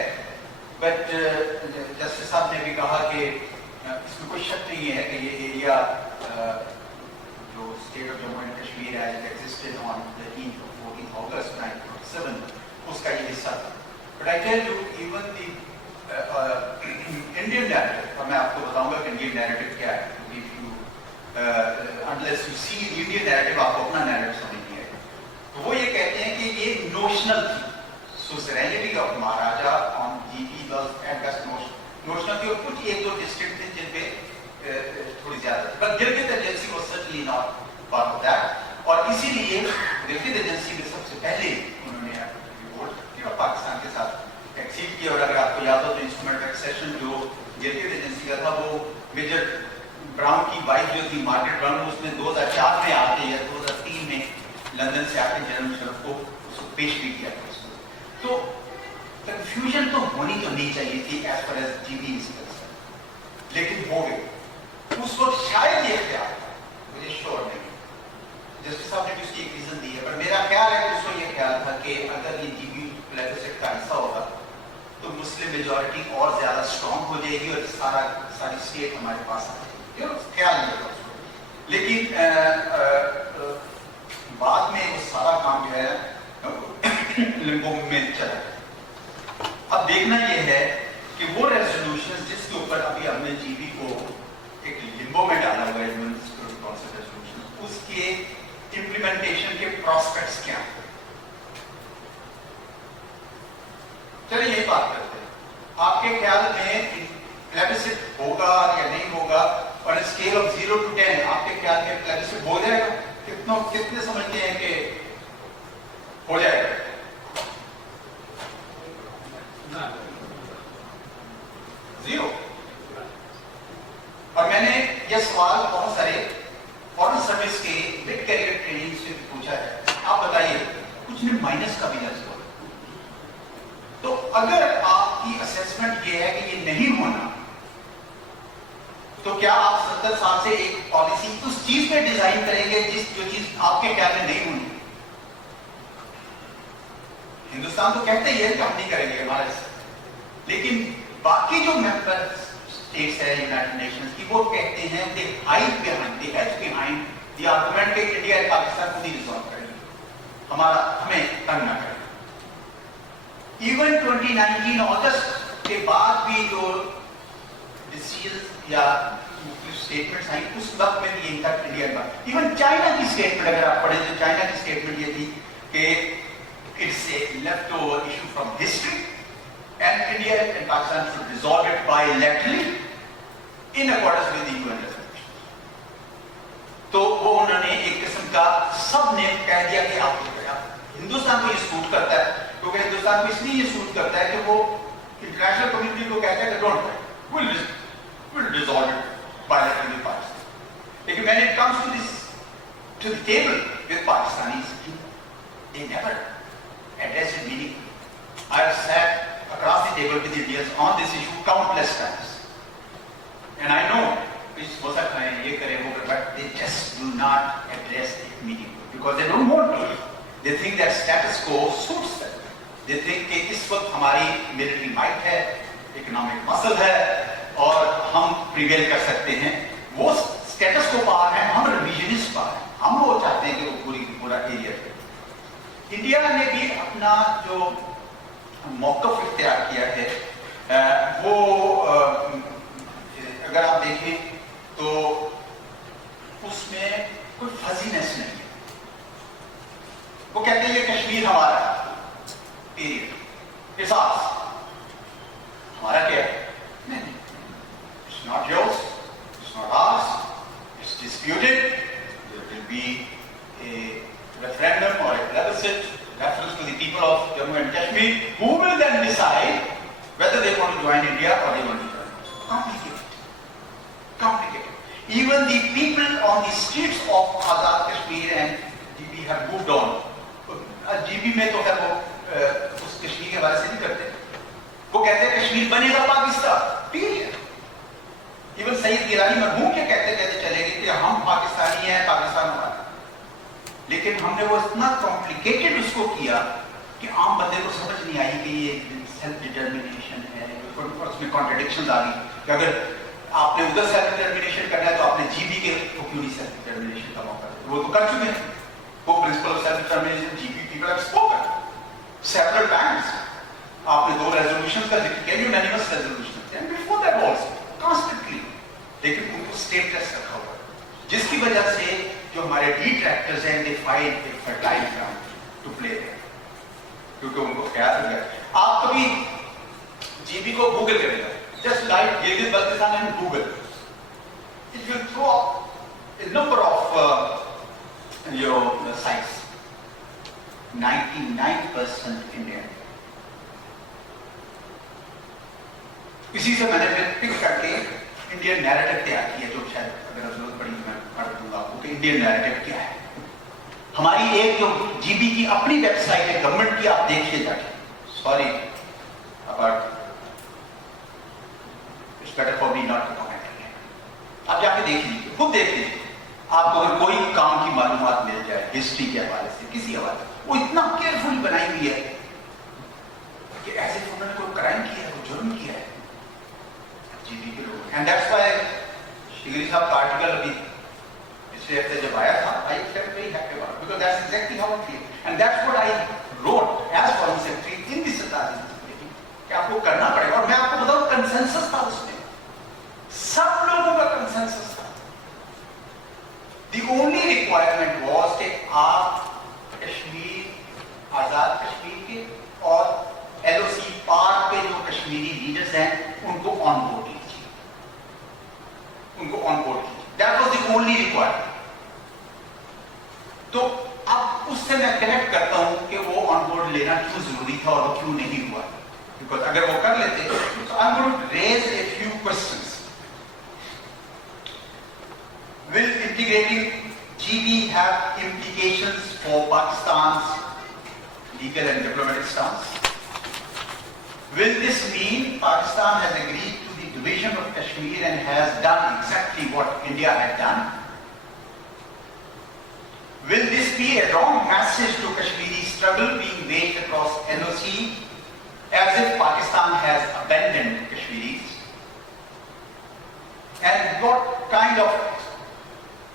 بٹ جسٹس صاحب نے بھی کہا کہ اس میں کوئی شک نہیں ہے کہ یہ ایریا جو state of Jammu and Kashmir as it existed on 13 اور 14 اگست 1947 اس کا یہ حصہ تھا. But I tell you even the Indian narrative, اور میں آپ کو بتاؤں گا کہ انڈین نیریٹو کیا ہے, unless you see the Indian narrative آپ کو اپنا نیریٹو سمجھ نہیں آئے. تو وہ یہ کہتے ہیں کہ یہ نوشنل تھی. So serenity of Maharaja on GP was at best notional تھی, اور کچھ ایک دو ڈسٹرکٹ تھے جن پہ تھوڑی زیادہ تھی, but Gilgit agency was certainly not part of that. اور اسی لیے Gilgit ایجنسی میں سب سے پہلے انہوں نے رپورٹ پاکستان کے ساتھ ایکسیڈ کیا. اور اگر آپ کو یاد ہو تو انسٹرومنٹ ایکسیشن جو Gilgit ایجنسی کا تھا وہ میجر براؤن کی وائف جو تھی مارگریٹ براؤن, اس نے 2004 میں آ کے یا 2003 میں لندن سے آ کے جنرل مشرف کو اس کو پیش بھی کیا تھا. تو کنفیوژن تو ہونی تو نہیں چاہیے تھی as per as G B is concern, لیکن ہو گئی. اس وقت شاید یہ خیال تھا, مجھے شور نہیں, جسٹس صاحب نے بھی اس کی ایک ریزن دی ہے, پر میرا خیال ہے کہ اس وقت یہ خیال تھا کہ اگر یہ جی بی پلیبسٹ کا حصہ ہوگا تو مسلم میجورٹی اور زیادہ اسٹرانگ ہو جائے گی اور ساری اسٹیٹ ہمارے پاس آ جائے گی. خیال نہیں تھا اس کو, لیکن بعد میں وہ سارا کام جو ہے لمبو میں چلا. اب دیکھنا یہ ہے کہ وہ ریزولوشن جس کے اوپر ابھی ہم نے جی بی کو ایک لمبو میں ڈالا ہوا ہے कितने समझते हैं कि हो जाएगा? जीरो। और मैंने यह सवाल बहुत सारे फॉरेन सर्विस के मिड कैरियर ट्रेनिंग से पूछा है, आप बताइए कुछ ने माइनस का भी ना हुआ। तो अगर आपकी असेसमेंट ये है कि ये नहीं होना, तो क्या आप 70 साल से एक पॉलिसी उस चीज पे डिजाइन करेंगे जो चीज आपके ख्याल में नहीं होनी? हिंदुस्तान तो कहते ही है कि हम नहीं करेंगे हमारे से, लेकिन बाकी जो मेंबर स्टेट्स है यूनाइटेड नेशंस की, वो कहते हैं दे हाइड बिहाइंड द आर्गुमेंट कि इंडिया और पाकिस्तान खुद ही रिजॉल्व करेंगे, हमें तंग ना करें। इवन 2019 अगस्त के बाद भी जो डिसीजन या स्टेटमेंट्स आई, उस वक्त में भी यही था इंडिया का। इवन चाइना की स्टेटमेंट अगर आप पढ़ें तो चाइना की स्टेटमेंट ये थी कि it's a left over issue from history and India and Pakistan should resolve it bilaterally in accordance with the UN resolution. तो वो उन्होंने एक किस्म का सबने कह दिया कि आप हिंदुस्तान को ये सूट करता है, क्योंकि हिंदुस्तान को इसलिए ये सूट करता है कि वो इंटरनेशनल कम्युनिटी को कहता है कि don't we'll resolve it bilaterally with Pakistan. लेकिन when it comes to the table with Pakistanis, they never address it meaningfully. I've sat across the table with Indians on this issue countless times, and I know which हो सकता है ये करे वो करे, but they just do not address it meaningfully because they don't want to. They think that status quo suits them. They think कि इस वक्त हमारी military might है, economic muscle है, और हम prevail कर सकते हैं। वो status quo पावर है, हम revisionist पावर है, हम वो चाहते हैं कि वो पूरा एरिया है। इंडिया ने भी अपना जो मौक़िफ़ इख्तियार किया है, वो अगर आप देखें तो उसमें कोई फजीनेस नहीं है। वो कहते हैं ये कश्मीर हमारा है, पीरियड, इट्स आवर्स। हमारा क्या है? नहीं, it's not yours, it's not ours, it's disputed, there will be a referendum or a plebiscite reference to the people of Jammu and Kashmir, who will then decide whether they want to join India or they want to join. Complicated. Even the people on the streets of Azad Kashmir and GB have moved on. GB में तो है वो उस कश्मीर के बारे से नहीं करते, वो कहते हैं कश्मीर बनेगा पाकिस्तान, period. Even सईद गिलानी मरहूम के कहते चले गए कि हम पाकिस्तानी हैं, पाकिस्तान हमारा। लेकिन हमने वो इतना कॉम्प्लिकेटेड उसको किया कि आम बंदे को समझ नहीं आई कि ये सेल्फ डिटर्मिनेशन है, उसमें कॉन्ट्रडिक्शंस आ गई कि अगर आपने उधर सेल्फ डिटर्मिनेशन करना है तो आपने जीबी के क्यों नहीं सेल्फ डिटर्मिनेशन का मौका दिया? वो तो कर चुके हैं। वो principle of self determination GB people have spoken several times. आपने 2 रेजोल्यूशंस का जिक्र किया, unanimous resolutions and before that also constantly, लेकिन उनको स्टेटलेस रखा हुआ है, जिसकी वजह से जो हमारे डिट्रैक्टर्स हैं they find a fertile ground to play there, क्योंकि उनको ख्याल है। आप कभी जीबी को गूगल करेगा, just like Gilgit Baltistan and Google, it will throw up a number of sites, 99% Indian. इसी से मैंने फिर पिक करके इंडियन नैरेटिव तैयार किया, जो शायद अगर जरूरत पड़ी मैं पढ़ दूंगा आपको कि इंडियन नैरेटिव क्या है। हमारी एक जो जीबी की अपनी वेबसाइट है गवर्नमेंट की, आप देखिए जाके, sorry about it's better for me not to comment again, आप जाके देख लीजिए, खुद देख लीजिए। आपको अगर कोई काम की मालूमात मिल जाए हिस्ट्री के हवाले से, किसी हवाले से, वो इतना केयरफुली बनाई हुई है कि ऐसे उन्होंने कोई क्राइम किया है, कोई जुर्म किया है जीबी के लोग। एंड दैट्स व्हाई शिगरी साहब का आर्टिकल अभी पिछले हफ्ते जब आया था, I felt very happy about, because that's exactly how it feel and that's what I wrote as foreign secretary in this meeting कि आपको करना पड़ेगा। और मैं आपको बताऊं कंसेंसस था उसमें, सब लोगों का कंसेंसस था। द ओनली रिक्वायरमेंट वाज कि आप कश्मीर, आजाद कश्मीर के और एलओसी पार पे जो कश्मीरी लीडर्स हैं उनको ऑन बोर्ड कीजिए, उनको ऑन बोर्ड कीजिए। That was the only requirement. और वो क्यों नहीं हुआ, बिकॉज अगर वो कर लेते तो I am going to raise a few questions. Will integrating GB have implications for Pakistan's legal and diplomatic stance? Will this mean Pakistan has agreed to the division of Kashmir and has done exactly what India had done? Will this be a wrong message to Kashmiri struggle being waged across NOC as if Pakistan has abandoned Kashmiris? And what kind of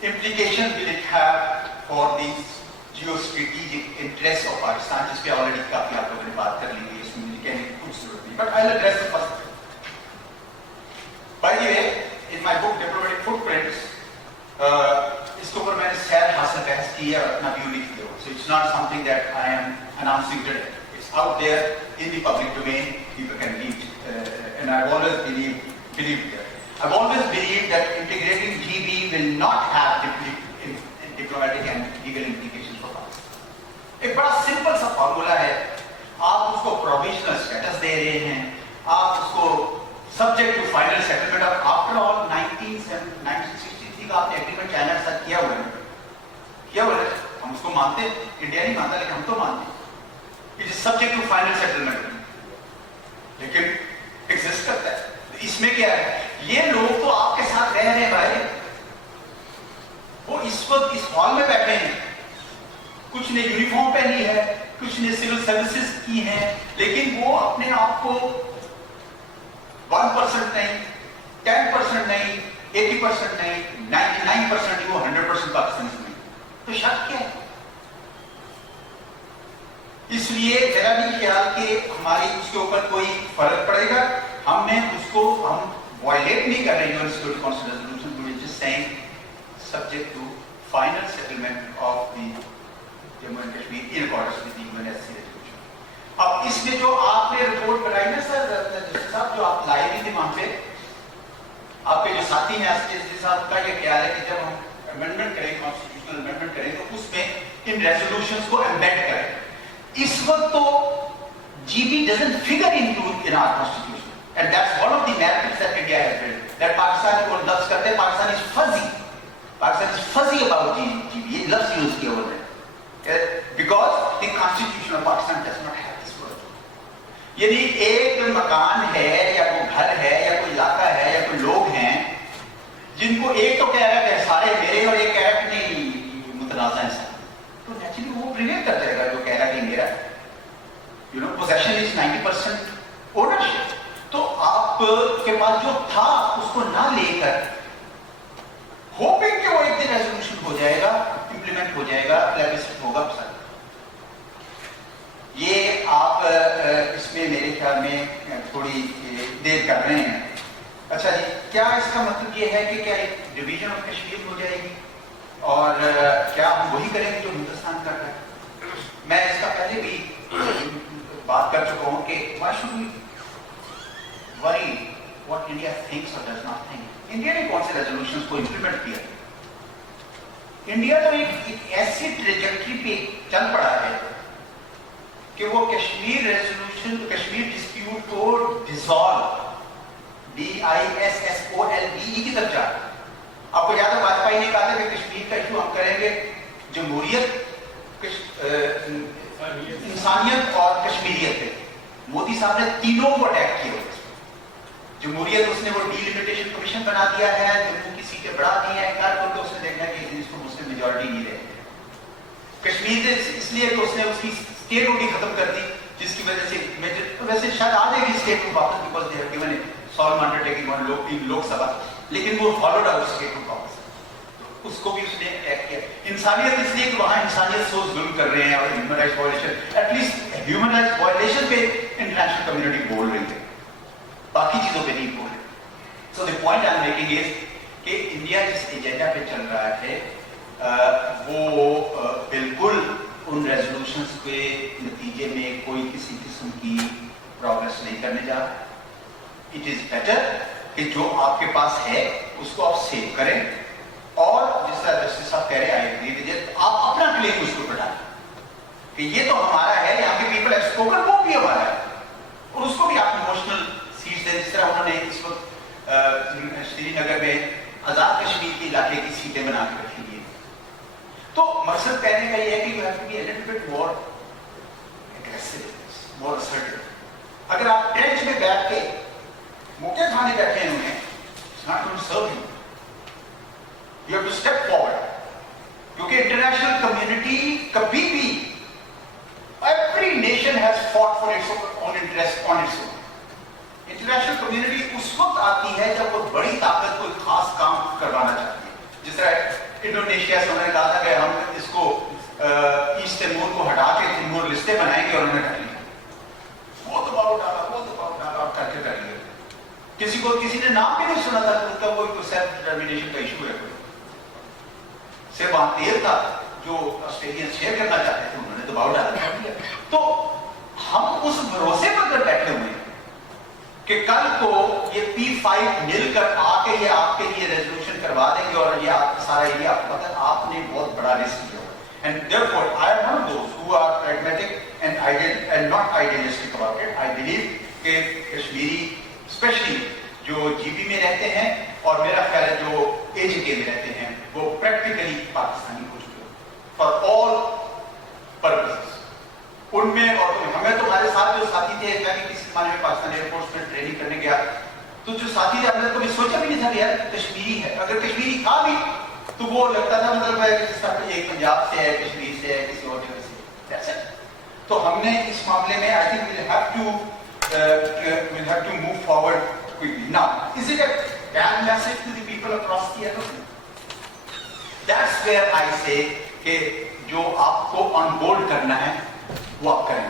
implication will it have for the geostrategic interests of Pakistan? जिस पे already काफी आप लोगों ने बात कर ली है, इसमें can कुछ जरूरत नहीं, but I'll address the first. By the way, in my book Diplomatic Footprints, इसके ऊपर मैंने सैर हासिल बहस की है और अपना व्यू लिख दिया. So it's not something that I am announcing today. It's out there in the public domain. People can read, and I've always believed that. I've always believed that integrating GB will not have diplomatic and legal implications for Pakistan. एक बड़ा simple सा formula है. आप उसको provisional status दे रहे हैं, आप उसको subject to final settlement. After all 1963 का आपने एग्रीमेंट चाइना के साथ किया हुआ है. हम उसको मानते, इंडिया नहीं मानता, लेकिन हम तो मानते. It is subject to final settlement, लेकिन एग्जिस्ट करता है. इसमें क्या है, ये लोग तो आपके साथ रह रहे हैं भाई. वो इस वक्त इस हॉल में बैठे हैं, कुछ ने यूनिफॉर्म पहनी है, कुछ ने सिविल सर्विसेज की है, लेकिन वो अपने आप को 1% नहीं, 10% नहीं, 80% नहीं, 99% नहीं, वो 100% पाकिस्तानी नहीं. तो शक क्या है? इसलिए मेरा भी ख्याल कि हमारी उसके ऊपर कोई फर्क पड़ेगा. हमने उसको हम वायलेट नहीं कर रहे UN security council resolution, we are just saying subject to final settlement of the Jammu and Kashmir in accordance with the UNSC resolution. अब इसमें जो आपने रिपोर्ट बनाई ना सर जस्टिस साहब, जो आप लाए भी थे वहां पे, आपके जो साथी हैं एसपी साहब का ये ख्याल है कि जब हम अमेंडमेंट करें, कॉन्स्टिट्यूशनल अमेंडमेंट करें, तो उसमें इन रेजोल्यूशंस को एम्बेड करें. इस वक्त तो GB doesn't figure in our constitution, and that's one of the narratives that India has built. That Pakistan को लफ्ज करते हैं, Pakistan is fuzzy about GB. ये लफ्ज यूज किया हुआ है, because the constitution of Pakistan does not have this word. यानी एक मकान है या कोई घर है या कोई इलाका है या कोई लोग हैं जिनको एक तो कह रहा है सारे मेरे और एक कह रहा है कि नहीं मुतनाज़ा है, तो नेचुरली वो प्रिवेल कर जाएगा जो कह रहा है कि मेरा. Possession is 90% ownership. तो आप के पास जो था उसको ना लेकर होपिंग कि वो एक दिन रेजोल्यूशन हो जाएगा, इंप्लीमेंट हो जाएगा, प्लेबिसिट होगा. ये आप इसमें मेरे ख्याल में थोड़ी देर कर रहे हैं. अच्छा जी, क्या इसका मतलब ये है कि क्या एक डिवीजन ऑफ कश्मीर हो जाएगी और क्या हम वही करेंगे जो हिंदुस्तान कर रहा है? मैं इसका पहले भी बात कर चुका हूं कि why should we worry what India thinks or does not think? India ने कौन से रेजोल्यूशंस को इंप्लीमेंट किया? इंडिया तो एक ऐसी ट्रेजेक्टरी पे चल पड़ा है कि वो कश्मीर रेजोल्यूशन, कश्मीर डिस्प्यूट को डिसॉल्व, DISSOLVE की तरफ जा रहा है. आपको याद है वाजपेयी ने कहा था कि कश्मीर का इशू हम करेंगे जमहूरियत, इंसानियत और कश्मीरियत पे. मोदी साहब ने तीनों को अटैक किया. जमहूरियत उसने वो डीलिमिटेशन कमीशन बना दिया है, जम्मू की सीटें बढ़ा दी हैं, करके उसने देखना कि इसको मुस्लिम मेजॉरिटी नहीं रहे. कश्मीर इसलिए तो उसने उसकी स्टेट होल्डिंग खत्म कर दी, जिसकी वजह से वैसे शायद आ जाएगी स्टेट को वापस, because they have given A solve undertaking इन लोकसभा, लेकिन वो फॉलोड आउट स्टेट को वापस, उसको भी उसने अटैक किया. इंसानियत इसलिए कि वहां इंसानियत सोच जुल्म कर रहे हैं और human rights violation, at least human rights violation पे इंटरनेशनल कम्युनिटी बोल रही है, बाकी चीजों पे नहीं बोल रही. So the point I am making is कि इंडिया जिस एजेंडा पे चल रहा है वो बिल्कुल उन रेजोल्यूशंस के नतीजे में कोई किसी किस्म की प्रोग्रेस नहीं करने जा रहा. इट इज बेटर कि जो आपके पास है उसको आप सेव करें, और जिस तरह जस्टिस साहब कह रहे हैं आई एग्री विद इट, आप अपना क्लेम उसको बढ़ाएं कि ये तो हमारा है, यहाँ के पीपल हैव स्पोकन, वो भी हमारा इलाके की सीटें बना के रखी हुई हैं। तो मकसद कहने का ये है कि you have to be a little bit more aggressive, more assertive. अगर आप ट्रेंच में बैठ के मौके खाने बैठे हुए हैं, it's not going to serve you. You have to step forward, क्योंकि इंटरनेशनल कम्युनिटी कभी भी, every nation has fought for its own interest on its own. International community उस वक्त आती है जब वो बड़ी ताकत कोई खास काम करवाना चाहती है। जिस तरह इंडोनेशिया से उन्होंने कहा था कि हम इसको ईस्ट तिमोर को हटा के तिमोर लिस्टें बनाएंगे, और उन्होंने कर लिया। वो दबाव डाला करके कर लिया। किसी ने नाम भी नहीं सुना था उनका, वो सेल्फ डिटर्मिनेशन का इशू है। सेवांतेल था जो ऑस्ट्रेलियन शेयर करना चाहते थे, उन्होंने दबाव डाला कर दिया। तो हम उस भरोसे पर अगर बैठे हुए हैं कि कल को ये P5 मिलकर आके ये आपके लिए रेजोल्यूशन करवा देंगे और ये आपका सारा एरिया आपको पता है आपने बहुत बड़ा रिस्क लिया। And therefore, I am one of those who are pragmatic and not idealistic about it. I believe कि कश्मीरी, especially जो जीबी में रहते हैं और मेरा ख्याल है जो AJK में रहते हैं, वो प्रैक्टिकली पाकिस्तानी हो चुके हैं फॉर ऑल पर्पसेस। उनमें और हमें तो हमारे साथ जो साथी थे, मैं किसी जमाने में पाकिस्तान एयरफोर्स में ट्रेनिंग करने गया, तो जो साथी थे हमने कभी सोचा भी नहीं था कि यार कश्मीरी है। अगर कश्मीरी था भी तो वो लगता था मतलब एक पंजाब से है, कश्मीर से है, किसी और जगह से। तो हमने इस मामले में I think we'll have to move forward quickly. Now, is it a bad message to the people across the ocean? That's where I say कि जो आपको ऑनबोर्ड करना है वो आप करें।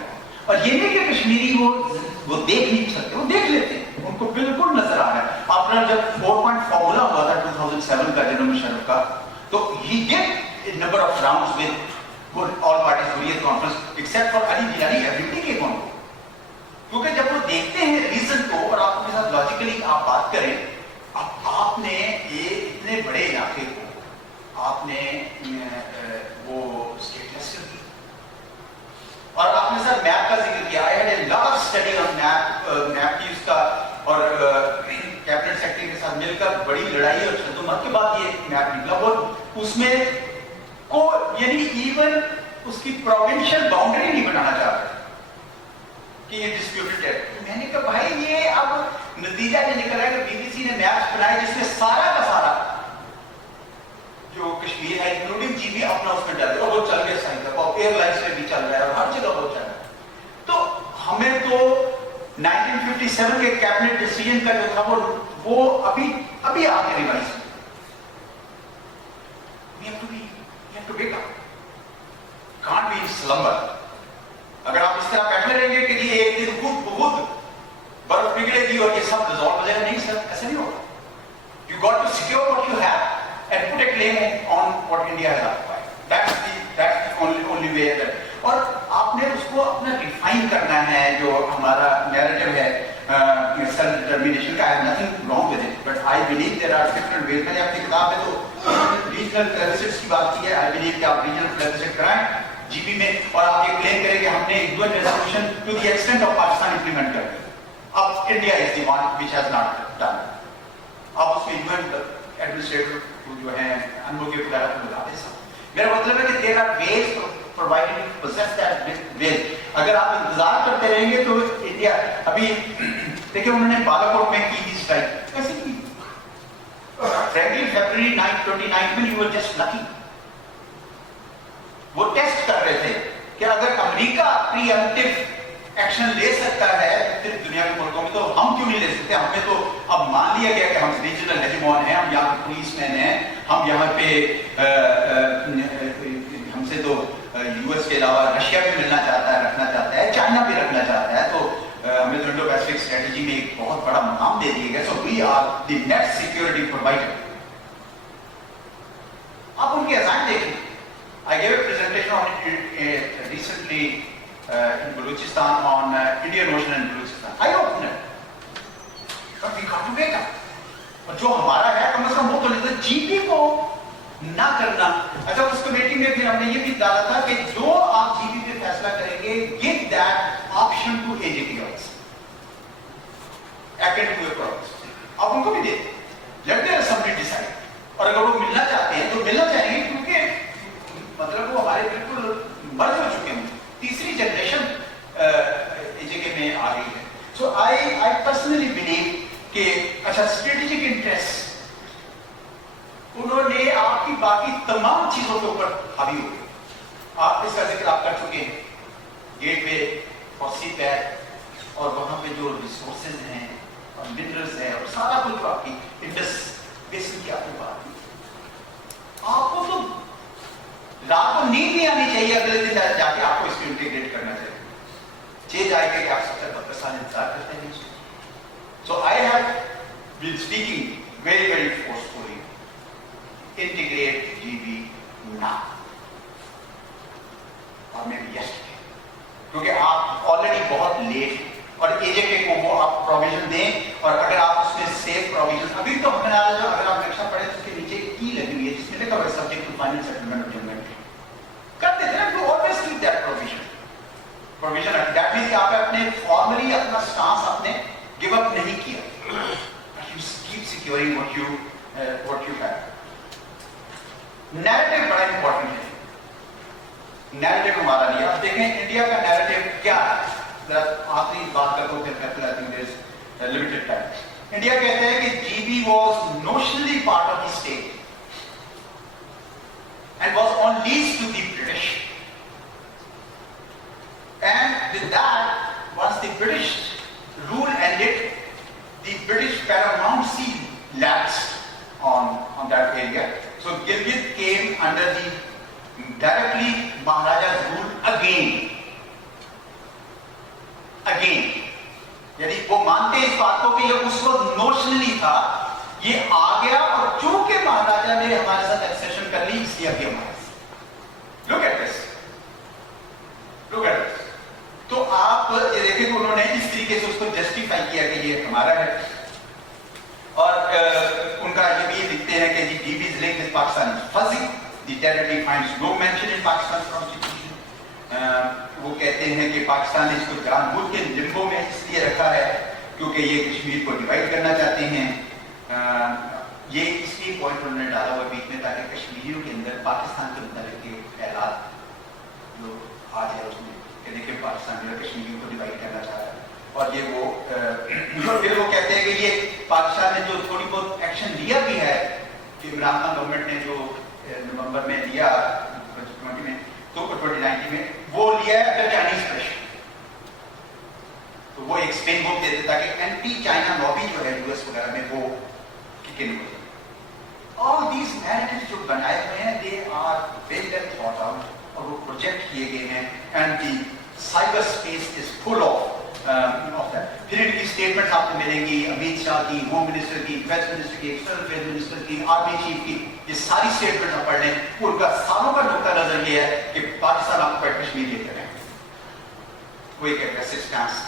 और ये नहीं कि कश्मीरी वो देख नहीं सकते, वो देख लेते हैं, उनको बिल्कुल नजर आ रहा है। आपने जब 4 पॉइंट फॉर्मूला हुआ था 2007 का जनरल मुशर्रफ का, तो ही get number of rounds with all parties Hurriyat conference except for Ali Gilani, everybody के कौन, क्योंकि जब वो देखते हैं रीजन को और आपके साथ लॉजिकली आप बात करें, आपने ये इतने बड़े इलाके को आपने वो स्टेटलेस कर दी। और आपने सर मैप का जिक्र किया, I had a lot of study on map की उसका, और कैबिनेट सेक्रेटरी के साथ मिलकर बड़ी लड़ाई और छद्मत के बाद ये मैप निकला। और उसमें को यानी इवन उसकी प्रोविंशियल बाउंड्री नहीं बनाना चाह रहे कि ये डिस्प्यूटेड है। मैंने कहा भाई ये अब नतीजा ये निकल रहा है कि बीबीसी ने मैप्स बनाए जिसमें सारा का सारा जो कश्मीर है इंक्लूडिंग जीबी अपना उसमें डाल दिया, और वो चल गया सही तक, और एयरलाइंस में भी चल रहा है और हर जगह वो चल रहा है। तो हमें तो 1957 के कैबिनेट डिसीजन का जो था वो अभी आगे revise wake up. Can't be in slumber. अगर आप इस तरह बैठे रहेंगे कि ये एक दिन खुद बर्फ पिघलेगी और ये सब रिजॉल्व हो जाएगा, नहीं सर, ऐसा नहीं होगा। You got to secure what you have and put a claim on what India has occupied. That's the only way that. और आपने उसको अपना रिफाइन करना है, जो हमारा नैरेटिव है सेल्फ डिटर्मिनेशन का। I have nothing wrong with it, but I believe there are different ways. मैंने अपनी किताब में तो रीजनल प्लेबिसिट्स की बात की है। I believe कि आप रीजनल प्लेबिसिट कराएं जीबी में, और आप ये क्लेम करें कि हमने UN resolution to the extent of Pakistan implement कर दिया। अब India is the one which has not done. अब उसमें यूएन एडमिनिस्ट्रेटर जो है अनमोगे वगैरह को बुला दे। मेरा मतलब है कि there are ways provided to possess that ways. अगर आप इंतजार करते रहेंगे तो इंडिया अभी देखिए उन्होंने बालाकोट में की थी स्ट्राइक, कैसे की? फ्रैंकली फरवरी 29 में यू वर जस्ट लकी। वो टेस्ट कर रहे थे कि अगर अमेरिका प्रीएम्प्टिव एक्शन ले सकता है फिर दुनिया के मुल्कों में, तो हम क्यों नहीं ले सकते? हमें तो अब मान लिया गया कि हम रीजनल हेजेमॉन हैं, हम यहाँ पे पुलिसमैन हैं, हम यहाँ पे हमसे तो यूएस के अलावा रशिया भी मिलना चाहता है, रखना चाहता है, चाइना भी रखना चाहता है, तो हमें तो इंडो पैसिफिक स्ट्रेटेजी में एक बहुत बड़ा मुकाम दे दिया गया। So we are the next security provider. आप उनके अजाइम देखिए। I gave a presentation on recently in Baltistan on Indian Ocean and Baltistan. I opened it, but we got to wake up. और जो हमारा है कम से कम वो तो नहीं, तो जीपी को ना करना। अच्छा, उस कमेटी में फिर हमने ये भी डाला था कि जो आप जीपी पे फैसला करेंगे, give that option to AJPs, academic province. आप उनको भी देते, let their assembly decide. اور اگر وہ ملنا چاہتے ہیں تو ملنا چاہیں گے کیونکہ مطلب وہ ہمارے بالکل مرض ہو چکے ہیں. تیسری جنریشن جگہ میں آ رہی ہے. سو آئی پرسنلی بلیو کہ اچھا اسٹریٹجک انٹرسٹ انہوں نے آپ کی باقی تمام چیزوں کے اوپر حاوی ہو گئے. آپ اس کا ذکر آپ کر چکے ہیں گیٹ وے اور سی پیک اور وہاں پہ جو ریسورسز ہیں اور منرلز ہیں اور سارا کچھ آپ کی انڈس بیسن کی آپ کو بات کی. آپ کو تو رات کو نیند نہیں آنی چاہیے اگلے دن جا کے آپ کو اس کو انٹیگریٹ کرنا چاہیے. چیز آئے گا کہ آپ 70-72 سال انتظار کرتے ہیں. So I have been speaking very very forcefully integrate G B نا اور میں بھی یس کیونکہ آپ آلریڈی بہت لیٹ اور اے جے کے کو وہ آپ پروویژن دیں اور اگر آپ اس میں سیف پروویژن ابھی تو اگر آپ نقشہ پڑھیں تو اس کے نیچے کی لگی ہوئی ہے جس میں لکھا ہوا ہے subject to final settlement of جنگل کر دیتے ہیں to always keep that provision that means کہ آپ اپنے فارملی اپنا سٹانس آپ نے گیو اپ نہیں کیا you keep securing what you have. Narrative بڑا امپورٹنٹ ہے. نیریٹو ہمارا نہیں. اب دیکھیں انڈیا کا نیریٹو کیا ہے. آخری بات کر دو پھر لمیٹڈ ٹائم. انڈیا کہتے ہیں کہ G B was notionally part of the state and was on lease to the British. And with that, once the British rule ended, the British paramountcy lapsed on that area. So Gilgit came under the directly Maharaja's rule again. یعنی وہ مانتے اس بات کو کہ یہ اس وقت نوشنلی تھا, یہ آ گیا اور چونکہ مہاراجا نے ہمارے ساتھ ایکسیشن کر لی اس لیے ابھی ہمارے ساتھ. Look at this. تو آپ یہ دیکھیں کہ انہوں نے اس طریقے سے اس کو جسٹیفائی کیا کہ یہ ہمارا ہے. اور ان کا یہ بھی لکھتے ہیں کہ G D B's link with Pakistan is fuzzy, the territory finds no mention in Pakistan constitution. وہ کہتے ہیں کہ پاکستان نے اس کو جان بوجھ کے لمبو میں اس لیے رکھا ہے کیونکہ یہ کشمیر کو ڈیوائڈ کرنا چاہتے ہیں. یہ اس لیے پوائنٹ انہوں نے ڈالا ہوا بیچ میں تاکہ کشمیریوں کے اندر پاکستان کے متعلق کے خیالات جو آ جائے اس میں کہ دیکھیں پاکستان جو ہے کشمیریوں کو ڈیوائڈ کرنا چاہ رہا ہے. اور یہ وہ پھر وہ کہتے ہیں کہ یہ پاکستان نے جو تھوڑی بہت ایکشن لیا بھی ہے کہ عمران خان گورنمنٹ نے جو نومبر میں لیا 2020 میں تو 2019 میں وہ لیا ہے اگر چائنیز پریشر. تو وہ ایک اسپین بک دے دیتا کہ اینٹی چائنا لابی جو ہے یو ایس وغیرہ میں وہ کن ہو. آل دیز نیریٹیوز جو بنائے ہوئے ہیں they are very well thought out اور وہ پروجیکٹ کیے گئے ہیں and the cyber space is full of that. پھر ان کی اسٹیٹمنٹس آپ کو ملیں گی امت شاہ کی, ہوم منسٹر کی, ڈیفینس منسٹر کی, ایکسٹرنل افیئر منسٹر کی, آرمی چیف کی. یہ ساری اسٹیٹمنٹ آپ پڑھ لیں. ان کا سالوں کا نقطہ نظر یہ ہے کہ پاکستان آپ کو کشمیر لے کر وہ ایک ایگریسو اسٹانس.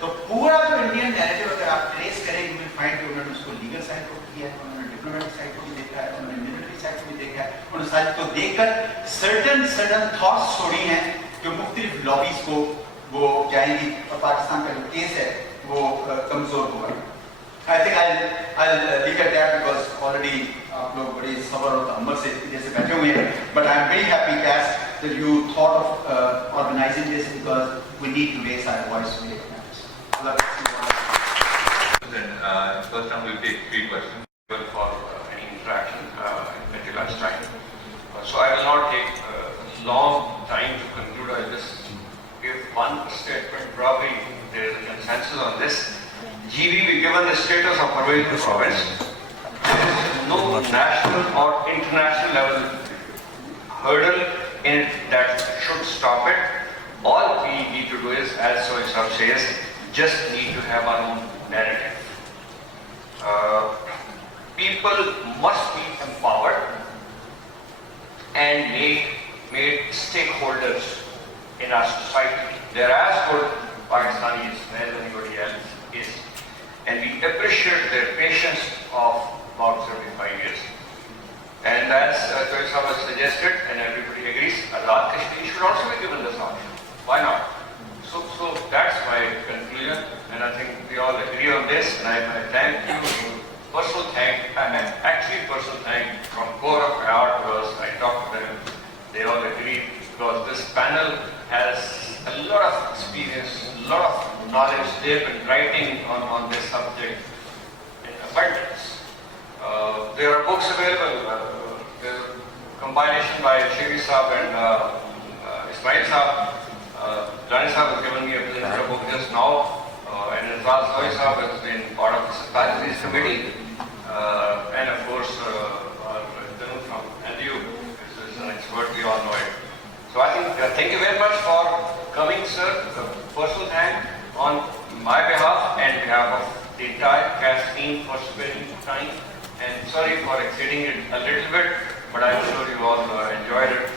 تو پورا جو انڈین نیریٹو اگر آپ ٹریس کریں یو ول فائنڈ کہ انہوں نے اس کو لیگل سائڈ کو کیا ہے, انہوں نے ڈپلومیٹک سائڈ کو بھی دیکھا ہے, انہوں نے ملٹری سائڈ کو بھی دیکھا ہے. ان سائڈ کو دیکھ کر سرٹن تھاٹس چھوڑی ہیں جو مختلف لابیز کو وہ جائیں گی اور پاکستان کا جو کیس ہے وہ کمزور ہوگا. I think I'll leave it there because already آپ لوگ بڑی صبر اور تحمل سے جیسے بیٹھے ہوئے ہیں. But I am very happy that you thought of organizing this because we need to raise our voice to make matters. First time we'll take 3 questions. For any interaction at your lunchtime. So I will not take long time to conclude. I'll just give one statement. Probably there is a consensus on this. GB be given the status of provincial province. There is no national or international level hurdle in it that should stop it. All we need to do is, as Sohib says, just need to have our own narrative. People must be empowered and made stakeholders in our society. They're as good Pakistanis as anybody else is. And we appreciate their patience of about 75 years. And as Sohib has suggested, and everybody agrees, Azad Kashmir should also be given this option. Why not? So that's my conclusion, and I think we all agree on this, and I thank you. Personal thank, and actually heart because I talked to them. They all agreed because this panel has a lot of experience, a lot of knowledge. They've been writing on this subject in abundance. There are books available. There's a compilation by Shiri Saab and Ismail Saab. Jani Saab has given me a presenter book just now, and Rizal Zoe Saab has been part of this Pathways Committee, and of course, Danu from NDU is an expert, we all know it. So I think, thank you very much for coming, sir. A personal thank on my behalf and behalf of the entire CAS team for spending time, and sorry for exceeding it a little bit, but I'm sure you all enjoyed it.